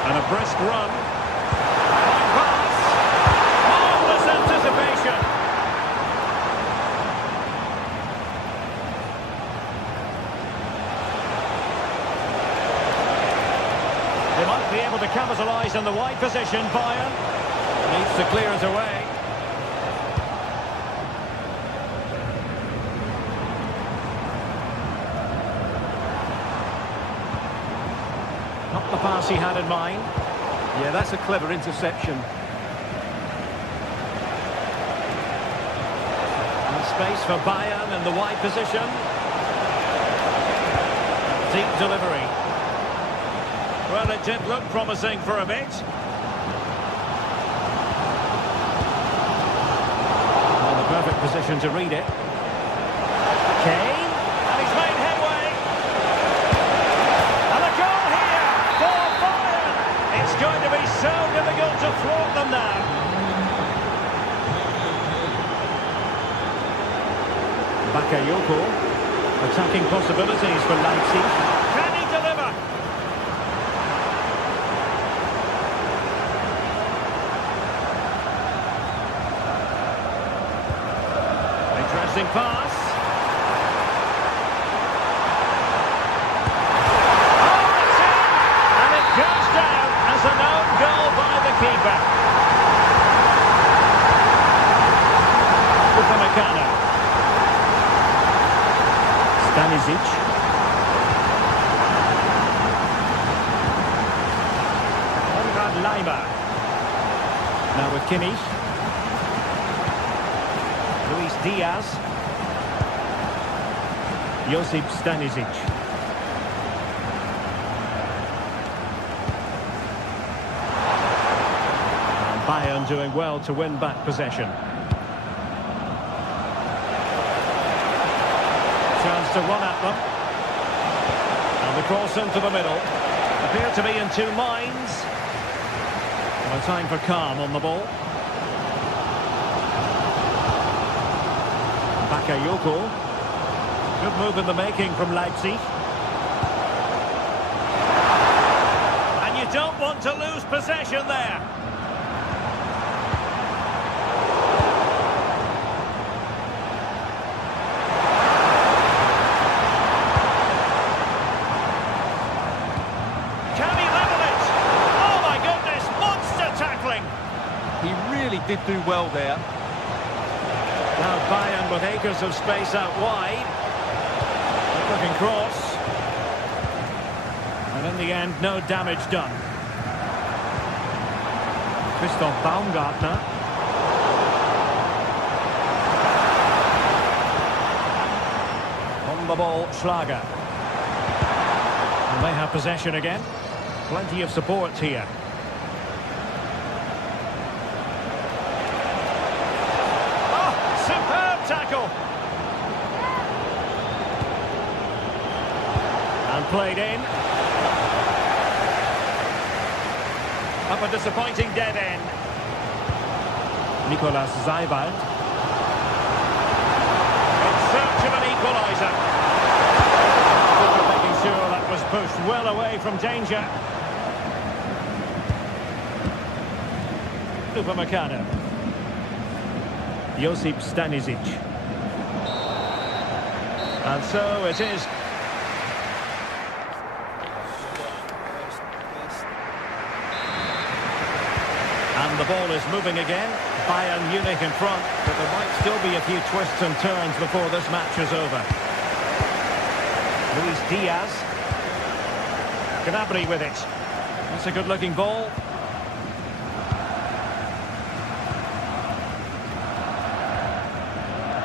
And a brisk run. Pass. Marvellous anticipation. They might be able to capitalise on the wide position. Bayern needs to clear it away. Not the pass he had in mind. Yeah, that's a clever interception. And space for Bayern in the wide position. Deep delivery. Well, it did look promising for a bit. Well, the perfect position to read it. Kane, and he's made headway. And a goal here for Bayern. It's going to be so difficult to thwart them now. Bakayoko, attacking possibilities for Leipzig. Can he deliver? Interesting pass. Oh, it's in! And it goes down as an own goal by the keeper. Upamecano. Stanisic. Konrad Laimer. Now with Kimmich. Luis Diaz. Josip Stanisic. And Bayern doing well to win back possession. Chance to run at them. And the cross into the middle. Appear to be in two minds. And a time for calm on the ball. Bakayoko. Good move in the making from Leipzig. And you don't want to lose possession there. Can he level it? Oh my goodness, monster tackling. He really did do well there. Now Bayern with acres of space out wide. Looking cross. And in the end, no damage done. Christoph Baumgartner. On the ball, Schlager. And they have possession again. Plenty of support here. Superb tackle. And played in. Up a disappointing dead end. Nicolas Zaybald. In search of an equaliser. Making sure that was pushed well away from danger. Upamecano. Josip Stanisic. And so it is. And the ball is moving again. Bayern Munich in front, but there might still be a few twists and turns before this match is over. Luis Diaz. Gnabry with it. That's a good-looking ball.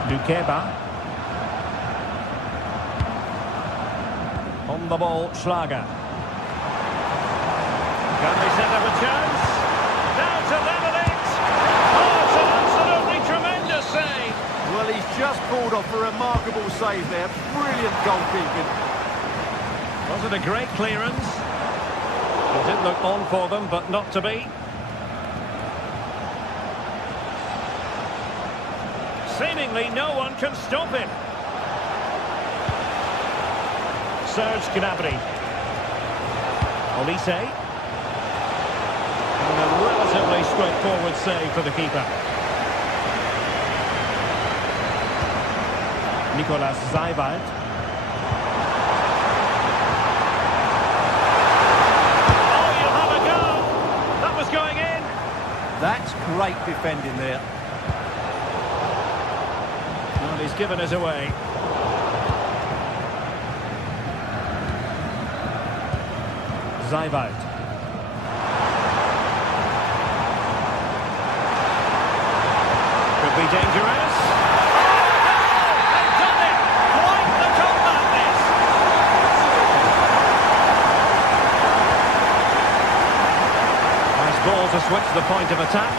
Lukeba. On the ball, Schlager. Can they set up a chance? Now to level it! Oh, it's an absolutely tremendous save! Well, he's just pulled off a remarkable save there. Brilliant goalkeeping. Was it a great clearance? It did look on for them, but not to be. seemingly no one can stop him. Serge Gnabry. Olise. And a relatively straightforward save for the keeper. Nicolas Zaybalt. Oh, you have a go! That was going in! That's great defending there. Well, he's given it away. Zaybalt. Could be dangerous. They've done it! Quite the comeback, this! Nice ball to switch the point of attack.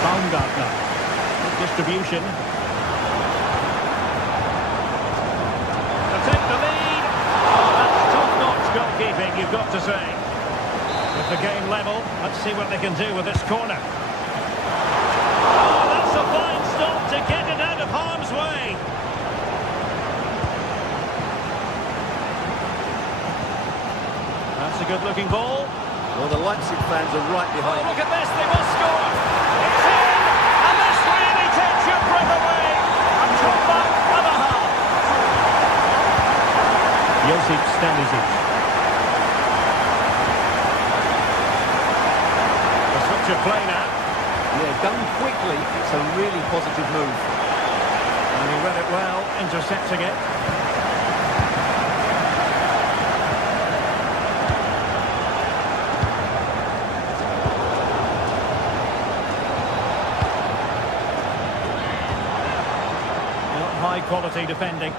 Baumgartner. Good distribution. To take the lead. Oh, that's top-notch goalkeeping, you've got to say. With the game level, let's see what they can do with this corner. Oh, that's a fine stop to get it out of harm's way. That's a good-looking ball. Well, the Leipzig fans are right behind. Oh, look at this, they will score. It's in, and this really takes your breath away. A comeback and a half. Josip Stanisic. A switch of play now. Yeah, done quickly. It's a really positive move. And he read it well, intercepting it. High quality defending. A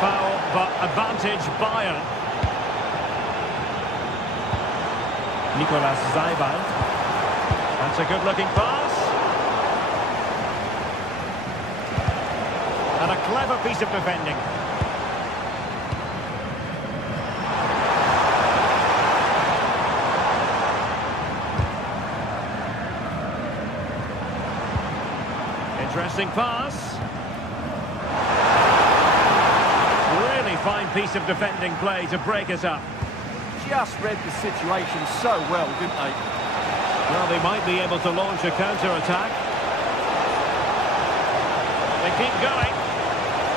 foul, but advantage Bayern. Nicolas Zaybalt. That's a good looking pass. And a clever piece of defending. Interesting pass. Really fine piece of defending play to break us up. Just read the situation so well, didn't they? Well, they might be able to launch a counter-attack. They keep going.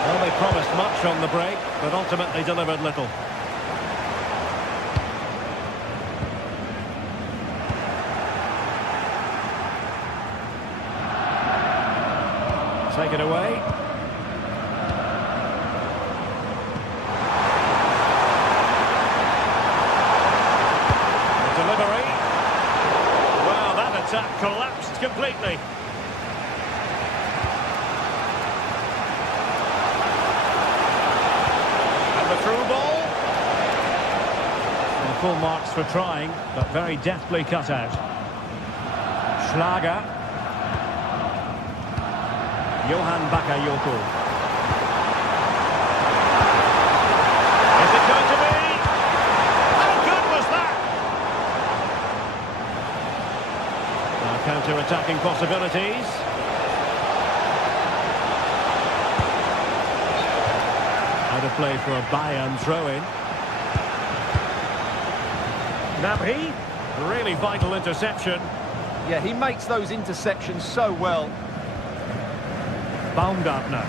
Well, they promised much on the break, but ultimately delivered little. Take it away. The delivery. Well, that attack collapsed completely. And the through ball. And full marks for trying, but very deftly cut out. Schlager. Johan Bakayoko. Is it going to be? How good was that? Now counter-attacking possibilities. Out of play for a Bayern throw-in. Gnabry, really vital interception. Yeah, he makes those interceptions so well. Baumgartner.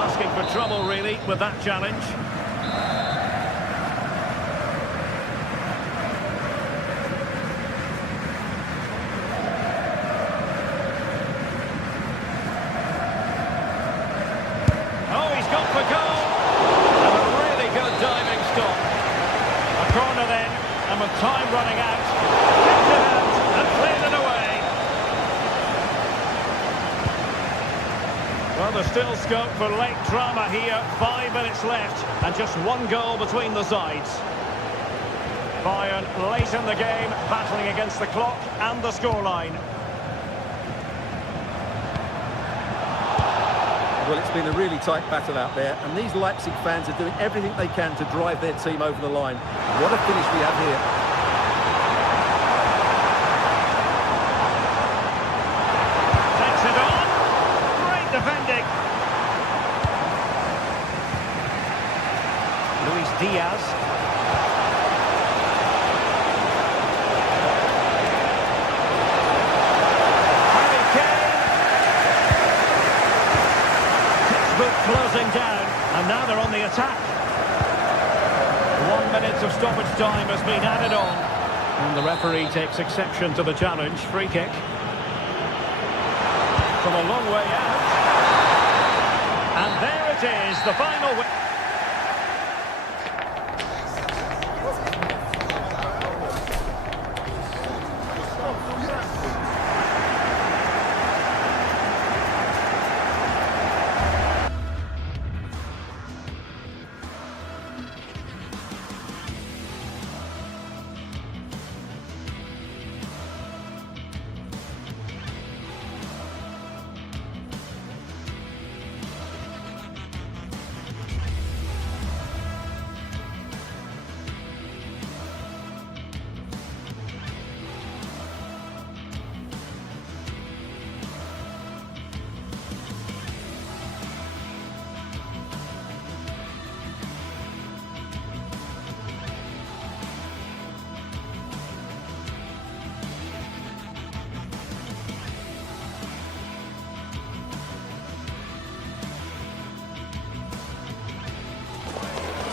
Asking for trouble, really, with that challenge. Oh, he's gone for goal. And a really good diving stop. A corner then, and with time running out, kicked it out and cleared it away. Well, there's still scope for late drama here. 5 minutes left, and just one goal between the sides. Bayern late in the game, battling against the clock and the scoreline. Well, it's been a really tight battle out there, and these Leipzig fans are doing everything they can to drive their team over the line. What a finish we have here. Takes it on. Great defending. Luis Diaz. Closing down, and now they're on the attack. 1 minute of stoppage time has been added on, and the referee takes exception to the challenge. Free kick from a long way out, and there it is, the final.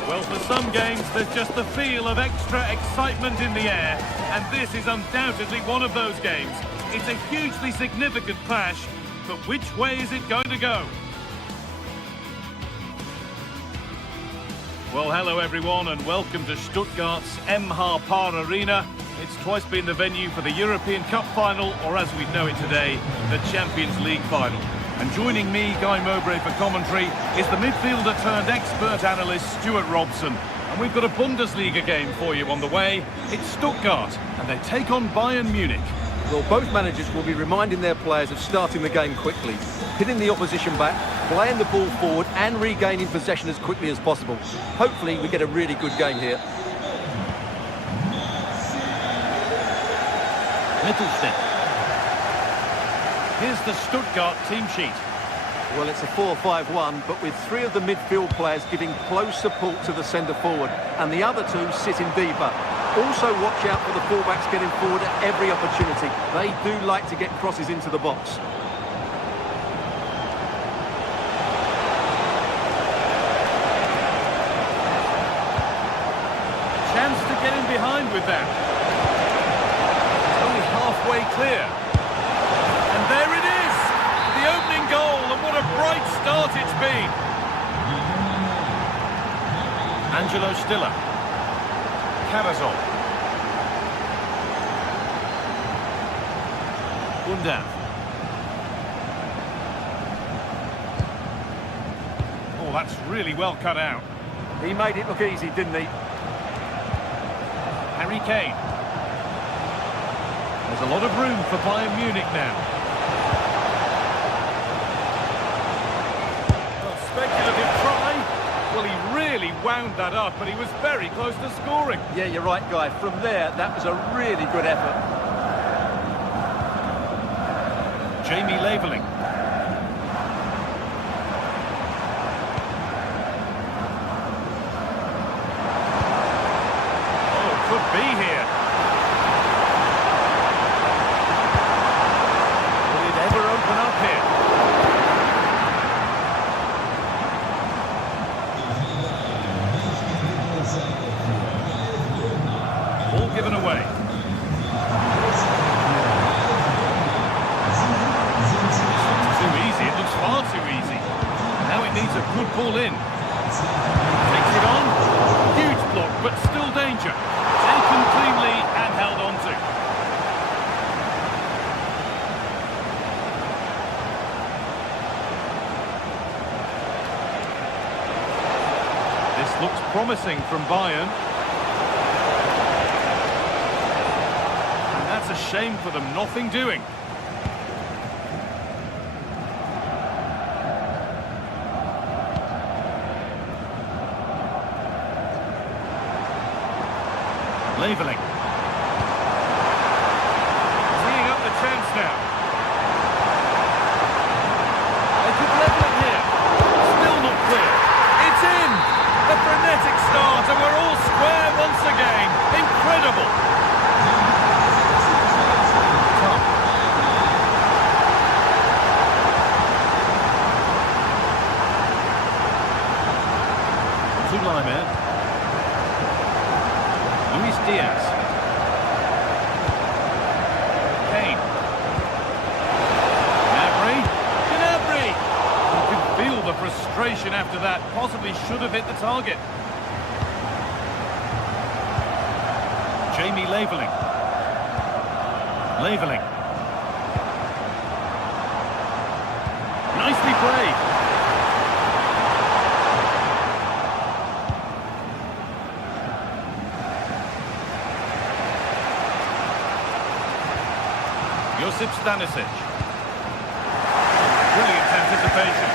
Well, for some games, there's just the feel of extra excitement in the air, and this is undoubtedly one of those games. It's a hugely significant clash, but which way is it going to go? Well, hello everyone, and welcome to Stuttgart's Par Arena. It's twice been the venue for the European Cup final, or as we know it today, the Champions League final. And joining me, Guy Mowbray, for commentary is the midfielder turned expert analyst Stuart Robson. And we've got a Bundesliga game for you on the way. It's Stuttgart, and they take on Bayern Munich. Well, both managers will be reminding their players of starting the game quickly, hitting the opposition back, playing the ball forward and regaining possession as quickly as possible. Hopefully we get a really good game here. Mittelstedt. Here's the Stuttgart team sheet. Well, it's a 4-5-1, but with three of the midfield players giving close support to the centre forward, and the other two sitting deeper. Also watch out for the fullbacks getting forward at every opportunity. They do like to get crosses into the box. Chance to get in behind with that. It's only halfway clear. And there it is! The opening goal, and what a bright start it's been. Angelo Stiller. Carazol. Undav. Oh, that's really well cut out. He made it look easy, didn't he? Harry Kane. There's a lot of room for Bayern Munich now. Speculative try. Well, he really wound that up, but he was very close to scoring. Yeah, you're right, Guy. From there, that was a really good effort. Jamie Laveling. Oh, could be here. Will it ever open up here? Ball given away. Far too easy. Now it needs a good ball in. Takes it on. Huge block, but still danger. Taken cleanly and held on to. This looks promising from Bayern. shame for them, nothing doing. Leveling. Teeing up the chance now. They could level it here. Still not clear. It's in! A frenetic start, and we're all square once again. Incredible! Tough. Zulaimer. Luis Diaz. Kane. Gnabry. You can feel the frustration after that. Possibly should have hit the target. Jamie Leveling. Nicely played. Josip Stanisic. Brilliant anticipation.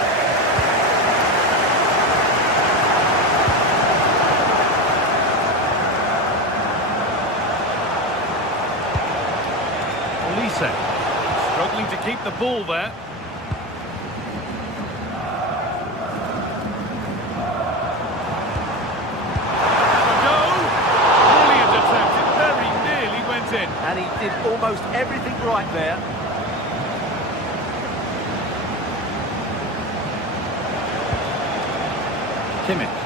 Olise. Struggling to keep the ball there. Brilliant attempt. It very nearly went in. And he did almost everything right there. Kimmich.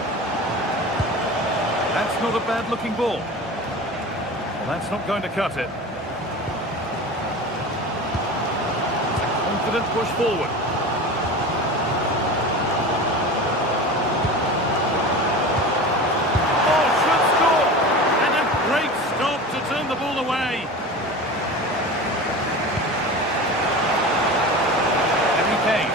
That's not a bad-looking ball. Well, that's not going to cut it. It's a confident push forward. Oh, should score! And a great stop to turn the ball away. Harry Kane.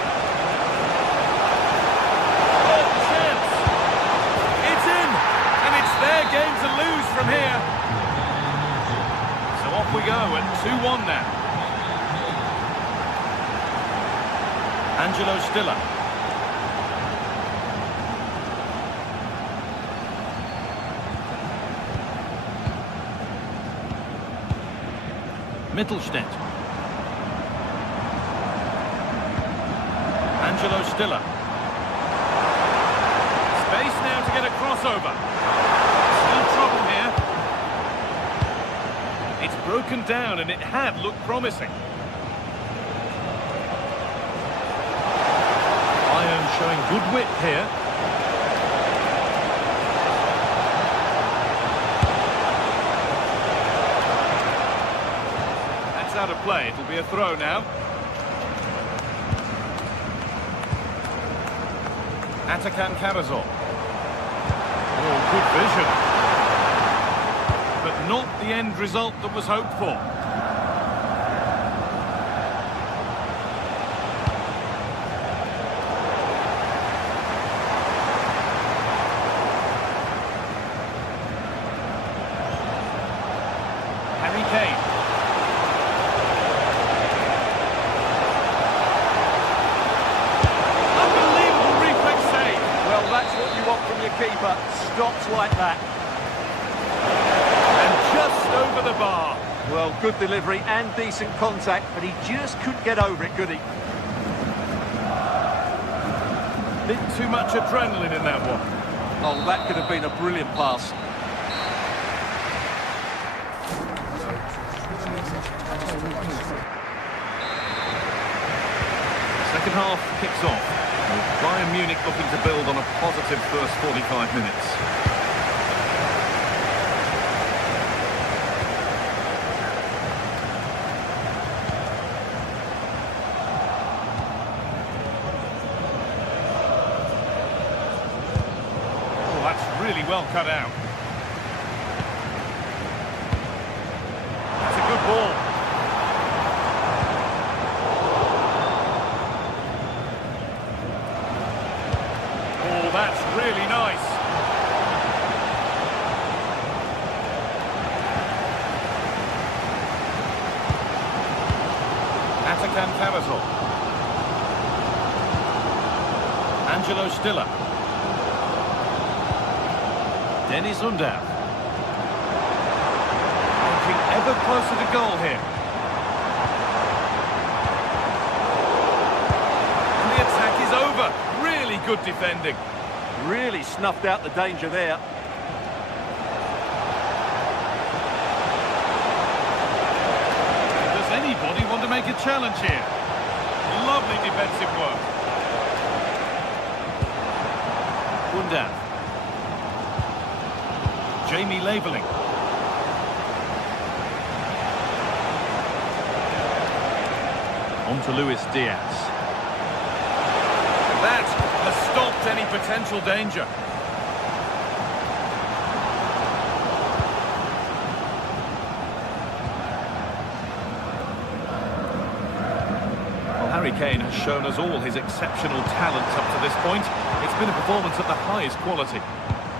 Their game to lose from here. So off we go at 2-1 now. Angelo Stiller. Mittelstädt. Angelo Stiller. Space now to get a crossover. Trouble here. It's broken down and it had looked promising. Bayern showing good wit here. That's out of play. It'll be a throw now. Atakan Karazor. Oh, good vision. But not the end result that was hoped for. Harry Kane. Unbelievable reflex save. Well, that's what you want from your keeper. Stops like that. Just over the bar. Well, good delivery and decent contact, but he just couldn't get over it, could he? Bit too much adrenaline in that one. Oh, that could have been a brilliant pass. Second half kicks off. Bayern Munich looking to build on a positive first 45 minutes. Really well cut out. That's a good ball. Oh, that's really nice. Atakan Cavazo. Angelo Stiller. Dennis Undav. Looking ever closer to goal here. And the attack is over. Really good defending. Really snuffed out the danger there. Does anybody want to make a challenge here? Lovely defensive work. Undav. Jamie Labeling. On to Luis Diaz. That has stopped any potential danger. Well, Harry Kane has shown us all his exceptional talents up to this point. It's been a performance of the highest quality.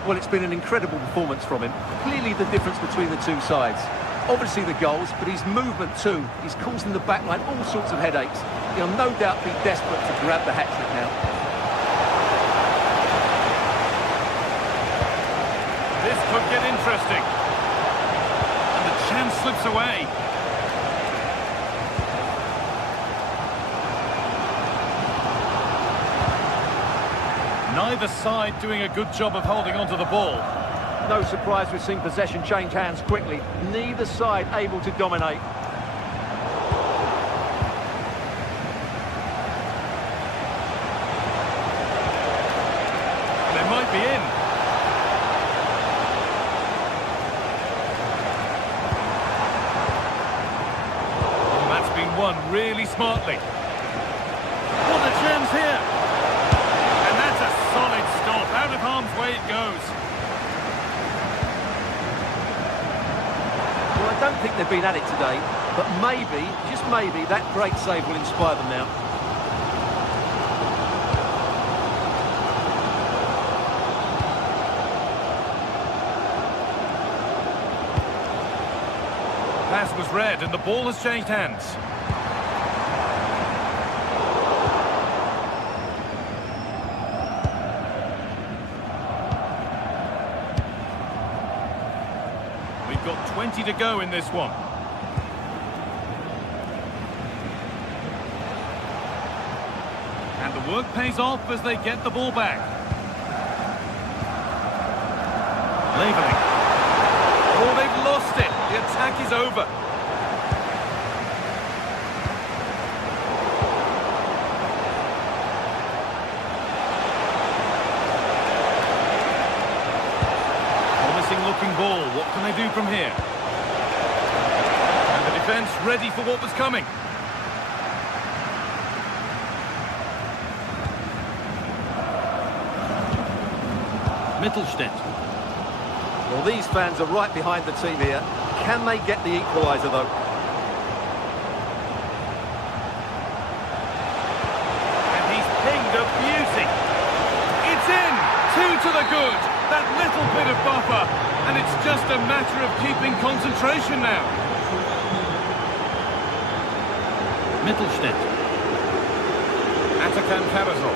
Well, it's been an incredible performance from him. Clearly the difference between the two sides. Obviously the goals, but his movement too. He's causing the backline all sorts of headaches. He'll no doubt be desperate to grab the hat-trick now. This could get interesting. And the chance slips away. Neither side doing a good job of holding onto the ball. No surprise we've seen possession change hands quickly. Neither side able to dominate. They might be in. Oh, that's been won really smartly. What a chance here. And that's a solid stop. Out of harm's way it goes. Well, I don't think they've been at it today, but maybe, just maybe, that great save will inspire them now. Pass was read and the ball has changed hands. We've got 20 to go in this one. And the work pays off as they get the ball back. Labeling. Oh, they've lost it. The attack is over. Promising looking ball. What can they do from here? And the defence ready for what was coming. Mittelstädt. Well, these fans are right behind the team here. Can they get the equaliser, though? And he's pinged a beauty. It's in! 2 to the good. That little bit of buffer. And it's just a matter of keeping concentration now. Mittelstädt. Atakan Cavazo.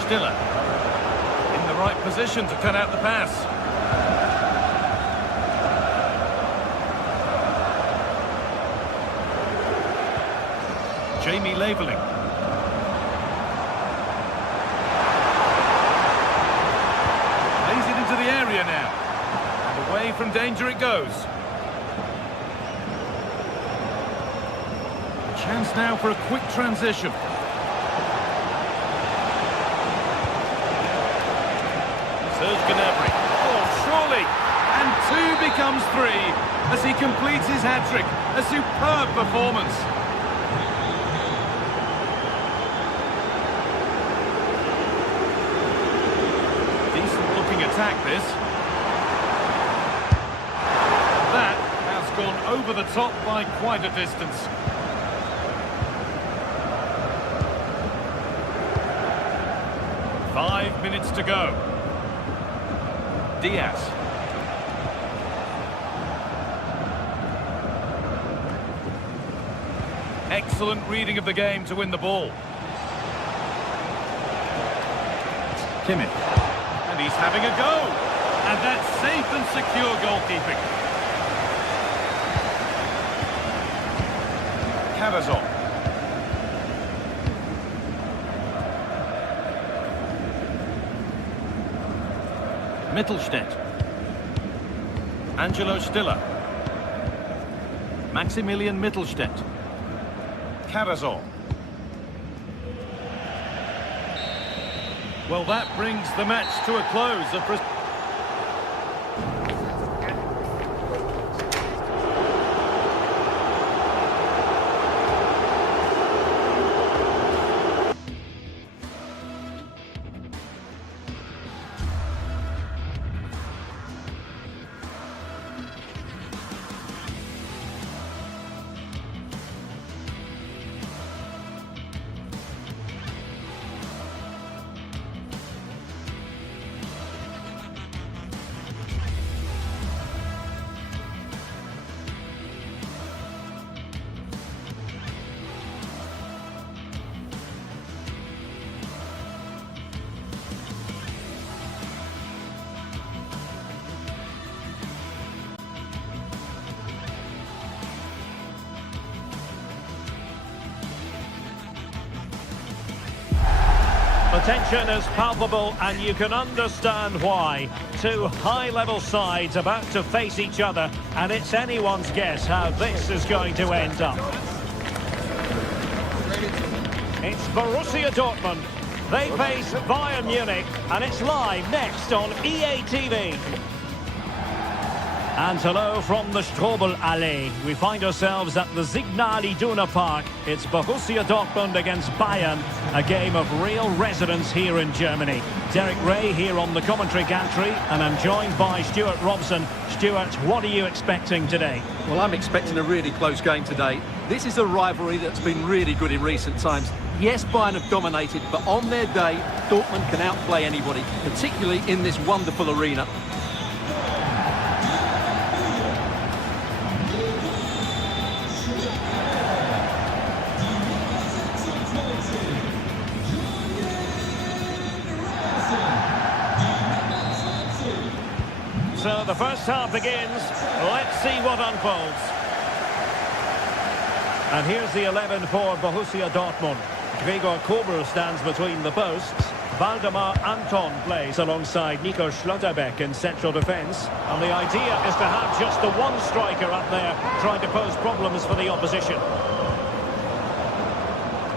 Stiller. In the right position to cut out the pass. Jamie Labeling. Lays it into the area now. And away from danger it goes. A chance now for a quick transition. Serge Gnabry. Oh, surely! And 2 becomes 3 as he completes his hat-trick. A superb performance. Decent-looking attack, this. That has gone over the top by quite a distance. Five minutes to go. Diaz. Excellent reading of the game to win the ball. Kimmich. And he's having a go. And that's safe and secure goalkeeping. Cavazon. Mittelstädt. Angelo Stiller. Maximilian Mittelstädt. Cavazon. Well, that brings the match to a close. The tension is palpable, and you can understand why. Two high-level sides about to face each other, and it's anyone's guess how this is going to end up. It's Borussia Dortmund. They face Bayern Munich, and it's live next on EA TV. And hello from the Strobel Allee. We find ourselves at the Signal Iduna Park. It's Borussia Dortmund against Bayern, a game of real resonance here in Germany. Derek Ray here on the commentary gantry, and I'm joined by Stuart Robson. Stuart, what are you expecting today? Well, I'm expecting a really close game today. This is a rivalry that's been really good in recent times. Yes, Bayern have dominated, but on their day, Dortmund can outplay anybody, particularly in this wonderful arena. So the first half begins. Let's see what unfolds. And here's the 11 for Borussia Dortmund. Gregor Kobel stands between the posts. Waldemar Anton plays alongside Nico Schlotterbeck in central defence. And the idea is to have just the one striker up there trying to pose problems for the opposition.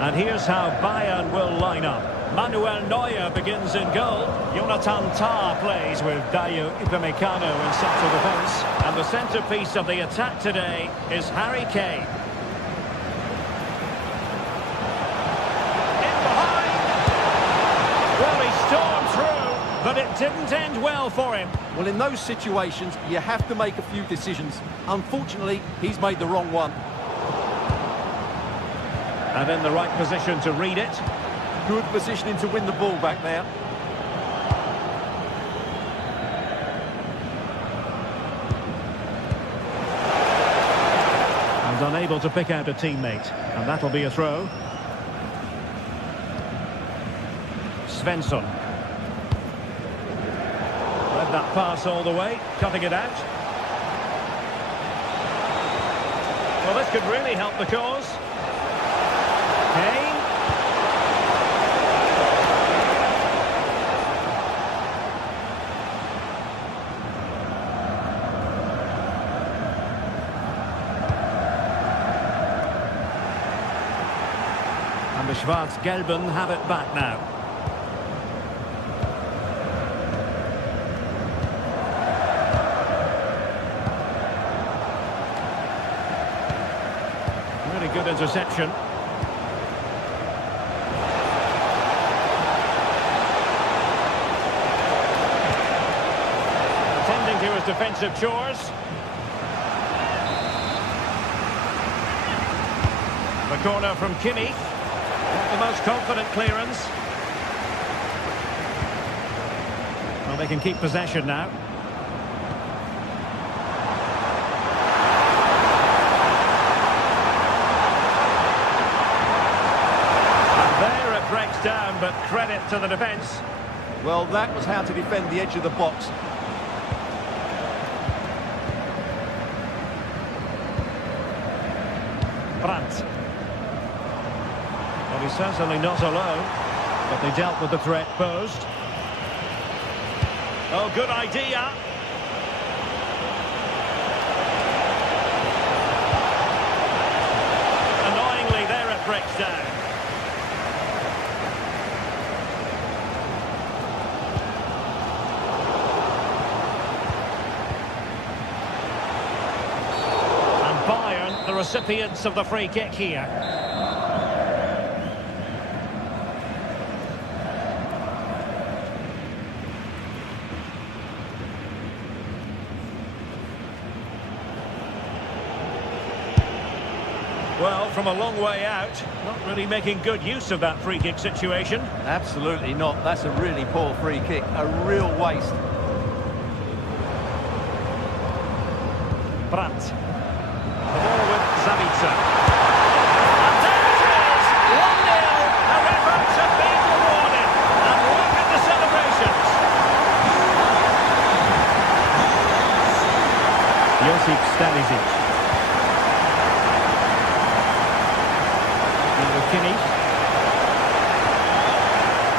And here's how Bayern will line up. Manuel Neuer begins in goal. Jonathan Tah plays with Dayo Upamecano in central defence. And the centrepiece of the attack today is Harry Kane. In behind. Well, he stormed through, but it didn't end well for him. Well, in those situations, you have to make a few decisions. Unfortunately, he's made the wrong one. And in the right position to read it. Good positioning to win the ball back there. And unable to pick out a teammate. And that'll be a throw. Svensson. Read that pass all the way, cutting it out. Well, this could really help the cause. Kane. And the Schwarz-Gelben have it back now. Really good interception. Attending to his defensive chores. The corner from Kimmich. Not the most confident clearance. Well, they can keep possession now. credit to the defence. Well, that was how to defend the edge of the box. Brandt. Well, he's certainly not alone, but they dealt with the threat posed. Oh, good idea. Annoyingly, there it breaks down. The recipients of the free kick here. Well, from a long way out, not really making good use of that free kick situation. Absolutely not. That's a really poor free kick. A real waste. Brandt. The ball with Zabitzer. And there it is! 1-0. Our efforts have been rewarded. And look at the celebrations. Josip Stanisic. Kimmich.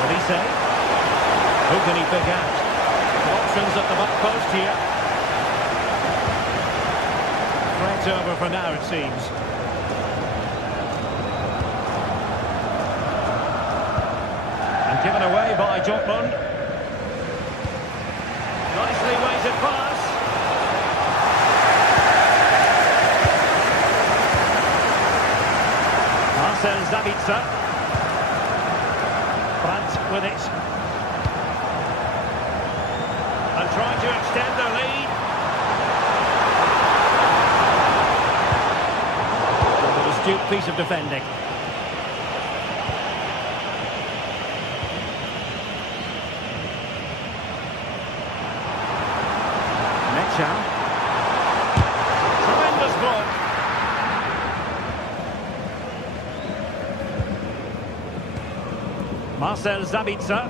What do he say? Who can he pick out? Options at the back post here. Threat over for now, it seems. And given away by Dortmund. Nicely weighted pass. Zabitzer. Brandt with it. And trying to extend their lead. An astute piece of defending. Mecha. Tremendous block. Marcel Zabitzer.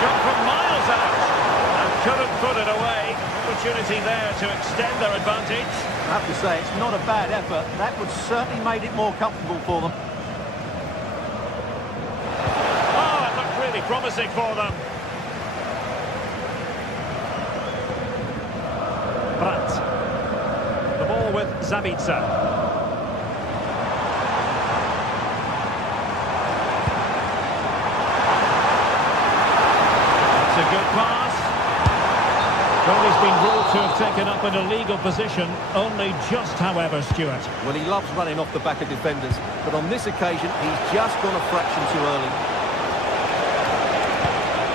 Shot from miles out. And couldn't put it away. Opportunity there to extend their advantage. I have to say, it's not a bad effort. That would certainly made it more comfortable for them. Oh, it looked really promising for them. Brandt. The ball with Zabitzer. A good pass. Well, he's been ruled to have taken up an illegal position, only just, however, Stuart. Well, he loves running off the back of defenders, but on this occasion, he's just gone a fraction too early.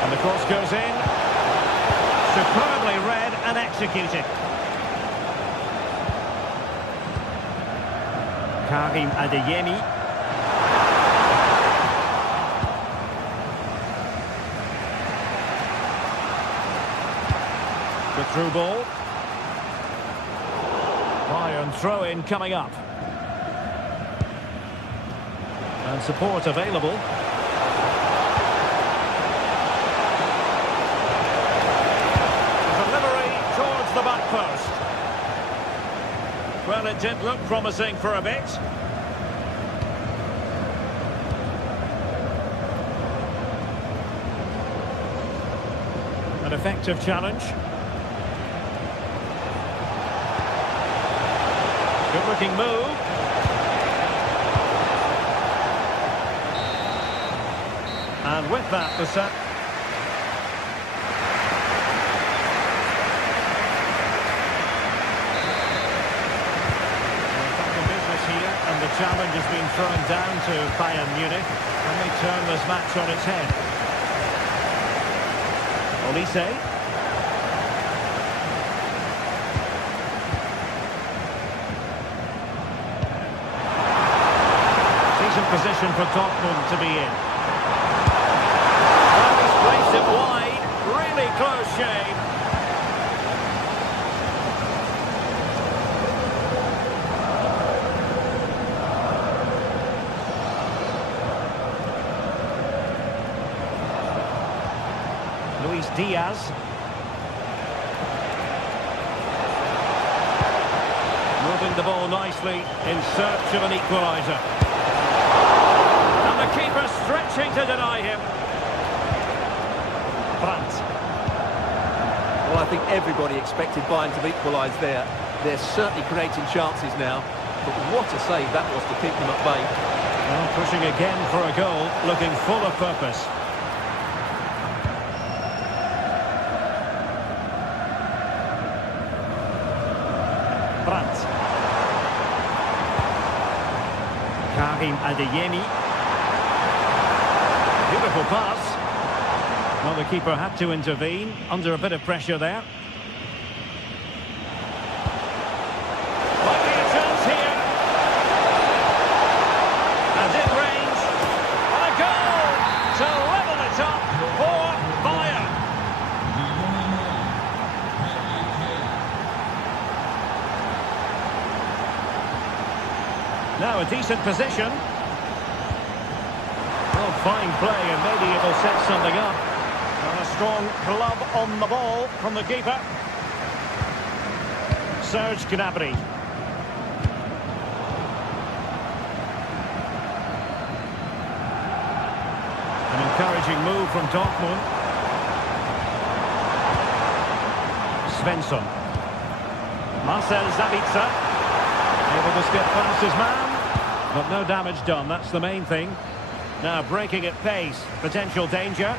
And the cross goes in. Superbly read and executed. Karim Adeyemi. The through ball. Bayern throw-in coming up. And support available. Delivery towards the back post. Well, it did look promising for a bit. An effective challenge. Good-looking move. And with that, the set. Back in business here, and the challenge has been thrown down to Bayern Munich. Can they turn this match on its head? Olise. Position for Dortmund to be in. Well, he's placed it wide. Really close shave. Luis Diaz. Moving the ball nicely in search of an equaliser. And the keeper stretching to deny him. Brandt. Well, I think everybody expected Bayern to equalise there. They're certainly creating chances now. But what a save that was to keep them at bay. Well, pushing again for a goal, looking full of purpose. Brandt. Karim Adeyemi. Beautiful pass. Well, the keeper had to intervene under a bit of pressure there. Might be a chance here. And in range. And a goal to level it up for Bayern. Now a decent position. Well, fine play, and maybe it will set something up. And a strong club on the ball from the keeper. Serge Gnabry. An encouraging move from Dortmund. Svensson. Marcel Sabitzer. Able to skip past his man. But no damage done, that's the main thing. Now breaking at pace, potential danger.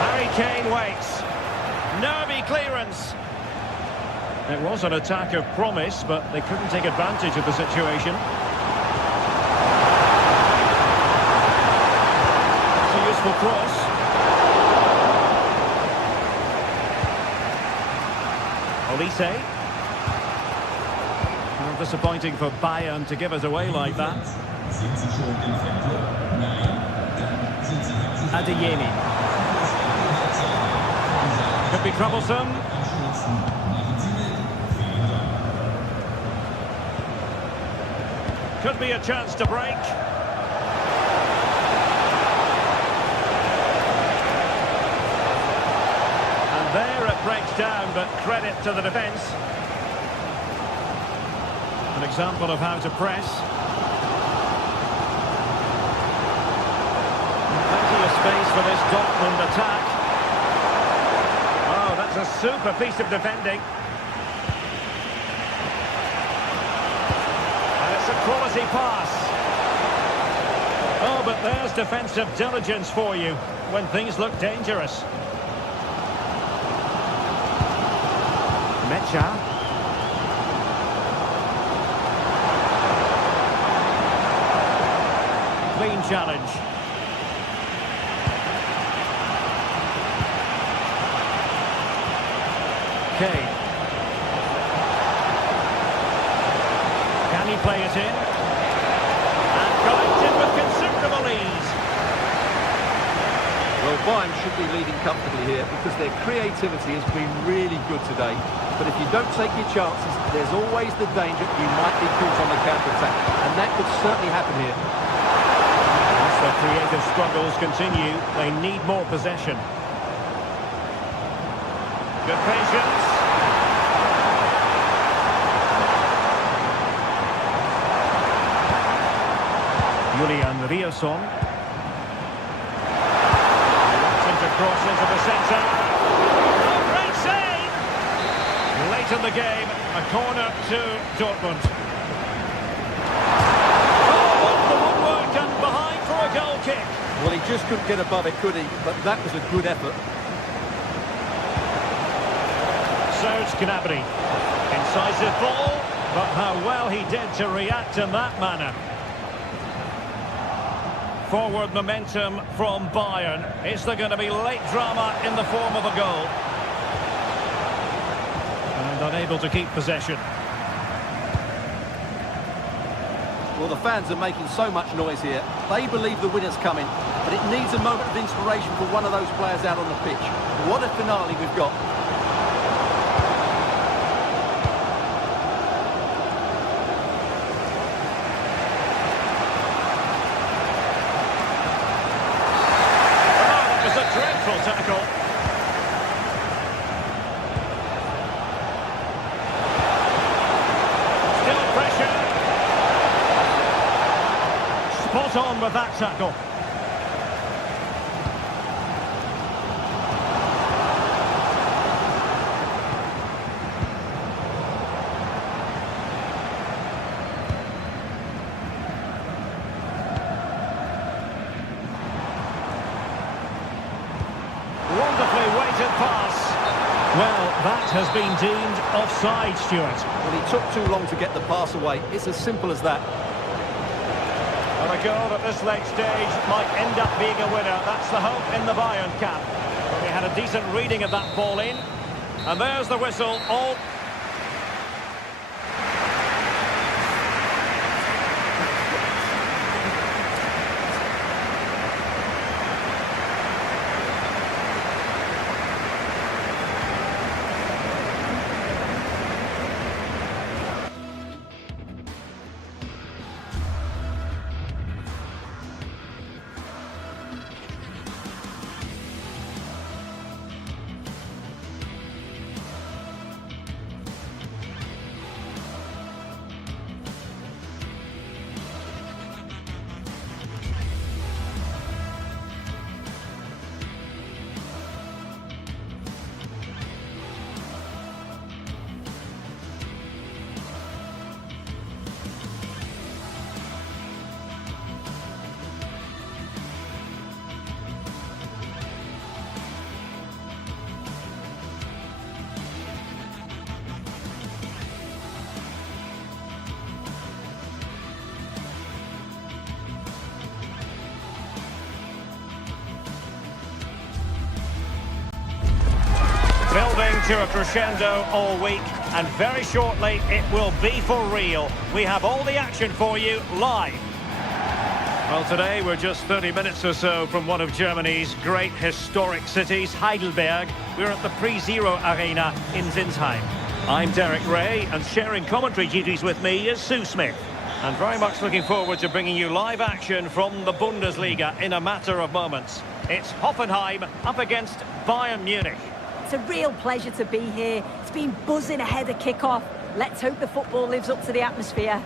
Harry Kane waits. Nervy clearance. It was an attack of promise, but they couldn't take advantage of the situation. It's a useful cross. Olise. Well, disappointing for Bayern to give it away like that. Adeyemi. Could be troublesome. Could be a chance to break. And there it breaks down, but credit to the defence. An example of how to press. Plenty of space for this Dortmund attack. Oh, that's a super piece of defending. And it's a quality pass. Oh, but there's defensive diligence for you when things look dangerous. Mecha. Clean challenge. Kane. Can he play it in? And collected with considerable ease. Well, Bayern should be leading comfortably here because their creativity has been really good today. But if you don't take your chances, there's always the danger you might be caught on the counter-attack. And that could certainly happen here. As the creative struggles continue, they need more possession. Good patience. Julian Riasson. Cross into the centre. Oh, great save! Late in the game, a corner to Dortmund. Oh, off the woodwork and behind for a goal kick. Well, he just couldn't get above it, could he? But that was a good effort. Serge Gnabry. Incisive ball, but how well he did to react in that manner. Forward momentum from Bayern. Is there going to be late drama in the form of a goal? And unable to keep possession. Well, the fans are making so much noise here. They believe the winner's coming, but it needs a moment of inspiration for one of those players out on the pitch. What a finale we've got. Spot on with that tackle. Wonderfully weighted pass. Well, that has been deemed offside, Stuart. Well, he took too long to get the pass away. It's as simple as that. And a goal at this late stage might end up being a winner. That's the hope in the Bayern camp. But we had a decent reading of that ball in. And there's the whistle. All... Building to a crescendo all week, and very shortly it will be for real. We have all the action for you live. Well, today we're just 30 minutes or so from one of Germany's great historic cities, Heidelberg. We're at the Pre-Zero Arena in Zinsheim. I'm Derek Ray, and sharing commentary duties with me is Sue Smith. And very much looking forward to bringing you live action from the Bundesliga in a matter of moments. It's Hoffenheim up against Bayern Munich. It's a real pleasure to be here. It's been buzzing ahead of kick-off. Let's hope the football lives up to the atmosphere.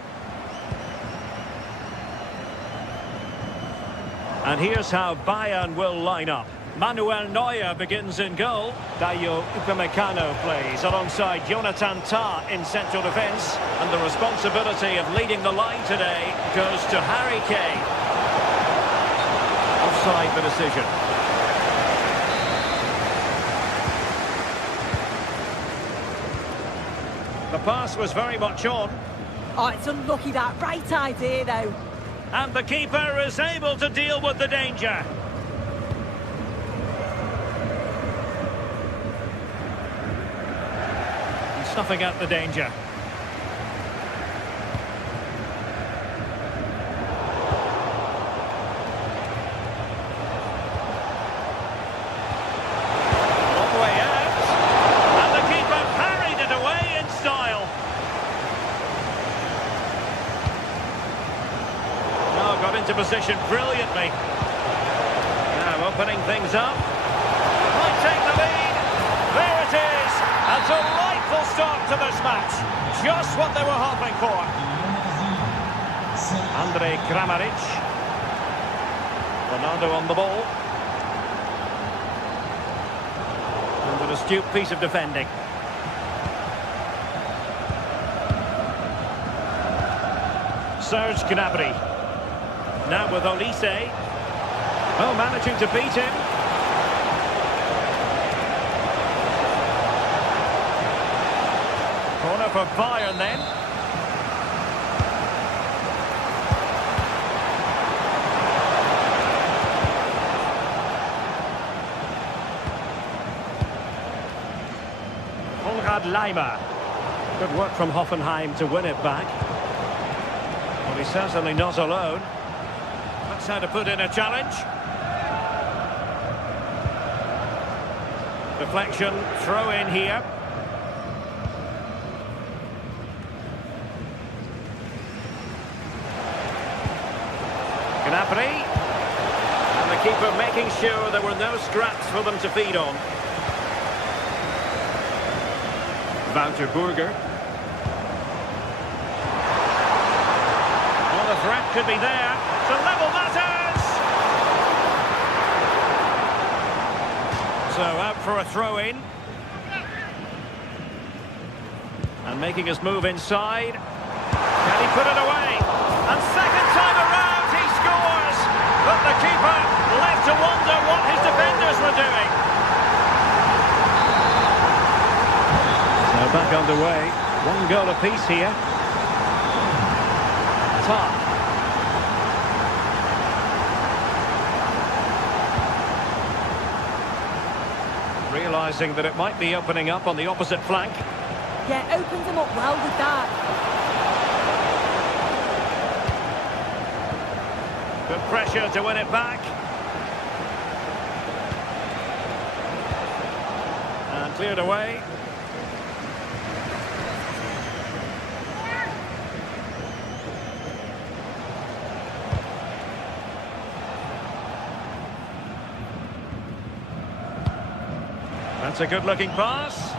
And here's how Bayern will line up. Manuel Neuer begins in goal. Dayo Upamecano plays alongside Jonathan Tah in central defence. And the responsibility of leading the line today goes to Harry Kane. Offside the decision. The pass was very much on. Oh, it's unlucky that. Right idea, though. And the keeper is able to deal with the danger. He's snuffing out the danger. Into position brilliantly. Now opening things up. Might take the lead. There it is. A delightful start to this match. Just what they were hoping for. Andre Kramaric. Ronaldo on the ball. And an astute piece of defending. Serge Gnabry. Now with Olise. Oh, managing to beat him. Corner for Bayern then. Konrad Laimer. Good work from Hoffenheim to win it back. Well, he's certainly not alone. That's how to put in a challenge. Deflection, throw in here. Gnabry. And the keeper making sure there were no scraps for them to feed on. Wouter Burger. Well, the threat could be there. to level matters. So out for a throw-in. And making his move inside. Can he put it away? And second time around, he scores! But the keeper left to wonder what his defenders were doing. So back underway. One goal apiece here. Tough. Realising that it might be opening up on the opposite flank. Yeah, opens them up well with that. Good pressure to win it back. And cleared away. That's a good-looking pass.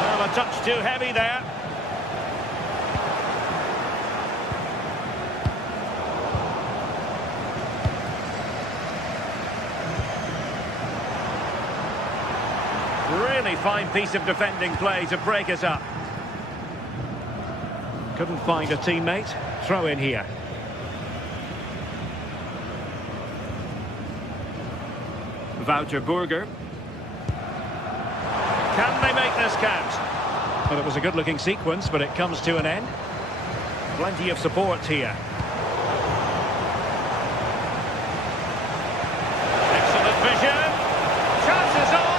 Well, a touch too heavy there. Really fine piece of defending play to break it up. Couldn't find a teammate. Throw in here. Wouter Burger. Can they make this count? Well, it was a good-looking sequence, but it comes to an end. Plenty of support here. Excellent vision. Chances on.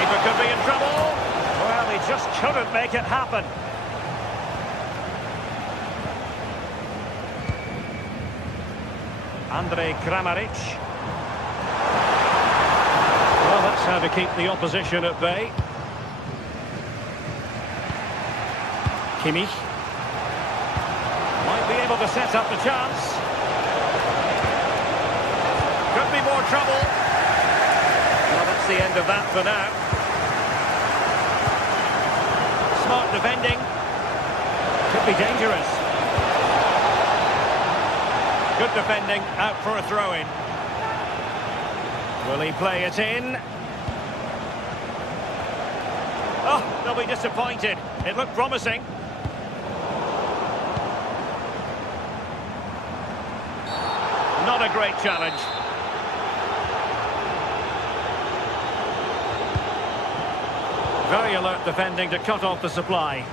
Keeper could be in trouble. Well, he just couldn't make it happen. Andrej Kramaric. Well, that's how to keep the opposition at bay. Kimmich. Might be able to set up the chance. Could be more trouble. Well, that's the end of that for now. Smart defending. Could be dangerous. Good defending, out for a throw-in. Will he play it in? Oh, they'll be disappointed. It looked promising. Not a great challenge. Very alert defending to cut off the supply.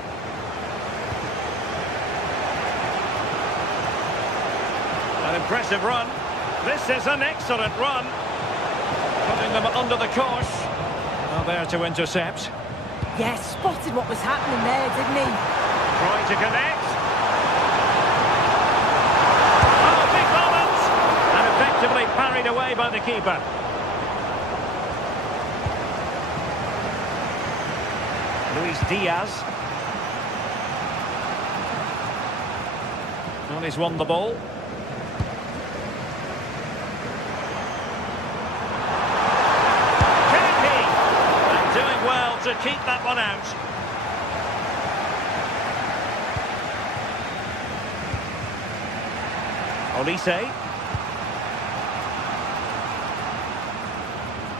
An impressive run. This is an excellent run. Putting them under the cosh. Well, there to intercept. Yeah, spotted what was happening there, didn't he? Trying to connect. Oh, big moment! And effectively parried away by the keeper. Luis Diaz. Well, he's won the ball. To keep that one out. Olise.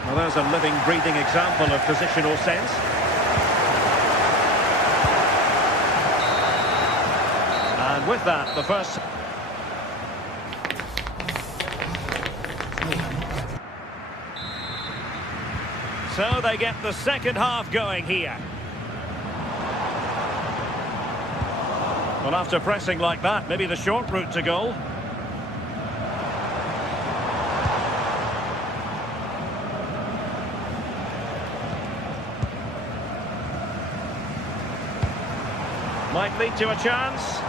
Well, there's a living, breathing example of positional sense. And with that, the first... So they get the second half going here. Well, after pressing like that, maybe the short route to goal. Might lead to a chance.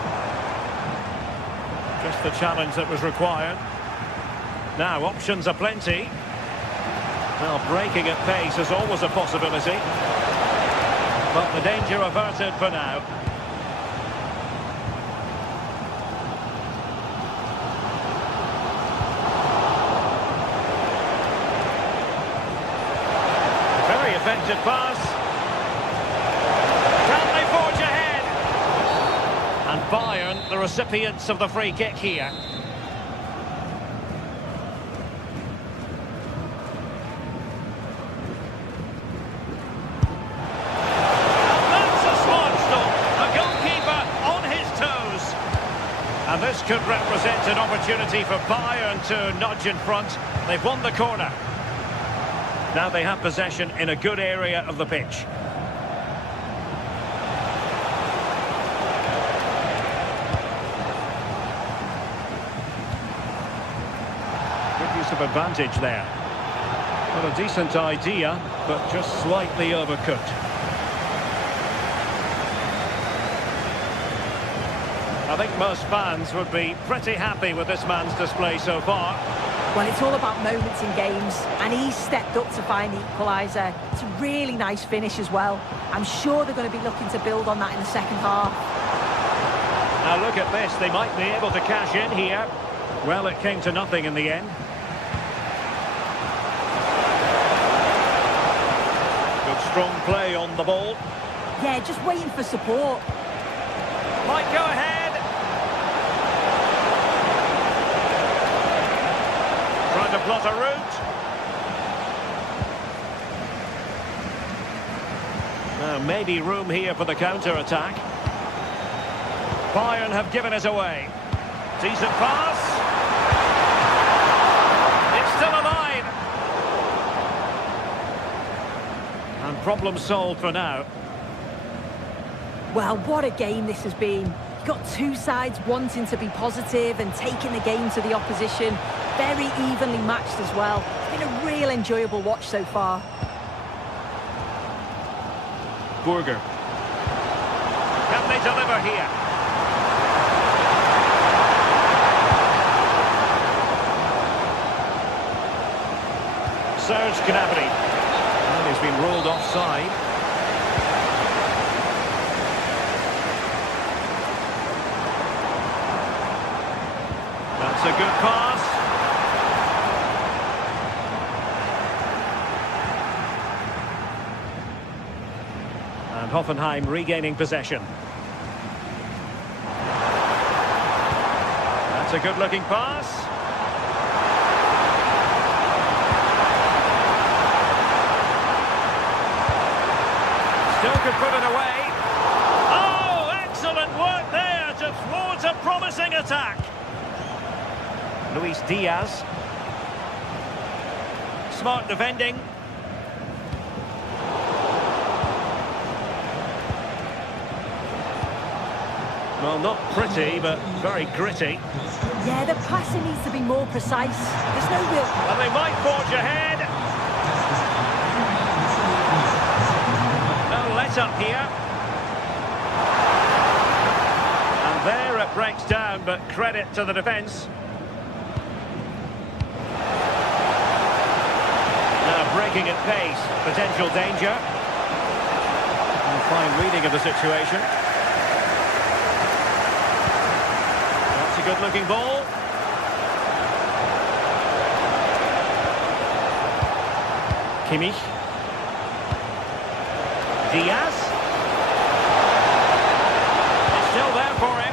Just the challenge that was required. Now, options are plenty. Well, breaking at pace is always a possibility. But the danger averted for now. Very effective pass. Can they forge ahead? And Bayern, the recipients of the free kick here. And this could represent an opportunity for Bayern to nudge in front. They've won the corner. Now they have possession in a good area of the pitch. Good use of advantage there. Not a decent idea, but just slightly overcooked. I think most fans would be pretty happy with this man's display so far. Well, it's all about moments in games, and he's stepped up to find the equaliser. It's a really nice finish as well. I'm sure they're going to be looking to build on that in the second half. Now look at this, they might be able to cash in here. Well, it came to nothing in the end. Good strong play on the ball. Yeah, just waiting for support. Might go ahead. Trying to plot a route. Now maybe room here for the counter-attack. Bayern have given it away. Decent pass. It's still alive. And problem solved for now. Well, what a game this has been. You've got two sides wanting to be positive and taking the game to the opposition. Very evenly matched as well. It's been a real enjoyable watch so far. Burger. Can they deliver here? Serge Gnabry. And he's been ruled offside. That's a good pass. And Hoffenheim regaining possession. That's a good-looking pass. Still could put it away. Oh, excellent work there to thwart a promising attack. Luis Diaz. Smart defending. Well, not pretty, but very gritty. Yeah, the passing needs to be more precise. There's no real... And they might forge ahead. No let-up here. And there it breaks down, but credit to the defence. Now breaking at pace. Potential danger. And fine reading of the situation. Good-looking ball. Kimmich. Diaz. It's still there for him.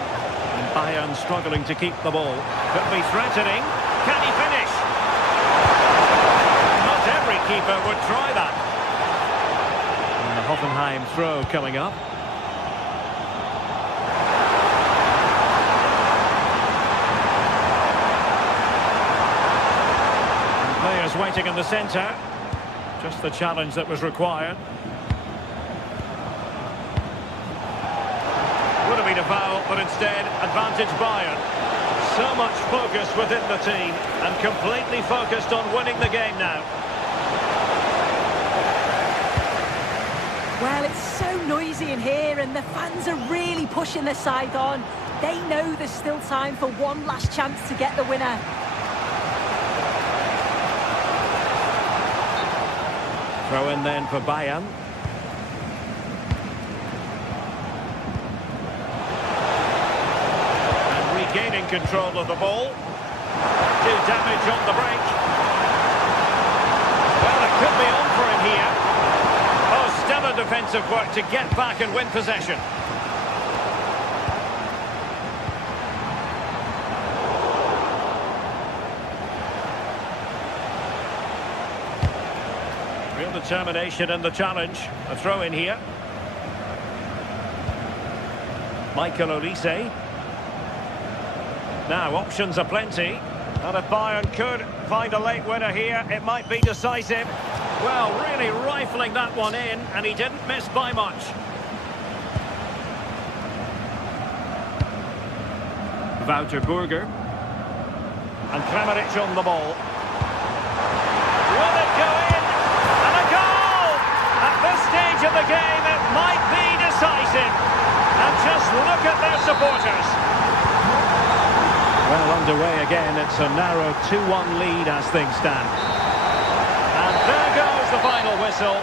And Bayern struggling to keep the ball. Could be threatening. Can he finish? Not every keeper would try that. And the Hoffenheim throw coming up. Waiting in the centre. Just the challenge that was required. Would have been a foul, but instead, advantage Bayern. So much focus within the team, and completely focused on winning the game now. Well, it's so noisy in here, and the fans are really pushing their side on. They know there's still time for one last chance to get the winner. Throw in then for Bayern. And regaining control of the ball. Do damage on the break. Well, it could be on for him here. Oh, stellar defensive work to get back and win possession. Real determination in the challenge. A throw in here. Michael Olise. Now, options are plenty. And if Bayern could find a late winner here, it might be decisive. Well, really rifling that one in, and he didn't miss by much. Wouter Burger. And Kramaric on the ball. Will it go in? And a goal! At this stage of the game, it might be decisive. And just look at their supporters. Well, underway again. It's a narrow 2-1 lead as things stand. And there goes the final whistle.